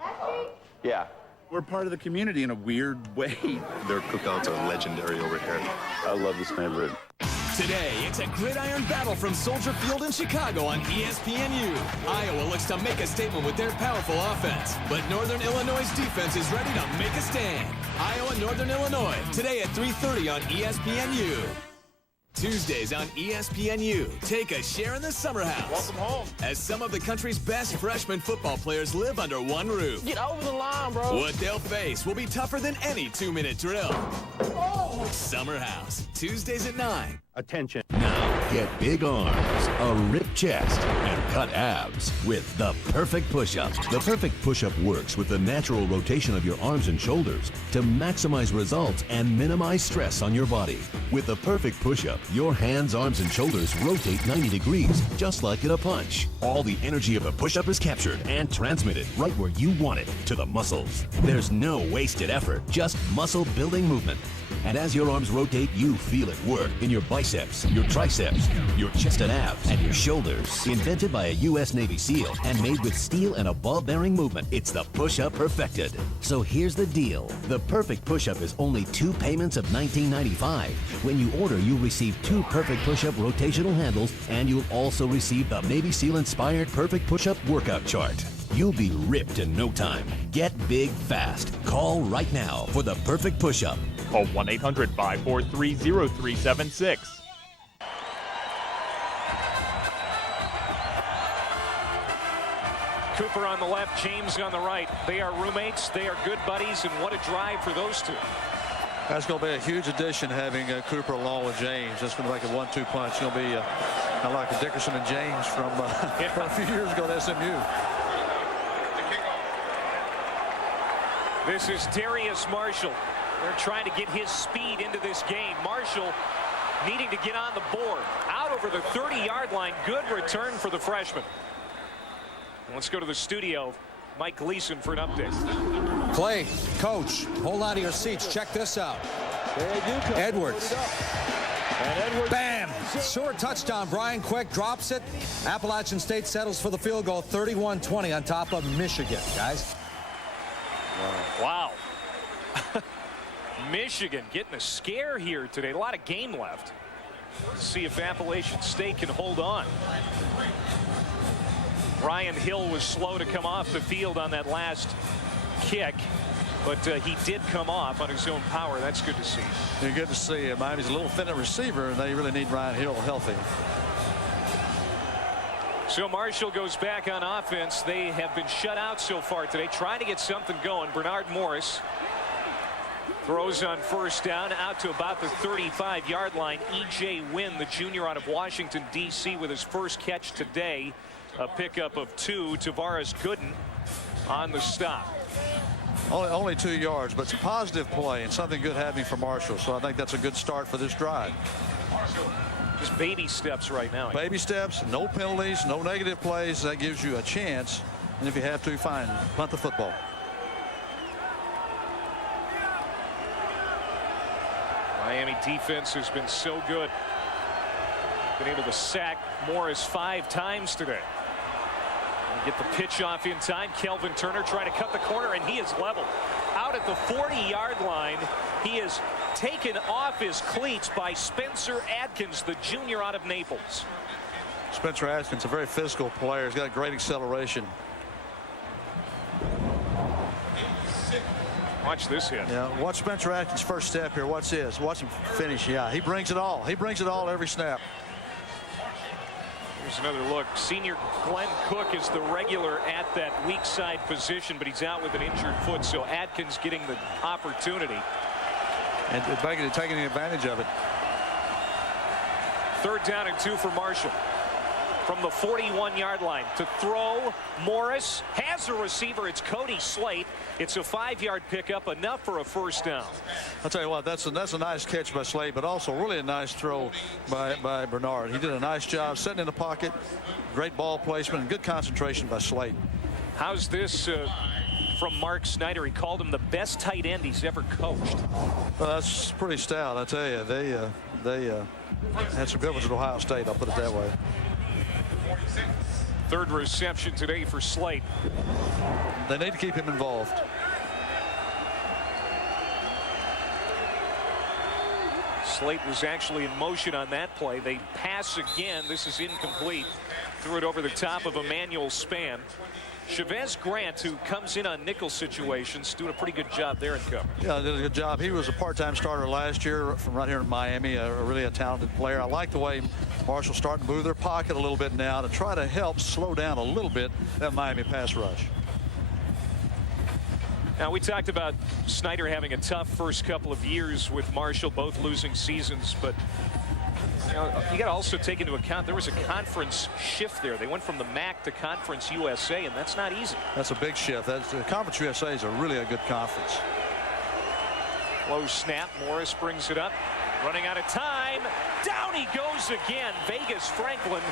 That street? Yeah. We're part of the community in a weird way. Their cookouts are legendary over here. I love this neighborhood. Today, it's a gridiron battle from Soldier Field in Chicago on ESPNU. Iowa looks to make a statement with their powerful offense, but Northern Illinois' defense is ready to make a stand. Iowa, Northern Illinois, today at 3:30 on ESPNU. Tuesdays on ESPNU, take a share in the Summer House. Welcome home. As some of the country's best freshman football players live under one roof. Get over the line, bro. What they'll face will be tougher than any 2-minute drill. Oh. Summer House, Tuesdays at 9. Attention. Now, get big arms, a ripped chest, and cut abs with the Perfect Push-Up. The Perfect Push-Up works with the natural rotation of your arms and shoulders to maximize results and minimize stress on your body. With the Perfect Push-Up, your hands, arms, and shoulders rotate 90 degrees, just like in a punch. All the energy of the push-up is captured and transmitted right where you want it, to the muscles. There's no wasted effort, just muscle-building movement. And as your arms rotate, you feel it work in your biceps, your triceps, your chest and abs, and your shoulders. Invented by a U.S. Navy SEAL and made with steel and a ball-bearing movement, it's the push-up perfected. So here's the deal. The Perfect Push-Up is only 2 payments of $19.95. When you order, you'll receive 2 Perfect Push-Up rotational handles, and you'll also receive the Navy SEAL-inspired Perfect Push-Up workout chart. You'll be ripped in no time. Get big fast. Call right now for the Perfect Push-Up. Call 1-800-543-0376. Cooper on the left, James on the right. They are roommates. They are good buddies, and what a drive for those two. That's going to be a huge addition having Cooper along with James. That's going to make a 1-2 punch. It's going to be kind of like a Dickerson and James from a few years ago at SMU. This is Darius Marshall. They're trying to get his speed into this game. Marshall needing to get on the board. Out over the 30-yard line. Good return for the freshman. Let's go to the studio. Mike Gleason for an update. Clay, coach, hold on to your seats. Check this out. Edwards. Bam! Short touchdown. Brian Quick drops it. Appalachian State settles for the field goal. 31-20 on top of Michigan, guys. Wow. Michigan getting a scare here today. A lot of game left. Let's see if Appalachian State can hold on. Ryan Hill was slow to come off the field on that last kick, but he did come off on his own power. That's good to see. You're good to see. Miami's a little thin at receiver, and they really need Ryan Hill healthy. So Marshall goes back on offense. They have been shut out so far today, trying to get something going. Bernard Morris throws on first down out to about the 35-yard line. E.J. Wynn, the junior out of Washington, D.C., with his first catch today. A pickup of 2. Tavares Gooden on the stop. Only 2 yards, but it's a positive play and something good happening for Marshall. So I think that's a good start for this drive. Just baby steps right now. Baby steps, no penalties, no negative plays. That gives you a chance. And if you have to, fine, punt the football. Miami defense has been so good. Been able to sack Morris 5 times today. Get the pitch off in time. Kelvin Turner trying to cut the corner, and he is level. Out at the 40-yard line, he is taken off his cleats by Spencer Adkins, the junior out of Naples. Spencer Adkins, a very physical player. He's got great acceleration. Watch this hit. Yeah, watch Spencer Adkins' first step here. Watch this. Watch him finish. Yeah, he brings it all. He brings it all every snap. Here's another look. Senior Glenn Cook is the regular at that weak side position, but he's out with an injured foot, so Adkins getting the opportunity. And taking advantage of it. 3rd down and 2 for Marshall. From the 41-yard line to throw. Morris has a receiver. It's Cody Slate. It's a 5-yard pickup, enough for a first down. I'll tell you what, that's a nice catch by Slate, but also really a nice throw by Bernard. He did a nice job sitting in the pocket. Great ball placement and good concentration by Slate. How's this from Mark Snyder? He called him the best tight end he's ever coached. Well, that's pretty stout, I tell you. They had some good ones at Ohio State, I'll put it that way. 3rd reception today for Slate. They need to keep him involved. Slate was actually in motion on that play. They pass again. This is incomplete. Threw it over the top of Emmanuel Span. Chavez Grant, who comes in on nickel situations, doing a pretty good job there in coverage. Yeah, did a good job. He was a part-time starter last year from right here in Miami, really a talented player. I like the way Marshall's starting to move their pocket a little bit now to try to help slow down a little bit that Miami pass rush. Now, we talked about Snyder having a tough first couple of years with Marshall, both losing seasons, but you got to also take into account there was a conference shift there. They went from the MAC to Conference USA, and that's not easy. That's a big shift. The Conference USA is a really good conference. Low snap. Morris brings it up. Running out of time. Down he goes again. Vegas Franklin.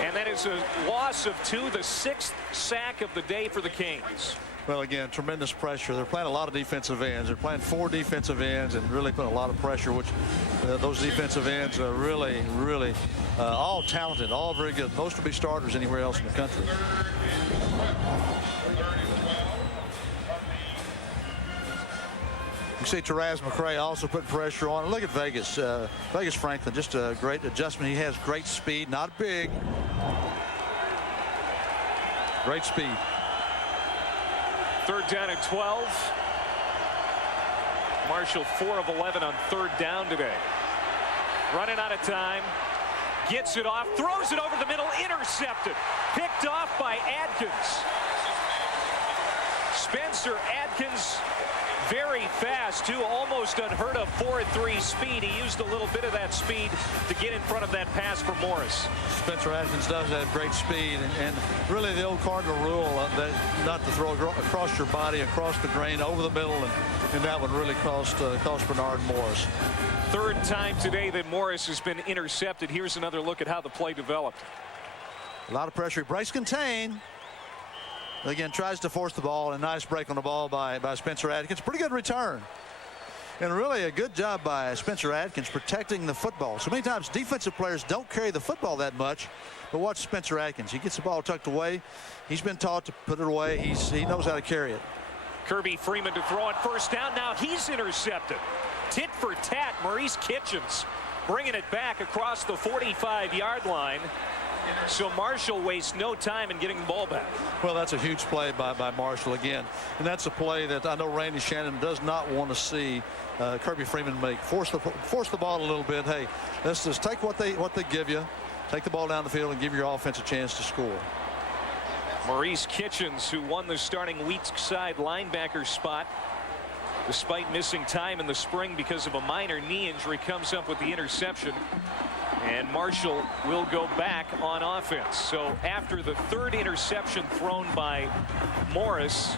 And that is a loss of 2, the 6th sack of the day for the Canes. Well, again, tremendous pressure. They're playing a lot of defensive ends. They're playing 4 defensive ends and really putting a lot of pressure, which those defensive ends are really all talented, all very good. Most will be starters anywhere else in the country. You see Taraz McCray also putting pressure on. Look at Vegas. Vegas Franklin, just a great adjustment. He has great speed, not big. Great speed. 3rd down and 12. Marshall 4 of 11 on 3rd down today. Running out of time. Gets it off. Throws it over the middle. Intercepted. Picked off by Adkins. Spencer Atkins, very fast, too, almost unheard of 4.3 speed. He used a little bit of that speed to get in front of that pass for Morris. Spencer Atkins does have great speed, and really the old Cardinal rule that not to throw across your body, across the grain, over the middle, and that would really cost Bernard Morris. Third time today that Morris has been intercepted. Here's another look at how the play developed. A lot of pressure. He breaks contain. Again, tries to force the ball, and a nice break on the ball by Spencer Atkins. Pretty good return. And really a good job by Spencer Atkins protecting the football. So many times defensive players don't carry the football that much, but watch Spencer Atkins. He gets the ball tucked away. He's been taught to put it away. He knows how to carry it. Kirby Freeman to throw on first down. Now he's intercepted. Tit for tat, Maurice Kitchens bringing it back across the 45-yard line. So Marshall wastes no time in getting the ball back. Well, that's a huge play by Marshall again. And that's a play that I know Randy Shannon does not want to see Kirby Freeman make. Force the ball a little bit. Hey, let's just take what they give you. Take the ball down the field and give your offense a chance to score. Maurice Kitchens, who won the starting weak side linebacker spot despite missing time in the spring because of a minor knee injury, comes up with the interception. And Marshall will go back on offense. So after the third interception thrown by Morris,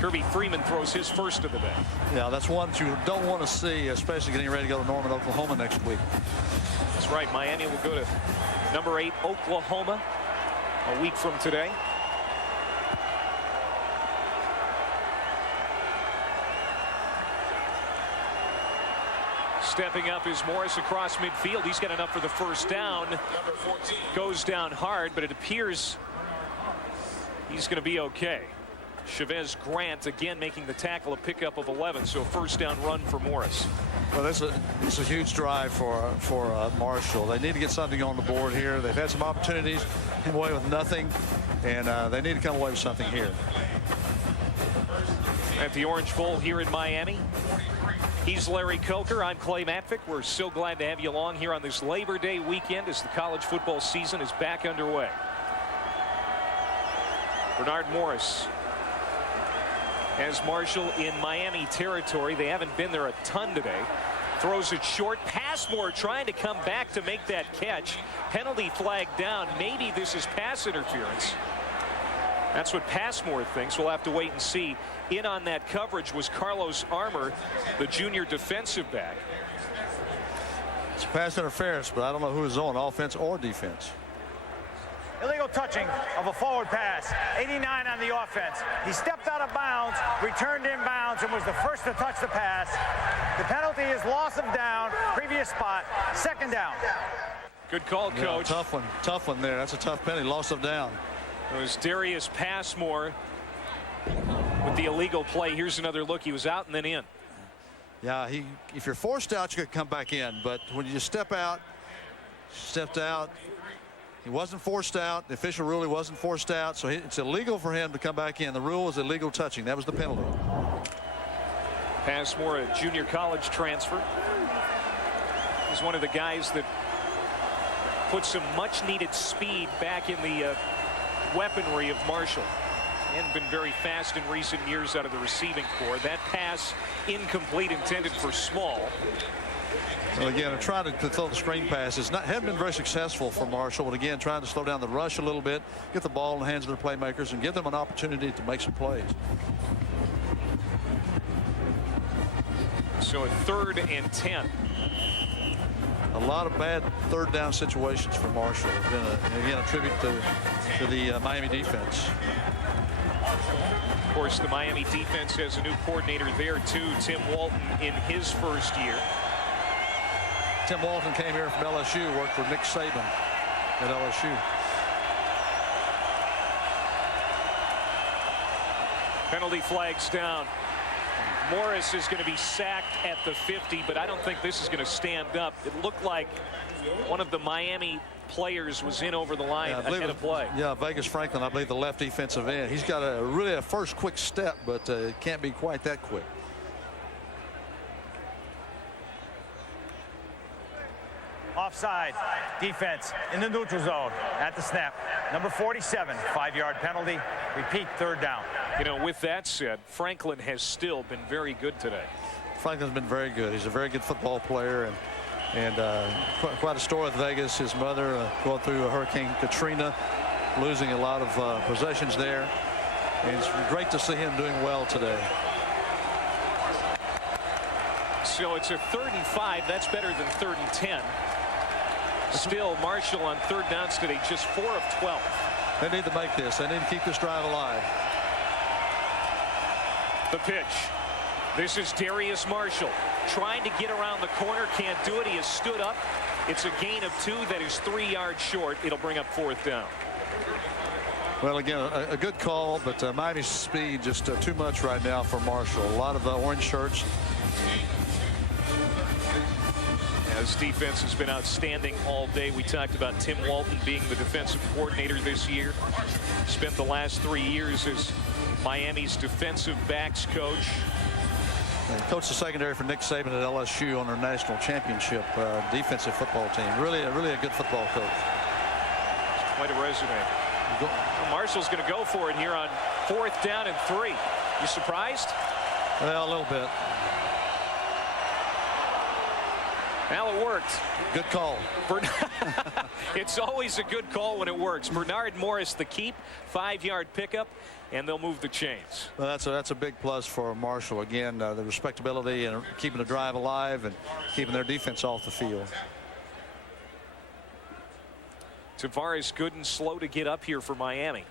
Kirby Freeman throws his first of the day. Yeah, that's one that you don't want to see, especially getting ready to go to Norman, Oklahoma next week. That's right. Miami will go to number 8 Oklahoma a week from today. Stepping up is Morris across midfield. He's got enough for the first down. Goes down hard, but it appears he's going to be okay. Chavez Grant again making the tackle, a pickup of 11, so a first down run for Morris. Well, this is a huge drive for Marshall. They need to get something on the board here. They've had some opportunities, came away with nothing, and they need to come away with something here. At the Orange Bowl here in Miami, he's Larry Coker. I'm Clay Matvick. We're so glad to have you along here on this Labor Day weekend as the college football season is back underway. Bernard Morris has Marshall in Miami territory. They haven't been there a ton today. Throws it short. Passmore trying to come back to make that catch. Penalty flag down. Maybe this is pass interference. That's what Passmore thinks. We'll have to wait and see. In on that coverage was Carlos Armour, the junior defensive back. It's pass interference, but I don't know who is on, offense or defense. Illegal touching of a forward pass. 89 on the offense. He stepped out of bounds, returned inbounds, and was the first to touch the pass. The penalty is loss of down. Previous spot, second down. Good call, Coach. Yeah, tough one there. That's a tough penalty, loss of down. It was Darius Passmore with the illegal play. Here's another look. He was out and then in. Yeah, if you're forced out, you could come back in. But when you just stepped out, he wasn't forced out. The official rule he wasn't forced out. So it's illegal for him to come back in. The rule is illegal touching. That was the penalty. Passmore, a junior college transfer. He's one of the guys that put some much needed speed back in the weaponry of Marshall. He hadn't been very fast in recent years out of the receiving corps. That pass incomplete, intended for Small. Well, again, I'm trying to throw the screen passes. Haven't been very successful for Marshall, but again, trying to slow down the rush a little bit, get the ball in the hands of their playmakers, and give them an opportunity to make some plays. So a 3rd and 10. A lot of bad third down situations for Marshall. It's been, again, a tribute to the Miami defense. Of course, the Miami defense has a new coordinator there, too, Tim Walton, in his first year. Tim Walton came here from LSU, worked for Nick Saban at LSU. Penalty flags down. Morris is going to be sacked at the 50, but I don't think this is going to stand up. It looked like one of the Miami players was in over the line ahead of play. Yeah, Vegas Franklin, I believe the left defensive end. He's got a first quick step, but it can't be quite that quick. Offside. Defense in the neutral zone at the snap. Number 47, 5-yard penalty. Repeat, third down. You know, with that said, Franklin has still been very good today. Franklin's been very good. He's a very good football player, and quite a story with Vegas. His mother going through Hurricane Katrina, losing a lot of possessions there. And it's great to see him doing well today. So it's a 3rd and 5. That's better than 3rd and 10. Still, Marshall on 3rd downs today, just 4 of 12. They need to make this. They need to keep this drive alive. The pitch. This is Darius Marshall trying to get around the corner. Can't do it. He has stood up. It's a gain of 2. That is 3 yards short. It'll bring up 4th down. Well, again, a good call, but Miami's speed just too much right now for Marshall. A lot of orange shirts. His defense has been outstanding all day. We talked about Tim Walton being the defensive coordinator this year. Spent the last 3 years as Miami's defensive backs coach. Coached the secondary for Nick Saban at LSU on their national championship defensive football team. Really a good football coach. It's quite a resume. Marshall's going to go for it here on 4th down and 3. You surprised? Well, a little bit. Well, it worked. Good call. It's always a good call when it works. Bernard Morris the keep, 5-yard pickup, and they'll move the chains. Well, that's a big plus for Marshall. Again, the respectability and keeping the drive alive and keeping their defense off the field. Tavares Gooden slow to get up here for Miami.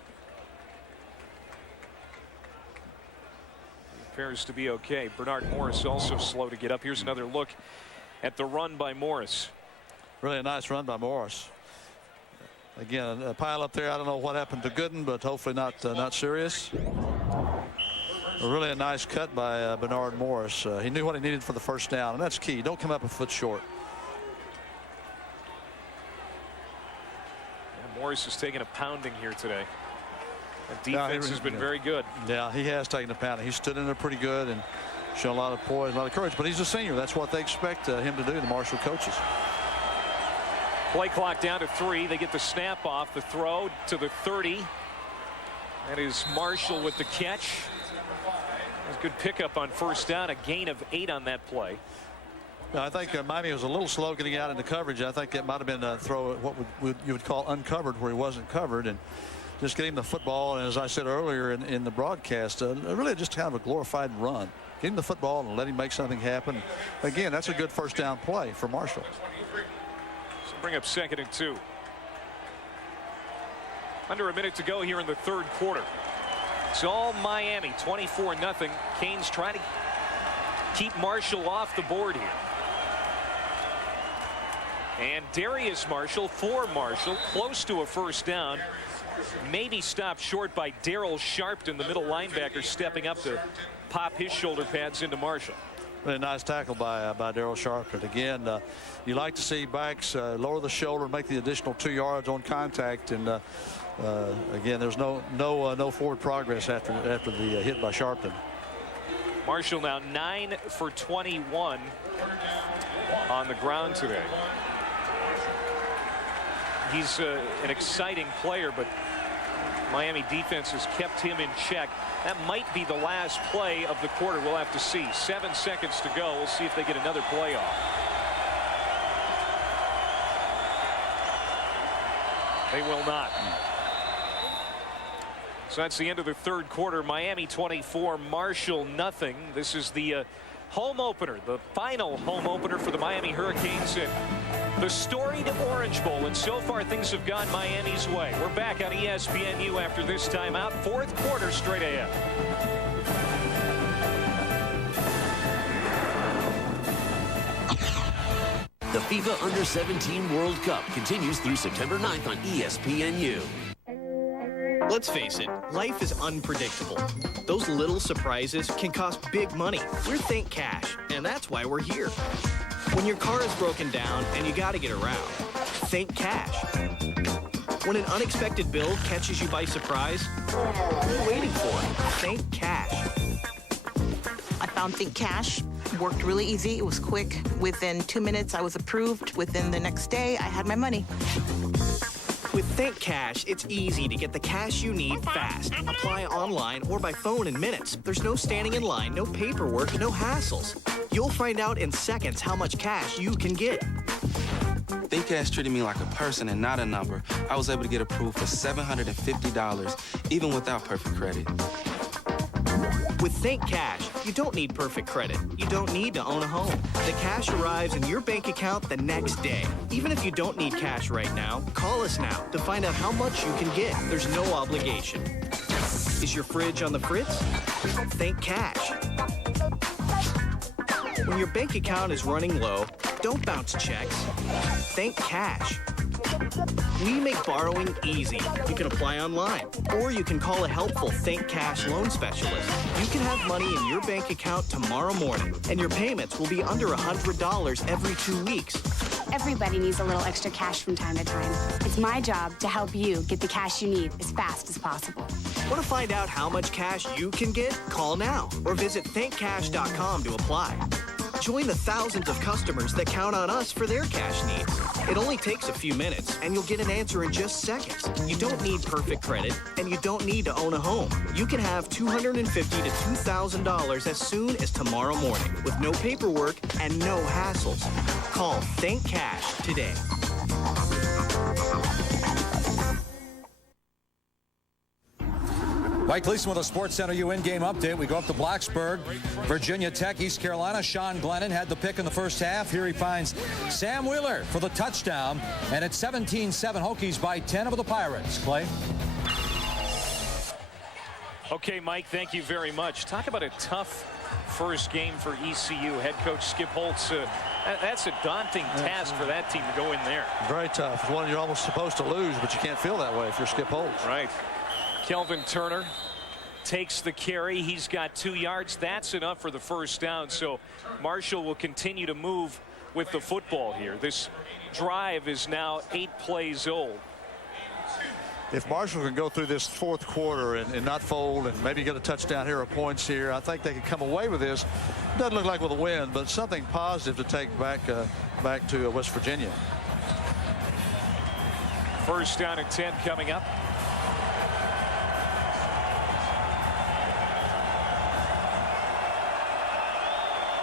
Appears to be okay. Bernard Morris also slow to get up. Here's another look at the run by Morris. Really a nice run by Morris. Again, a pile up there. I don't know what happened to Gooden, but hopefully not serious. Really a nice cut by Bernard Morris. He knew what he needed for the 1st down, and that's key. Don't come up a foot short. Yeah, Morris has taken a pounding here today. The defense has been very good. Yeah, he has taken a pounding. He stood in there pretty good and shown a lot of poise, a lot of courage. But he's a senior. That's what they expect him to do, the Marshall coaches. Play clock down to 3. They get the snap off. The throw to the 30. That is Marshall with the catch. That's a good pickup on 1st down. A gain of 8 on that play. I think Miami was a little slow getting out into coverage. I think it might have been a throw at what you would call uncovered, where he wasn't covered, and just getting the football. And as I said earlier in the broadcast, really just kind of a glorified run. Get him the football and let him make something happen. Again, that's a good 1st down play for Marshall. So bring up 2nd and 2. Under a minute to go here in the 3rd quarter. It's all Miami, 24-0. Canes trying to keep Marshall off the board here. And Darius Marshall for Marshall, close to a 1st down. Maybe stopped short by Daryl Sharpton, the middle linebacker, stepping up to pop his shoulder pads into Marshall. Really nice tackle by Daryl Sharpton. Again, you like to see backs lower the shoulder, make the additional 2 yards on contact, and again, there's no forward progress after the hit by Sharpton. Marshall now 9 for 21 on the ground today. He's an exciting player, but Miami defense has kept him in check. That might be the last play of the quarter. We'll have to see. 7 seconds to go. We'll see if they get another play off. They will not. So that's the end of the 3rd quarter. Miami 24, Marshall nothing. This is the home opener, the final home opener for the Miami Hurricanes in the storied Orange Bowl, and so far things have gone Miami's way. We're back on ESPNU after this timeout. 4th quarter straight ahead. The FIFA Under-17 World Cup continues through September 9th on ESPNU. Let's face it, life is unpredictable. Those little surprises can cost big money. We're Think Cash, and that's why we're here. When your car is broken down and you gotta get around, Think Cash. When an unexpected bill catches you by surprise, what are you waiting for? Think Cash. I found Think Cash. Worked really easy. It was quick. Within 2 minutes, I was approved. Within the next day, I had my money. With Think Cash, it's easy to get the cash you need fast. Apply online or by phone in minutes. There's no standing in line, no paperwork, no hassles. You'll find out in seconds how much cash you can get. Think Cash treated me like a person and not a number. I was able to get approved for $750, even without perfect credit. With Think Cash, you don't need perfect credit. You don't need to own a home. The cash arrives in your bank account the next day. Even if you don't need cash right now, call us now to find out how much you can get. There's no obligation. Is your fridge on the fritz? Think Cash. When your bank account is running low, don't bounce checks. Think Cash. We make borrowing easy. You can apply online, or you can call a helpful Think Cash loan specialist. You can have money in your bank account tomorrow morning, and your payments will be under $100 every 2 weeks. Everybody needs a little extra cash from time to time. It's my job to help you get the cash you need as fast as possible. Want to find out how much cash you can get? Call now, or visit thinkcash.com to apply. Join the thousands of customers that count on us for their cash needs. It only takes a few minutes, and you'll get an answer in just seconds. You don't need perfect credit, and you don't need to own a home. You can have $250 to $2,000 as soon as tomorrow morning, with no paperwork and no hassles. Call Think Cash today. Mike Gleason with a SportsCenter U in-game update. We go up to Blacksburg, Virginia Tech, East Carolina. Sean Glennon had the pick in the first half. Here he finds Sam Wheeler for the touchdown. And it's 17-7 Hokies by 10 over the Pirates. Clay? Okay, Mike, thank you very much. Talk about a tough first game for ECU. Head coach Skip Holtz, that's a daunting task for that team to go in there. Very tough. It's one you're almost supposed to lose, but you can't feel that way if you're Skip Holtz. Right. Kelvin Turner takes the carry. He's got 2 yards. That's enough for the first down. So Marshall will continue to move with the football here. This drive is now 8 plays old. If Marshall can go through this fourth quarter and not fold and maybe get a touchdown here or points here, I think they can come away with this. Doesn't look like with a win, but something positive to take back to West Virginia. First down and 10 coming up.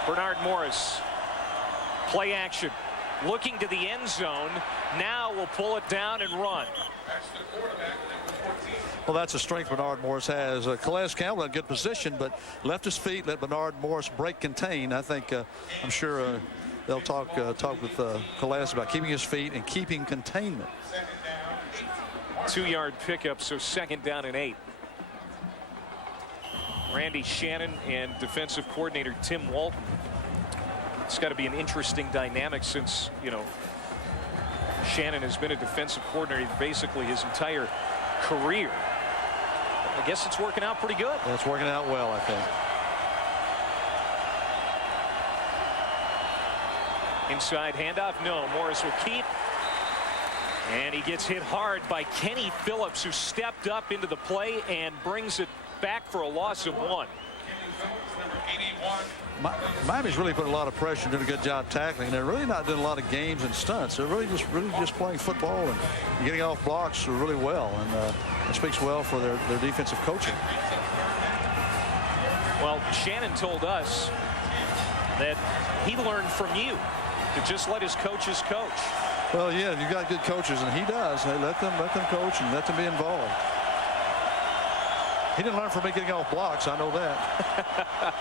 Bernard Morris, play action, looking to the end zone. Now will pull it down and run. Well, that's a strength Bernard Morris has. Calais Campbell in good position, but left his feet, let Bernard Morris break contain. I think, I'm sure they'll talk with Calais about keeping his feet and keeping containment. 2-yard pickup, so second down and 8. Randy Shannon and defensive coordinator Tim Walton. It's got to be an interesting dynamic since, you know, Shannon has been a defensive coordinator basically his entire career. I guess it's working out pretty good. It's working out well, I think. Inside handoff, no. Morris will keep. And he gets hit hard by Kenny Phillips, who stepped up into the play and brings it back for a loss of 1. Miami's really put a lot of pressure and doing a good job tackling. They're really not doing a lot of games and stunts. They're really just playing football and getting off blocks really well. And it speaks well for their defensive coaching. Well, Shannon told us that he learned from you to just let his coaches coach. Well, yeah, you've got good coaches, and he does. They let them coach and let them be involved. He didn't learn from me getting off blocks. I know that.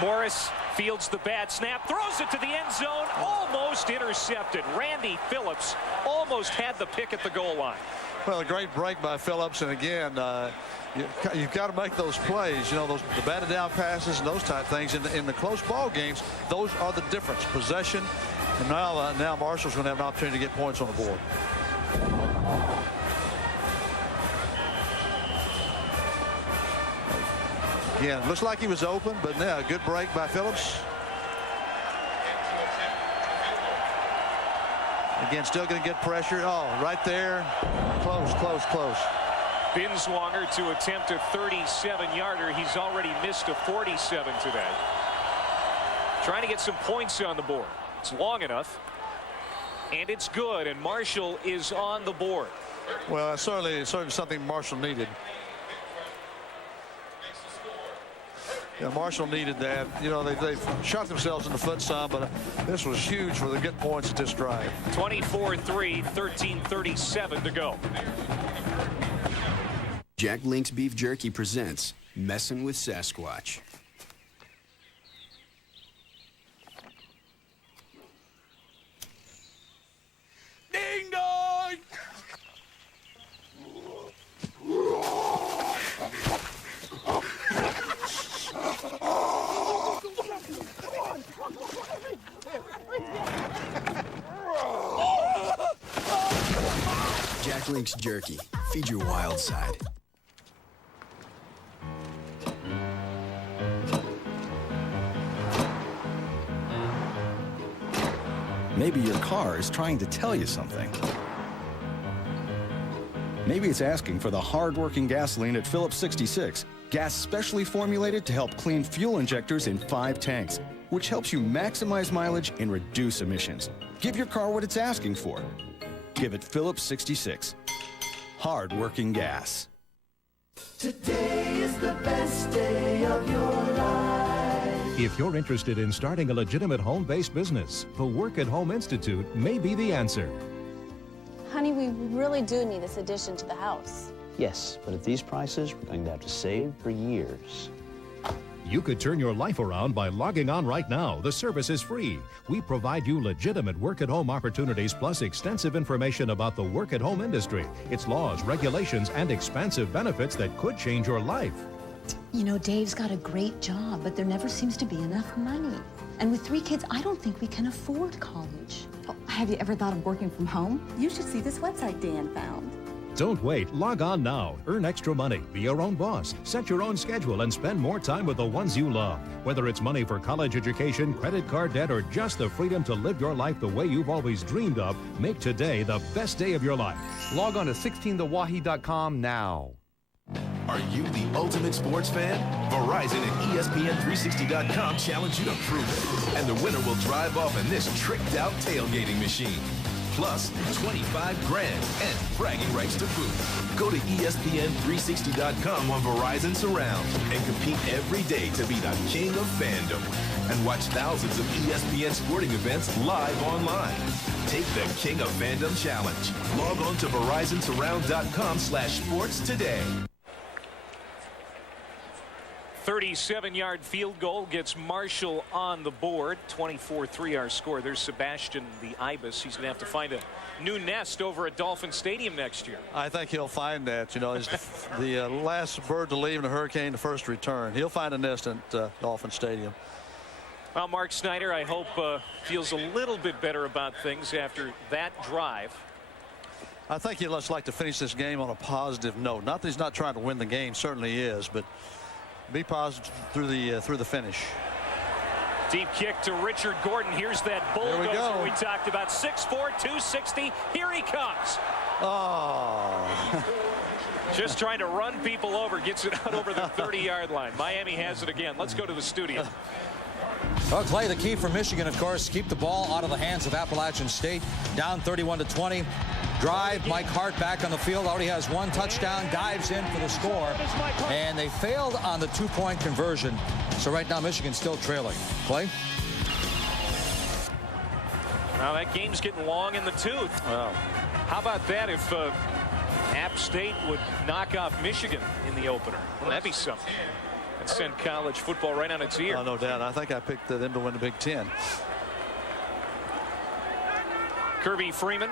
Morris fields the bad snap, throws it to the end zone, almost intercepted. Randy Phillips almost had the pick at the goal line. Well, a great break by Phillips, and again, you've got to make those plays. You know, the batted down passes and those type things in the close ball games. Those are the difference. Possession, and now Marshall's going to have an opportunity to get points on the board. Again, looks like he was open, but now a good break by Phillips. Again, still going to get pressure. Oh, right there. Close. Binswanger to attempt a 37-yarder. He's already missed a 47 today. Trying to get some points on the board. It's long enough. And it's good, and Marshall is on the board. Well, certainly something Marshall needed. Yeah, Marshall needed that. You know, they've shot themselves in the foot some, but this was huge for them to get points at this drive. 24-3, 13:37 to go. Jack Link's Beef Jerky presents Messin' with Sasquatch. Ding dong! Jack Link's Jerky. Feed your wild side. Maybe your car is trying to tell you something. Maybe it's asking for the hard-working gasoline at Phillips 66. Gas specially formulated to help clean fuel injectors in 5 tanks, which helps you maximize mileage and reduce emissions. Give your car what it's asking for. Give it Phillips 66. Hard-working gas. Today is the best day of your life. If you're interested in starting a legitimate home-based business, the Work at Home Institute may be the answer. Honey, we really do need this addition to the house. Yes, but at these prices, we're going to have to save for years. You could turn your life around by logging on right now. The service is free. We provide you legitimate work-at-home opportunities plus extensive information about the work-at-home industry, its laws, regulations, and expansive benefits that could change your life. You know, Dave's got a great job, but there never seems to be enough money. And with 3 kids, I don't think we can afford college. Oh, have you ever thought of working from home? You should see this website Dan found. Don't wait. Log on now. Earn extra money. Be your own boss. Set your own schedule and spend more time with the ones you love. Whether it's money for college education, credit card debt, or just the freedom to live your life the way you've always dreamed of, make today the best day of your life. Log on to 16thewahi.com now. Are you the ultimate sports fan? Verizon and ESPN360.com challenge you to prove it. And the winner will drive off in this tricked-out tailgating machine. Plus, 25 grand and bragging rights to boot. Go to ESPN360.com on Verizon Surround and compete every day to be the king of fandom. And watch thousands of ESPN sporting events live online. Take the King of Fandom Challenge. Log on to VerizonSurround.com/sports today. 37-yard field goal gets Marshall on the board. 24-3 our score. There's Sebastian the Ibis. He's going to have to find a new nest over at Dolphin Stadium next year. I think he'll find that. You know, he's the last bird to leave in a hurricane, the first return. He'll find a nest at Dolphin Stadium. Well, Mark Snyder, I hope feels a little bit better about things after that drive. I think he'd just like to finish this game on a positive note. Not that he's not trying to win the game, certainly is, but be positive through the finish. Deep kick to Richard Gordon. Here's that bulldozer we talked about. 6'4", 260. Here he comes. Oh. Just trying to run people over. Gets it out over the 30-yard line. Miami has it again. Let's go to the studio. Well, Clay, the key for Michigan, of course, keep the ball out of the hands of Appalachian State. Down 31-20. Drive. Mike Hart back on the field. Already has 1 touchdown. Dives in for the score. And they failed on the 2-point conversion. So right now, Michigan's still trailing. Clay? Now that game's getting long in the tooth. Wow. How about that if App State would knock off Michigan in the opener? Well, that'd be something. And send college football right on its ear. Oh, no doubt. I think I picked them to win the Big Ten. Kirby Freeman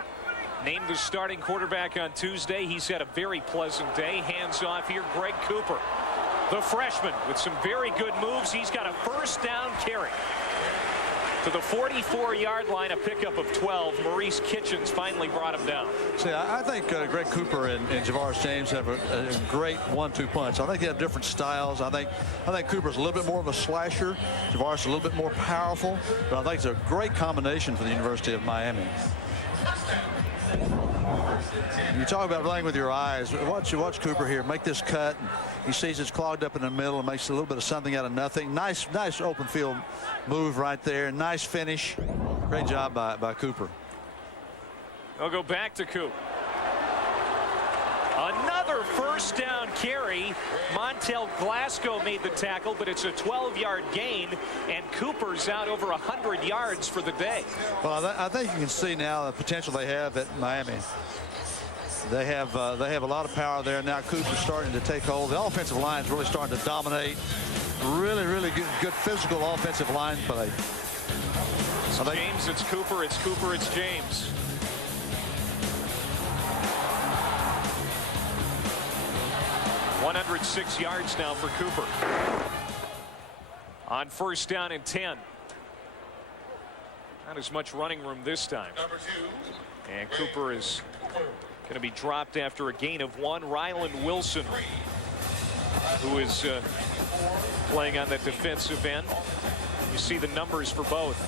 named the starting quarterback on Tuesday. He's had a very pleasant day. Hands off here. Greg Cooper, the freshman, with some very good moves. He's got a first down carry to the 44-yard line, a pickup of 12. Maurice Kitchens finally brought him down. See, I think Greg Cooper and Javaris James have a great 1-2 punch. I think they have different styles. I think Cooper's a little bit more of a slasher. Javaris a little bit more powerful. But I think it's a great combination for the University of Miami. You talk about playing with your eyes. Watch Cooper here make this cut. He sees it's clogged up in the middle and makes a little bit of something out of nothing. Nice open field move right there. Nice finish. Great job by Cooper. I'll go back to Coop. Another first down carry. Montel Glasgow made the tackle, but it's a 12-yard gain, and Cooper's out over 100 yards for the day. Well, I think you can see now the potential they have at Miami. They have a lot of power there now. Cooper's starting to take hold. The offensive line is really starting to dominate. Really good physical offensive line play. It's James, it's Cooper, it's Cooper, it's James. .106 yards now for Cooper. On first down and 10. Not as much running room this time. And Cooper is going to be dropped after a gain of 1. Ryland Wilson, who is playing on that defensive end. You see the numbers for both.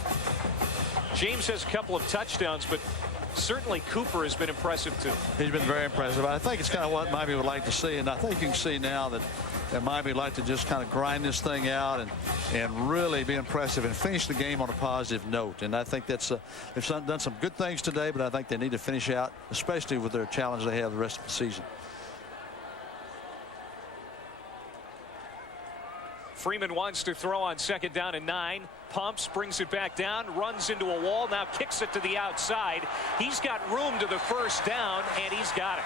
James has a couple of touchdowns, but certainly Cooper has been impressive too. He's been very impressive. I think it's kind of what Miami would like to see, and I think you can see now that Miami would like to just kind of grind this thing out and really be impressive and finish the game on a positive note. And I think that's they've done some good things today, but I think they need to finish out, especially with their challenge they have the rest of the season. Freeman wants to throw on second down and 9. Pumps, brings it back down, runs into a wall, now kicks it to the outside. He's got room to the first down, and he's got it.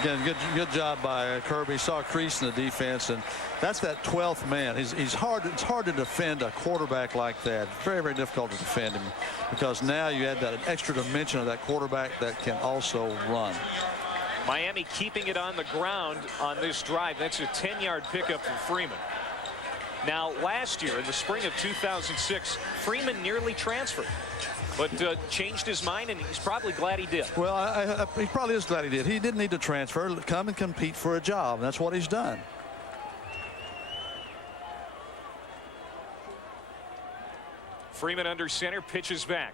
Again, good job by Kirby. Saw a crease in the defense, and that's that 12th man. It's hard to defend a quarterback like that. Very difficult to defend him, because now you add that extra dimension of that quarterback that can also run. Miami keeping it on the ground on this drive. That's a 10-yard pickup for Freeman. Now, last year, in the spring of 2006, Freeman nearly transferred, but changed his mind, and he's probably glad he did. Well, he probably is glad he did. He didn't need to transfer, come and compete for a job, and that's what he's done. Freeman under center, pitches back.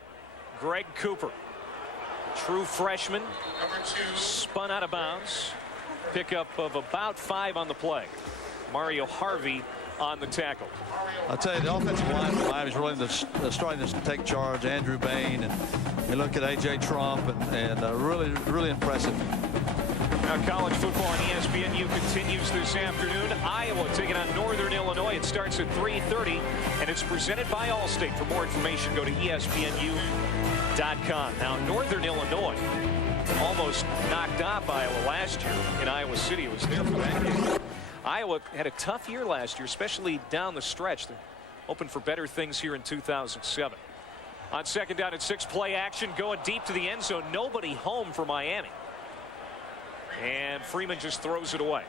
Greg Cooper, true freshman, spun out of bounds. Pickup of about 5 on the play. Mario Harvey on the tackle. I'll tell you, the offensive line for Miami is really starting to take charge. Andrew Bain, and you look at A.J. Trump, and really impressive. Now, college football on ESPNU continues this afternoon. Iowa taking on Northern Illinois. It starts at 3:30, and it's presented by Allstate. For more information, go to ESPNU.com. Now, Northern Illinois almost knocked off Iowa last year in Iowa City. It was there for that game. Iowa had a tough year last year, especially down the stretch. They're hoping for better things here in 2007. On second down and 6, play action, going deep to the end zone. Nobody home for Miami. And Freeman just throws it away.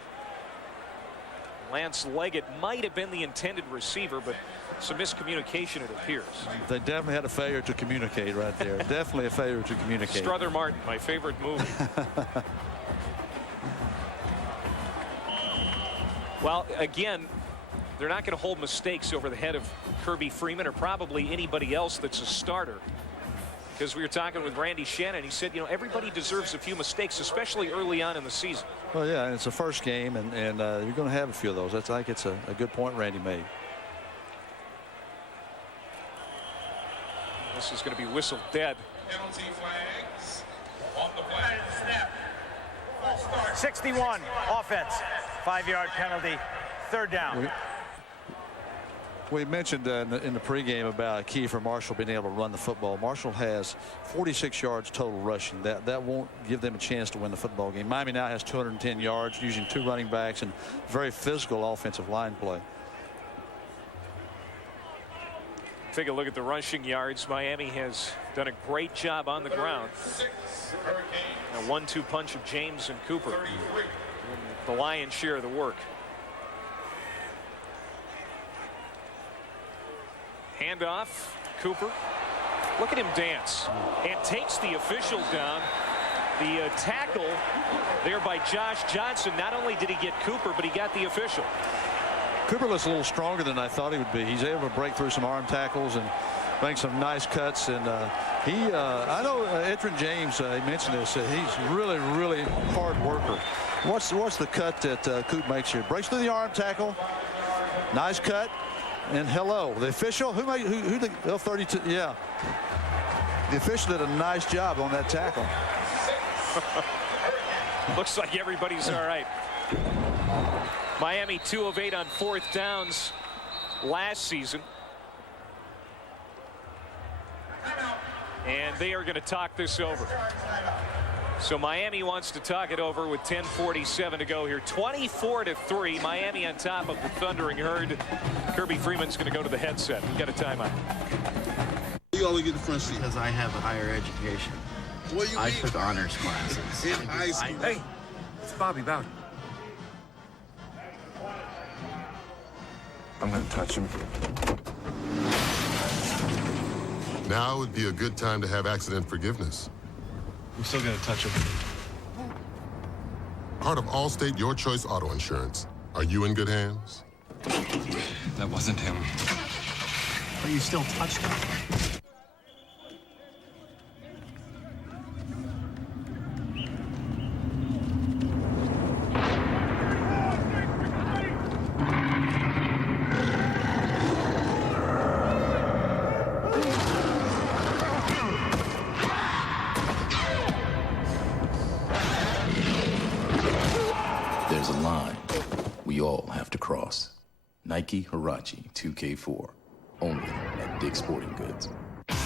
Lance Leggett might have been the intended receiver, but some miscommunication, it appears. They definitely had a failure to communicate right there. Definitely a failure to communicate. Strother Martin, my favorite movie. Well, again, they're not going to hold mistakes over the head of Kirby Freeman or probably anybody else that's a starter. Because we were talking with Randy Shannon, he said, you know, everybody deserves a few mistakes, especially early on in the season. Well, yeah, and it's a first game, and you're going to have a few of those. I think it's a good point Randy made. This is going to be whistled dead. Penalty flags on the play. Snap. 61 offense. 5-yard penalty. Third down. We mentioned in the pregame about Kiefer Marshall being able to run the football. Marshall has 46 yards total rushing. That won't give them a chance to win the football game. Miami now has 210 yards using 2 running backs and very physical offensive line play. Take a look at the rushing yards. Miami has done a great job on the ground. A 1-2 punch of James and Cooper. The lion's share of the work. Handoff, Cooper. Look at him dance. And takes the official down. The tackle there by Josh Johnson. Not only did he get Cooper, but he got the official. Cooper looks a little stronger than I thought he would be. He's able to break through some arm tackles and make some nice cuts. And I know Edrin James, he mentioned this, he's really hard worker. What's the cut that Coop makes here? Breaks through the arm tackle. Nice cut. And hello, the official. Who the 32? Yeah. The official did a nice job on that tackle. Looks like everybody's all right. Miami 2 of 8 on 4th downs last season. And they are going to talk this over. So Miami wants to talk it over with 10:47 to go here. 24-3. Miami on top of the Thundering Herd. Kirby Freeman's going to go to the headset. We got a timeout. You always get the front seat. Because I have a higher education. What do you I mean? took honors classes. In high school. Hey, it's Bobby Bowden. I'm going to touch him. Now would be a good time to have accident forgiveness. I'm still going to touch him. Part of Allstate Your Choice Auto Insurance. Are you in good hands? That wasn't him. But you still touched him. There's a line we all have to cross. Nike Huarache 2K4. Only at Dick's Sporting Goods.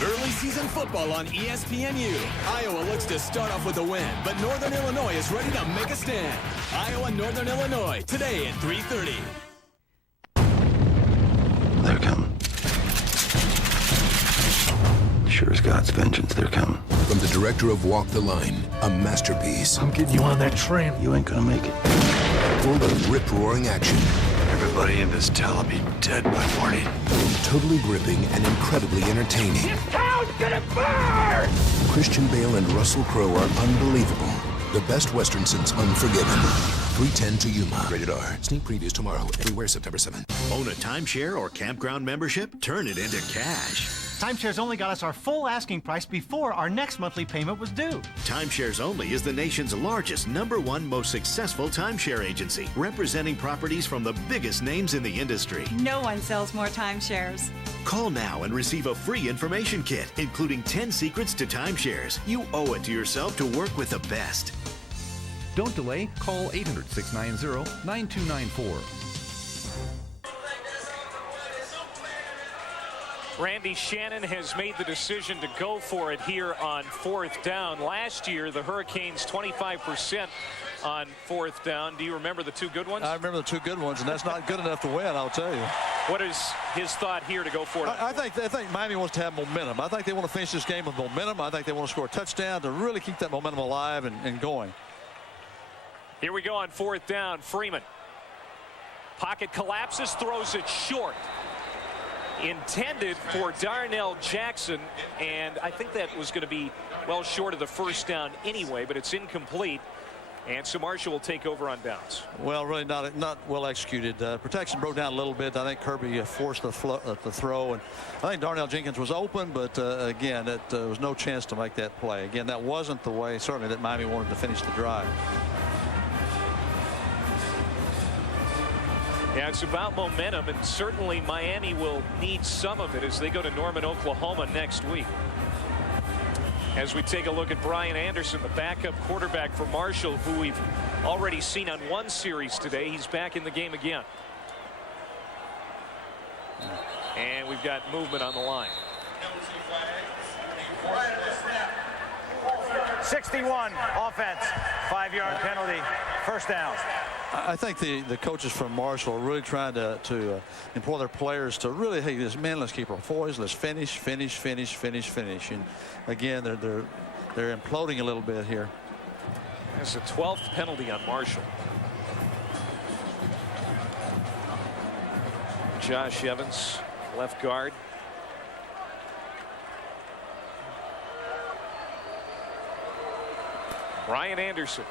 Early season football on ESPNU. Iowa looks to start off with a win, but Northern Illinois is ready to make a stand. Iowa-Northern Illinois, today at 3:30. They're coming. Sure as God's vengeance, they're coming. From the director of Walk the Line, a masterpiece. I'm getting you on that train. You ain't gonna make it. Full of rip-roaring action. Everybody in this town will be dead by morning. Totally gripping and incredibly entertaining. This town's gonna burn! Christian Bale and Russell Crowe are unbelievable. The best Western since Unforgiven. 3:10 to Yuma. Rated R. Sneak previews tomorrow, everywhere September 7th. Own a timeshare or campground membership? Turn it into cash. Timeshares Only got us our full asking price before our next monthly payment was due. Timeshares Only is the nation's largest, #1 most successful timeshare agency, representing properties from the biggest names in the industry. No one sells more timeshares. Call now and receive a free information kit, including 10 secrets to timeshares. You owe it to yourself to work with the best. Don't delay. Call 800-690-9294. Randy Shannon has made the decision to go for it here on 4th down. Last year, the Hurricanes 25% on 4th down. Do you remember the two good ones? I remember the two good ones, and that's not good enough to win, I'll tell you. What is his thought here to go for it? I think Miami wants to have momentum. I think they want to finish this game with momentum. I think they want to score a touchdown to really keep that momentum alive and going. Here we go on 4th down. Freeman. Pocket collapses, throws it short. Intended for Darnell Jackson, and I think that was going to be well short of the first down anyway, but it's incomplete. And so Marshall will take over on downs. Well, really not well executed. Protection broke down a little bit. I think Kirby forced the throw, and I think Darnell Jenkins was open, but again, there was no chance to make that play. Again, that wasn't the way, certainly, that Miami wanted to finish the drive. Yeah, it's about momentum, and certainly Miami will need some of it as they go to Norman, Oklahoma next week. As we take a look at Brian Anderson, the backup quarterback for Marshall, who we've already seen on one series today. He's back in the game again. And we've got movement on the line. 61 offense, 5-yard penalty, first down. I think the coaches from Marshall are really trying to employ their players to really, hey, let's keep our poise, let's finish. And again, they're imploding a little bit here. That's the 12th penalty on Marshall. Josh Evans, left guard. Brian Anderson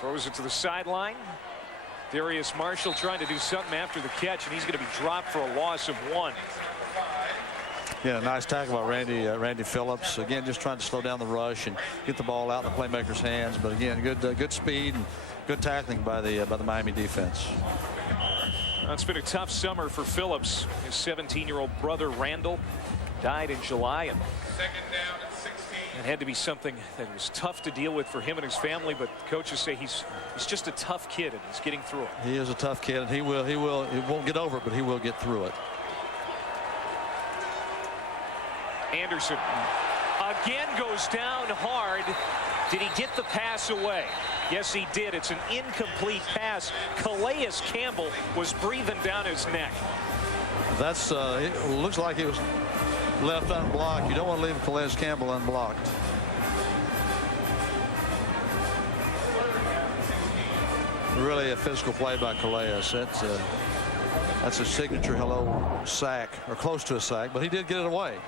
throws it to the sideline. Darius Marshall trying to do something after the catch, and he's going to be dropped for a loss of 1. Yeah, nice tackle by Randy Phillips. Again, just trying to slow down the rush and get the ball out in the playmaker's hands. But again, good speed and good tackling by the Miami defense. It's been a tough summer for Phillips. His 17-year-old brother Randall died in July, and It had to be something that was tough to deal with for him and his family, but coaches say he's just a tough kid and he's getting through it. He is a tough kid, and he won't get over it, but he will get through it. Anderson again goes down hard. Did he get the pass away? Yes, he did. It's an incomplete pass. Calais Campbell was breathing down his neck. That's it looks like he was left unblocked. You don't want to leave Calais Campbell unblocked. Really a physical play by Calais. That's a signature hello sack, or close to a sack, but he did get it away.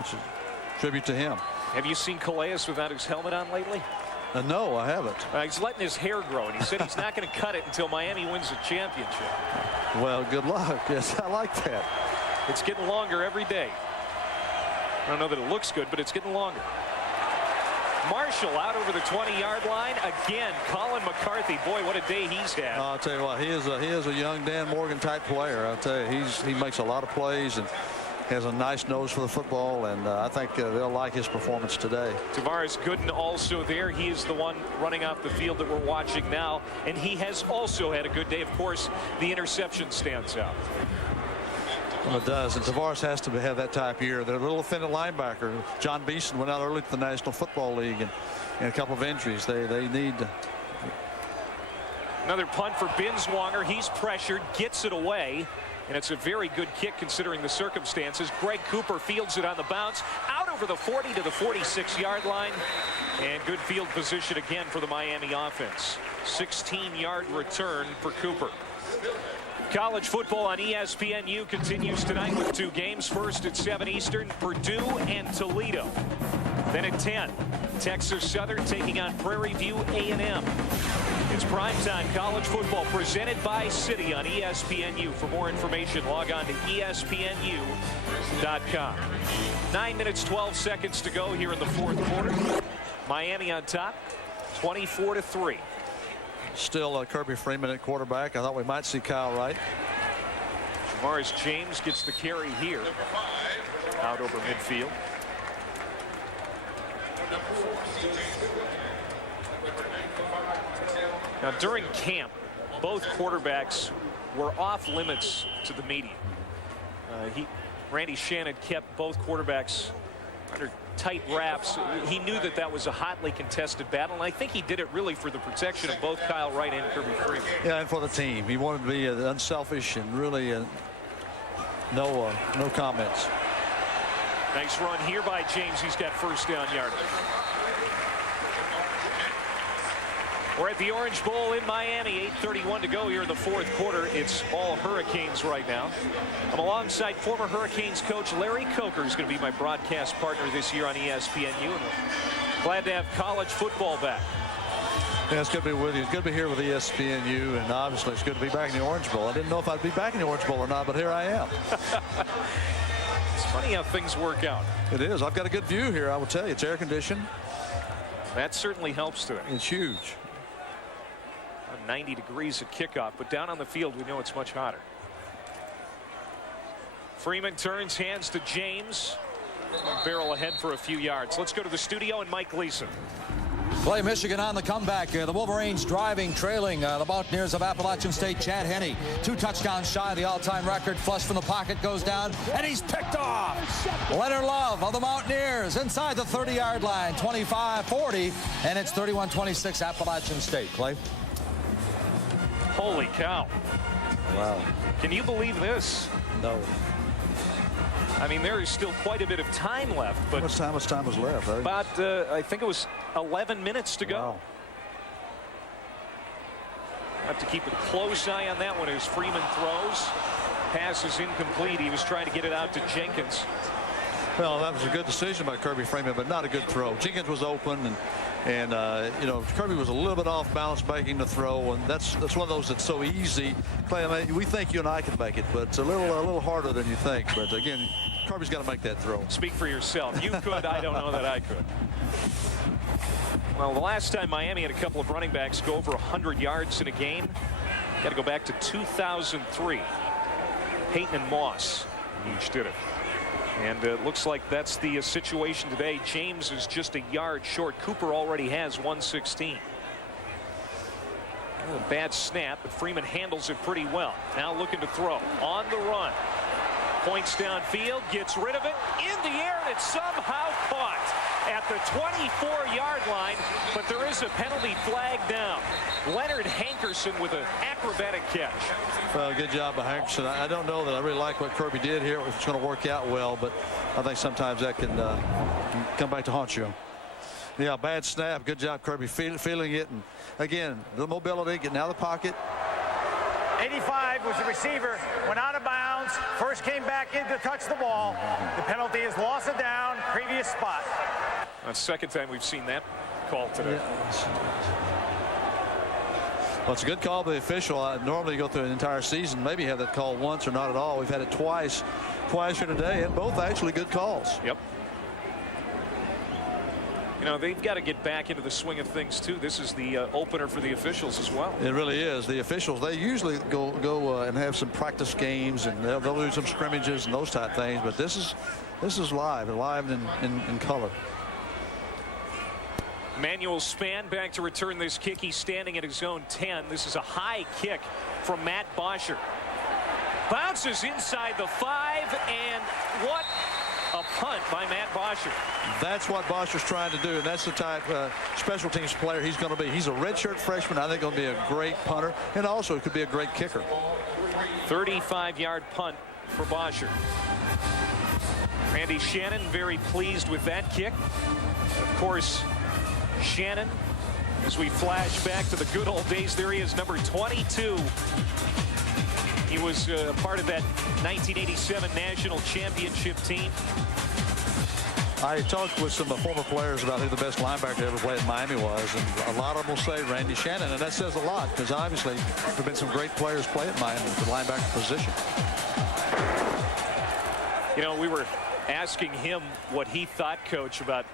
It's a tribute to him. Have you seen Calais without his helmet on lately? No, I haven't. He's letting his hair grow, and he said he's not going to cut it until Miami wins the championship. Well, good luck. Yes, I like that. It's getting longer every day. I don't know that it looks good, but it's getting longer. Marshall out over the 20-yard line again. Colin McCarthy, boy, what a day he's had. I'll tell you what, he is a young Dan Morgan type player. I'll tell you, he makes a lot of plays and has a nice nose for the football, and I think they'll like his performance today. Tavares Gooden also there. He is the one running off the field that we're watching now, and he has also had a good day. Of course, the interception stands out. Well, it does, and Tavares has to have that type of year. They're a little offended linebacker. John Beeson went out early to the National Football League and a couple of injuries. They need to. Another punt for Binswanger. He's pressured, gets it away, and it's a very good kick considering the circumstances. Greg Cooper fields it on the bounce out over the 40 to the 46-yard line, and good field position again for the Miami offense. 16-yard return for Cooper. College football on ESPNU continues tonight with two games. First at 7 Eastern, Purdue and Toledo. Then at 10, Texas Southern taking on Prairie View A&M. It's primetime college football presented by Citi on ESPNU. For more information, log on to ESPNU.com. 9 minutes, 12 seconds to go here in the fourth quarter. Miami on top, 24-3. Still Kirby Freeman at quarterback. I thought we might see Kyle Wright. Morris James gets the carry here. Out over midfield. Now during camp, both quarterbacks were off limits to the media. Randy Shannon kept both quarterbacks under tight wraps. He knew that that was a hotly contested battle, and I think he did it really for the protection of both Kyle Wright and Kirby Freeman. Yeah, and for the team. He wanted to be unselfish and really no comments. Nice run here by James. He's got first down yardage. We're at the Orange Bowl in Miami. 8:31 to go here in the fourth quarter. It's all Hurricanes right now. I'm alongside former Hurricanes coach Larry Coker, who's going to be my broadcast partner this year on ESPNU. And we're glad to have college football back. Yeah, it's good to be with you. It's good to be here with ESPNU, and obviously it's good to be back in the Orange Bowl. I didn't know if I'd be back in the Orange Bowl or not, but here I am. It's funny how things work out. It is. I've got a good view here, I will tell you. It's air conditioned. That certainly helps today. It's huge. 90 degrees at kickoff, but down on the field we know it's much hotter. Freeman turns, hands to James. Barrel ahead for a few yards. Let's go to the studio and Mike Gleason. Clay, Michigan on the comeback. The Wolverines driving, trailing the Mountaineers of Appalachian State. Chad Henne, 2 touchdowns shy of the all-time record. Flush from the pocket goes down, and he's picked off. Leonard Love of the Mountaineers inside the 30-yard line, 25-40, and it's 31-26 Appalachian State. Clay? Holy cow. Wow. Can you believe this? No. I mean, there is still quite a bit of time left. But how much time was left? About, I think it was 11 minutes to go. Wow. Have to keep a close eye on that one as Freeman throws. Pass is incomplete. He was trying to get it out to Jenkins. Well, that was a good decision by Kirby Freeman, but not a good throw. Jenkins was open, and you know, Kirby was a little bit off balance making the throw, and that's one of those that's so easy. Clay, I mean, we think you and I can make it, but it's a little harder than you think. But again, Kirby's got to make that throw. Speak for yourself. You could. I don't know that I could. Well, the last time Miami had a couple of running backs go over 100 yards in a game, got to go back to 2003. Peyton and Moss each did it. And it looks like that's the situation today. James is just a yard short. Cooper already has 116. A bad snap, but Freeman handles it pretty well. Now looking to throw on the run. Points downfield, gets rid of it in the air, and it's somehow caught at the 24-yard line, but there is a penalty flag down. Leonard Hankerson with an acrobatic catch. Well, good job by Hankerson. I don't know that I really like what Kirby did here. It's going to work out well, but I think sometimes that can come back to haunt you. Yeah, bad snap. Good job, Kirby, feeling it. And again, the mobility, getting out of the pocket. 85 was the receiver, went out of bounds, first came back in to touch the ball. The penalty is loss of down, previous spot. That's the second time we've seen that call today. Well, it's a good call by the official. Normally you go through an entire season, maybe have that call once or not at all. We've had it twice here today, and both actually good calls. Yep. You know, they've got to get back into the swing of things too. This is the opener for the officials as well. It really is. The officials, they usually go and have some practice games, and they'll do some scrimmages and those type of things. But this is live in color. Manuel Span back to return this kick. He's standing at his own 10. This is a high kick from Matt Bosher. Bounces inside the 5, and what a punt by Matt Bosher. That's what Bosher's trying to do, and that's the type special teams player he's going to be. He's a redshirt freshman. I think going to be a great punter, and also could be a great kicker. 35-yard punt for Bosher. Randy Shannon very pleased with that kick. Of course, Shannon, as we flash back to the good old days, there he is, number 22. He was part of that 1987 national championship team. I talked with some former players about who the best linebacker to ever play at Miami was, and a lot of them will say Randy Shannon, and that says a lot because obviously there have been some great players play at Miami at the linebacker position. You know, we were asking him what he thought, Coach, about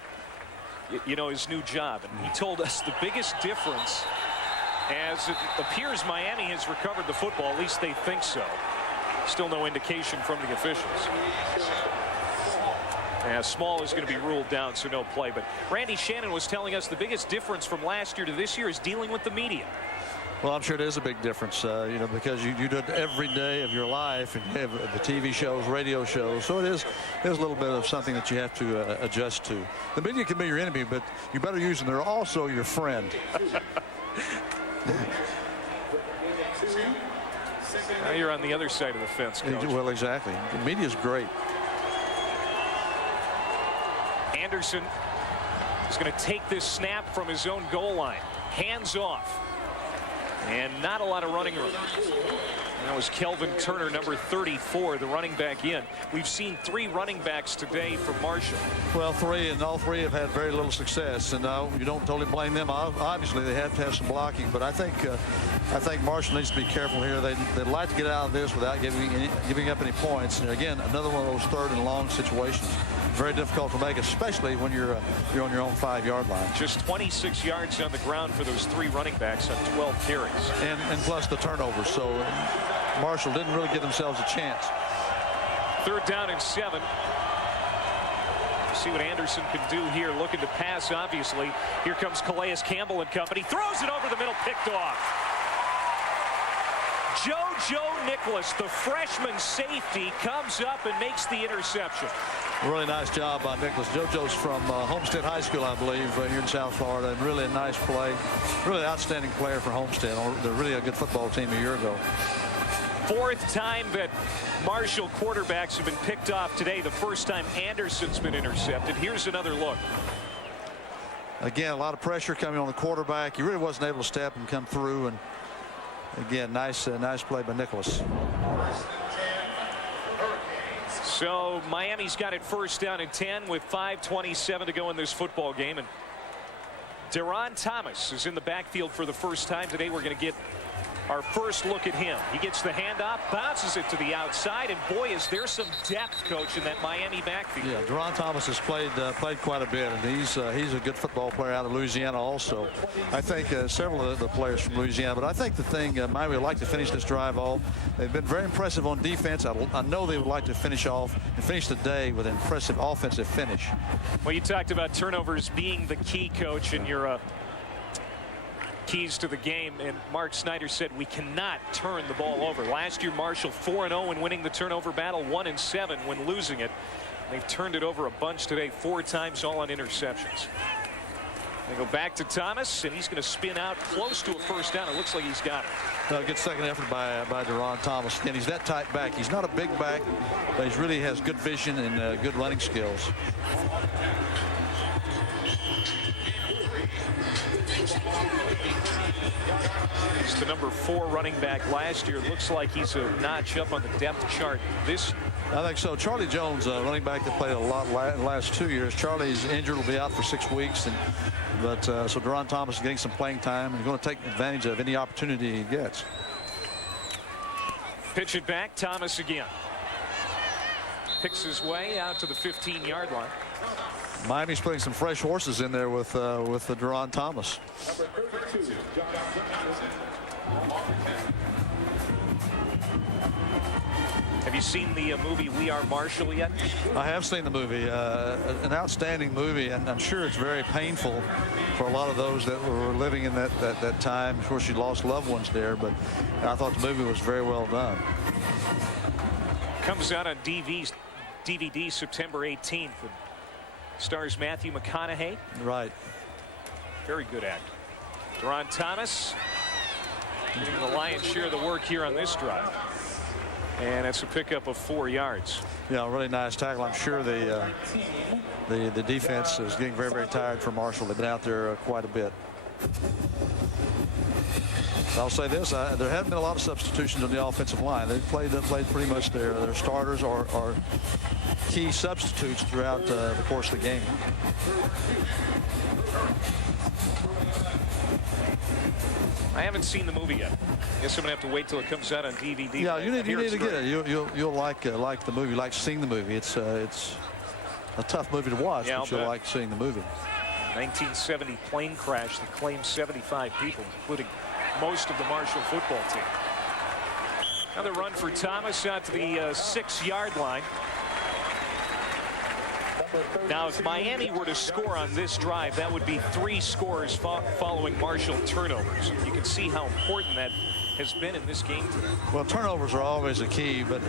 his new job, and he told us the biggest difference, as it appears Miami has recovered the football, at least they think so. Still no indication from the officials. Small is going to be ruled down, so no play. But Randy Shannon was telling us the biggest difference from last year to this year is dealing with the media. Well, I'm sure it is a big difference, because you do it every day of your life, and you have the TV shows, radio shows. So there's a little bit of something that you have to adjust to. The media can be your enemy, but you better use them. They're also your friend. Now you're on the other side of the fence, Coach. Well, exactly. The media is great. Anderson is going to take this snap from his own goal line. Hands off. And not a lot of running room. That was Kelvin Turner, number 34, the running back in. We've seen 3 running backs today for Marshall. Well, 3, and all 3 have had very little success. And you don't totally blame them. Obviously, they have to have some blocking. But I think Marshall needs to be careful here. They'd like to get out of this without giving up any points. And again, another one of those third and long situations. Very difficult to make, especially when you're on your own 5-yard line. Just 26 yards on the ground for those 3 running backs on 12 carries. And plus the turnovers. So Marshall didn't really give themselves a chance. 3rd down and 7. See what Anderson can do here. Looking to pass, obviously. Here comes Calais Campbell and company. Throws it over the middle, picked off. JoJo Nicholas, the freshman safety, comes up and makes the interception. Really nice job by Nicholas. JoJo's from Homestead High School, I believe, here in South Florida, and really a nice play. Really outstanding player for Homestead. They're really a good football team a year ago. 4th time that Marshall quarterbacks have been picked off today. The first time Anderson's been intercepted. Here's another look. Again, a lot of pressure coming on the quarterback. He really wasn't able to step and come through. And again, nice play by Nicholas. So Miami's got it 1st down and 10 with 5:27 to go in this football game. And Deron Thomas is in the backfield for the first time today. We're going to get our first look at him. He gets the handoff, bounces it to the outside, and boy, is there some depth, Coach, in that Miami backfield. Yeah, Duron Thomas has played quite a bit, and he's a good football player out of Louisiana also. I think several of the players from Louisiana, but I think the thing Miami would like to finish this drive off. They've been very impressive on defense. I know they would like to finish off and finish the day with an impressive offensive finish. Well, you talked about turnovers being the key, Coach, in your keys to the game, and Mark Snyder said we cannot turn the ball over. Last year, Marshall 4-0 in winning the turnover battle, 1-7 when losing it. They've turned it over a bunch today, 4 times, all on interceptions. They go back to Thomas, and he's going to spin out close to a first down. It looks like he's got it. Good second effort by Duron Thomas. Again, he's that tight back. He's not a big back, but he really has good vision and good running skills. He's the number 4 running back last year. Looks like he's a notch up on the depth chart this. I think so. Charlie Jones, running back that played a lot in the last 2 years. Charlie's injured, will be out for 6 weeks, but so Duron Thomas is getting some playing time and going to take advantage of any opportunity he gets. Pitch it back, Thomas again. Picks his way out to the 15-yard line. Miami's putting some fresh horses in there with the Duron Thomas. Have you seen the movie We Are Marshall yet? I have seen the movie. An outstanding movie, and I'm sure it's very painful for a lot of those that were living in that time. Of course, you lost loved ones there, but I thought the movie was very well done. Comes out on DVD September 18th. And stars Matthew McConaughey. Right. Very good actor. Duron Thomas doing the lion's share of the work here on this drive. And it's a pickup of 4 yards. Yeah, really nice tackle. I'm sure the defense is getting very, very tired from Marshall. They've been out there quite a bit. I'll say this, there haven't been a lot of substitutions on the offensive line. They've played pretty much their starters or key substitutes throughout the course of the game. I haven't seen the movie yet. Guess I'm gonna have to wait till it comes out on DVD. Yeah, you need to get it. You'll like the movie, like seeing the movie. It's a tough movie to watch, yeah, but you'll like seeing the movie. 1970 plane crash that claimed 75 people, including most of the Marshall football team. Another run for Thomas out to the 6-yard line. Now, if Miami were to score on this drive, that would be 3 scores following Marshall turnovers. You can see how important that has been in this game today. Well, turnovers are always a key, but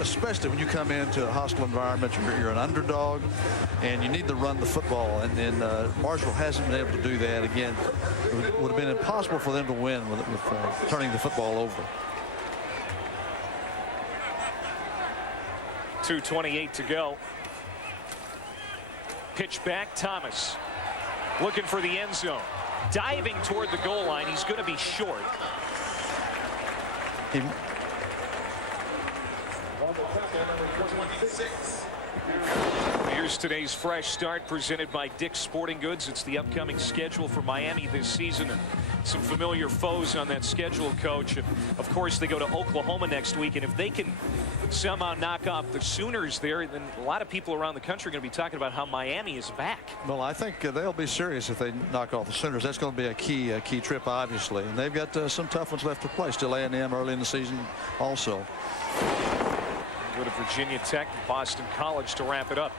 especially when you come into a hostile environment, you're an underdog, and you need to run the football. And Marshall hasn't been able to do that. Again, it would have been impossible for them to win with turning the football over. 2:28 to go. Pitch back, Thomas looking for the end zone, diving toward the goal line. He's going to be short. Here's today's fresh start presented by Dick's Sporting Goods. It's the upcoming schedule for Miami this season, and some familiar foes on that schedule, Coach. And of course, they go to Oklahoma next week, and if they can somehow knock off the Sooners there, then a lot of people around the country are going to be talking about how Miami is back. Well, I think they'll be serious if they knock off the Sooners. That's going to be a key trip, obviously, and they've got some tough ones left to play. Still A&M early in the season also. Go to Virginia Tech, Boston College to wrap it up.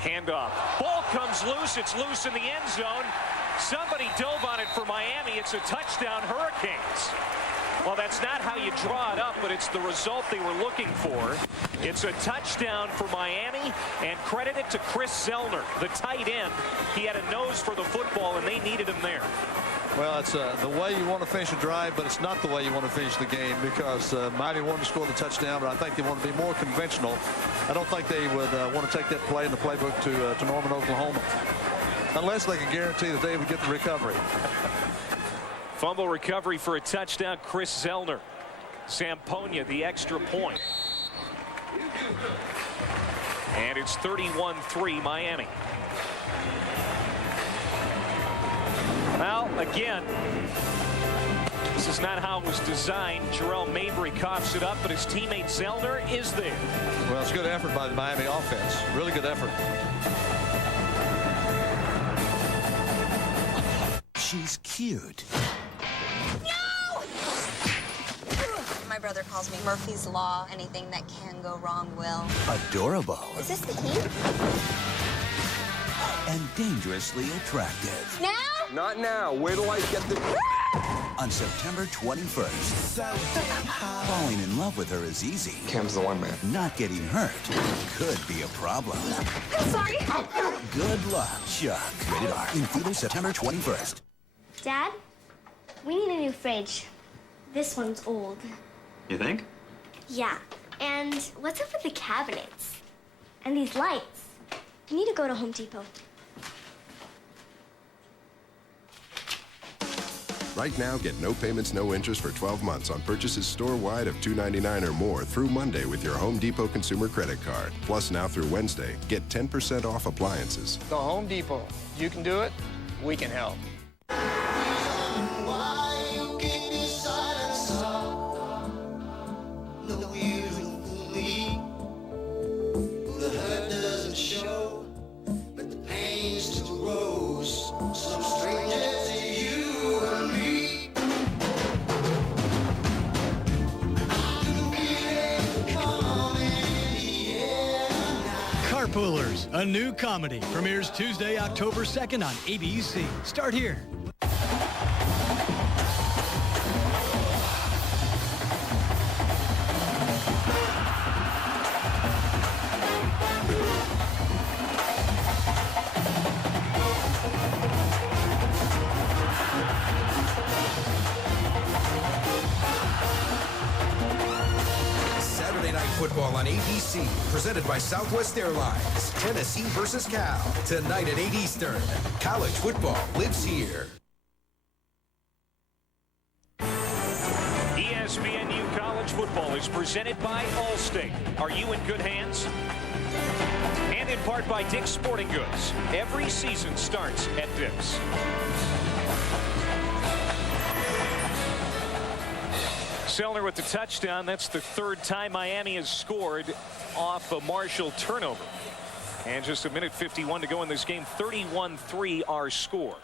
Handoff. Ball comes loose. It's loose in the end zone. Somebody dove on it for Miami. It's a touchdown, Hurricanes. Well, that's not how you draw it up, but it's the result they were looking for. It's a touchdown for Miami, and credit it to Chris Zellner, the tight end. He had a nose for the football, and they needed him there. Well, it's the way you want to finish a drive, but it's not the way you want to finish the game, because Miami wanted to score the touchdown, but I think they want to be more conventional. I don't think they would want to take that play in the playbook to Norman, Oklahoma, unless they can guarantee that they would get the recovery. Fumble recovery for a touchdown, Chris Zellner. Samponia, the extra point. And it's 31-3 Miami. Well, again, This is not how it was designed. Jarrell Mabry coughs it up, but his teammate Zellner is there. Well, it's good effort by the Miami offense. Really good effort. She's cute. No! My brother calls me Murphy's Law. Anything that can go wrong will. Adorable. Is this the heat? And dangerously attractive. Now? Not now. Wait till I get the... On September 21st, falling in love with her is easy. Cam's the one, man. Not getting hurt could be a problem. I'm sorry. Good luck, Chuck. Rated R. In theaters September 21st. Dad, we need a new fridge. This one's old. You think? Yeah. And what's up with the cabinets? And these lights? We need to go to Home Depot. Right now, get no payments, no interest for 12 months on purchases store-wide of $299 or more through Monday with your Home Depot consumer credit card. Plus, now through Wednesday, get 10% off appliances. The Home Depot. You can do it. We can help. Carpoolers, a new comedy, premieres Tuesday, October 2nd on ABC. Start here. Saturday Night Football on ABC, presented by Southwest Airlines. Tennessee versus Cal, tonight at 8 Eastern. College football lives here. ESPNU College Football is presented by Allstate. Are you in good hands? And in part by Dick's Sporting Goods. Every season starts at Dick's. Zellner with the touchdown. That's the third time Miami has scored off a Marshall turnover. And just a minute 51 to go in this game. 31-3 our score.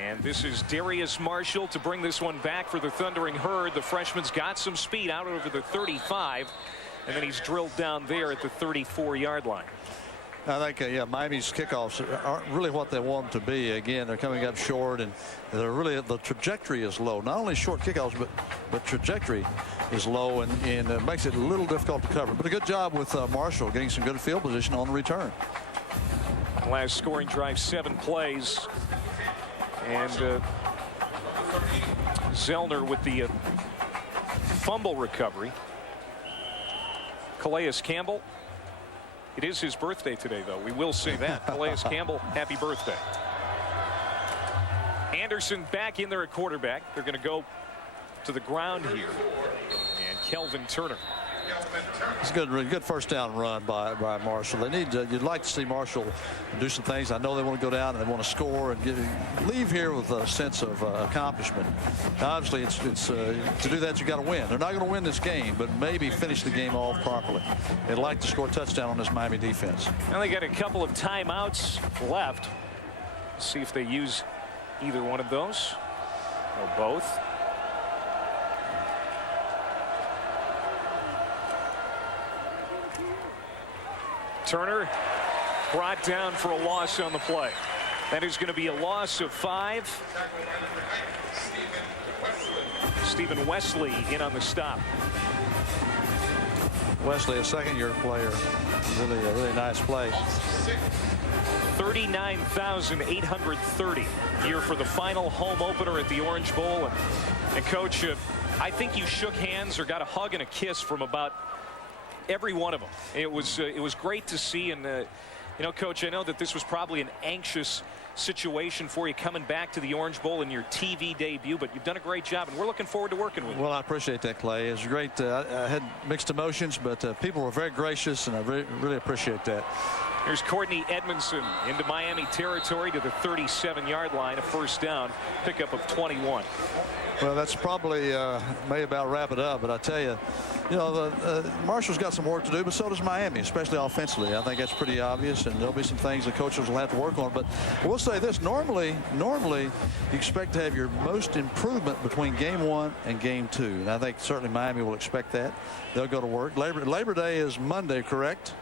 And this is Darius Marshall to bring this one back for the Thundering Herd. The freshman's got some speed out over the 35. And then he's drilled down there at the 34-yard line. I think, yeah, Miami's kickoffs aren't really what they want them to be. Again, they're coming up short, and they're really, the trajectory is low. Not only short kickoffs, but trajectory is low, and it makes it a little difficult to cover. But a good job with Marshall getting some good field position on the return. Last scoring drive, 7 plays. And Zellner with the fumble recovery. Calais Campbell. It is his birthday today, though. We will say that. Calais Campbell, happy birthday. Anderson back in there at quarterback. They're going to go to the ground here. And Kelvin Turner. It's a good first down run by Marshall. They need to, you'd like to see Marshall do some things. I know they want to go down and they want to score and leave here with a sense of accomplishment. Now, obviously, it's to do that, you got to win. They're not going to win this game, but maybe finish the game off properly. They'd like to score a touchdown on this Miami defense. Now they got a couple of timeouts left. Let's see if they use either one of those or both. Turner brought down for a loss on the play. That is going to be a loss of 5. Stephen Wesley in on the stop. Wesley, a second-year player. Really nice play. 39,830 here for the final home opener at the Orange Bowl. And Coach, I think you shook hands or got a hug and a kiss from about every one of them. It was great to see. And you know, Coach, I know that this was probably an anxious situation for you coming back to the Orange Bowl in your TV debut, but you've done a great job, and we're looking forward to working with you. Well, I appreciate that, Clay. It was great. I had mixed emotions, but people were very gracious, and I really appreciate that. Here's Courtney Edmondson into Miami territory to the 37-yard line, a first down, pickup of 21. Well, that's probably may about wrap it up. But I tell you, Marshall's got some work to do, but so does Miami, especially offensively. I think that's pretty obvious, and there'll be some things the coaches will have to work on. But we'll say this: normally, you expect to have your most improvement between game 1 and game 2, and I think certainly Miami will expect that. They'll go to work. Labor Day is Monday, correct?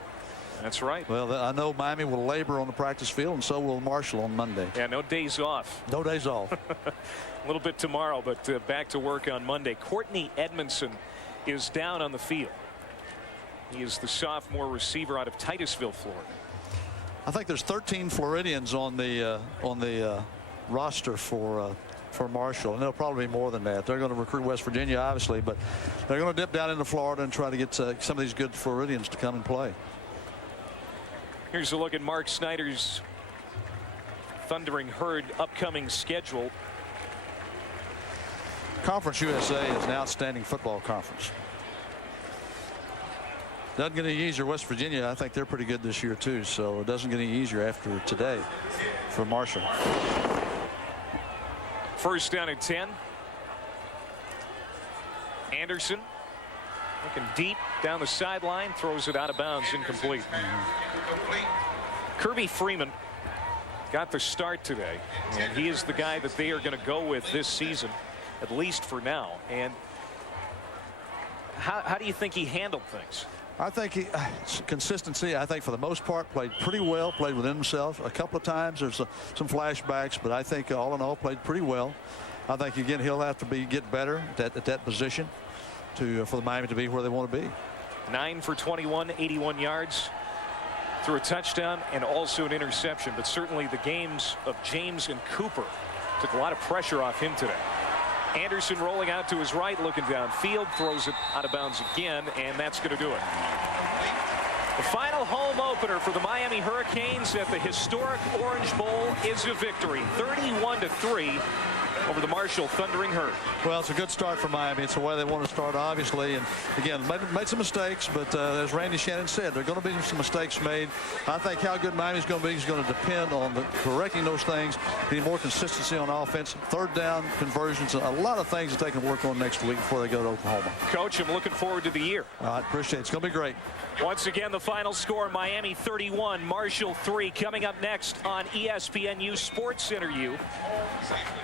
That's right. Well, I know Miami will labor on the practice field, and so will Marshall on Monday. Yeah, no days off. No days off. A little bit tomorrow, but back to work on Monday. Courtney Edmondson is down on the field. He is the sophomore receiver out of Titusville, Florida. I think there's 13 Floridians on the roster for Marshall, and there'll probably be more than that. They're going to recruit West Virginia, obviously, but they're going to dip down into Florida and try to get some of these good Floridians to come and play. Here's a look at Mark Snyder's Thundering Herd upcoming schedule. Conference USA is an outstanding football conference. Doesn't get any easier. West Virginia, I think they're pretty good this year too, so it doesn't get any easier after today for Marshall. First down at 10. Anderson looking deep down the sideline, throws it out of bounds, incomplete. Kirby Freeman got the start today, and he is the guy that they are going to go with this season, at least for now. And how do you think he handled things? I think consistency, I think for the most part played pretty well, played within himself. A couple of times there's some flashbacks, but I think all in all played pretty well. I think again he'll have to get better at that position for the Miami to be where they want to be. 9 for 21, 81 yards, threw a touchdown and also an interception. But certainly the games of James and Cooper took a lot of pressure off him today. Anderson rolling out to his right, looking downfield, throws it out of bounds again, and that's going to do it. The final home opener for the Miami Hurricanes at the historic Orange Bowl is a victory, 31-3 over the Marshall Thundering Herd. Well, it's a good start for Miami. It's the way they want to start, obviously. And again, made some mistakes, but as Randy Shannon said, there are going to be some mistakes made. I think how good Miami's going to be is going to depend on correcting those things, getting more consistency on offense, third down conversions, a lot of things that they can work on next week before they go to Oklahoma. Coach, I'm looking forward to the year. I appreciate it. It's going to be great. Once again, the final score, Miami 31, Marshall 3. Coming up next on ESPNU Sports Interview.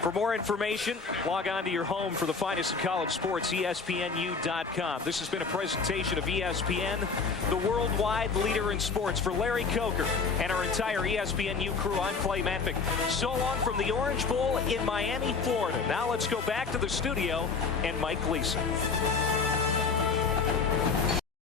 For more information, log on to your home for the finest in college sports, ESPNU.com. This has been a presentation of ESPN, the worldwide leader in sports. For Larry Coker and our entire ESPNU crew, I'm Clay Matvick. So long from the Orange Bowl in Miami, Florida. Now let's go back to the studio and Mike Gleason.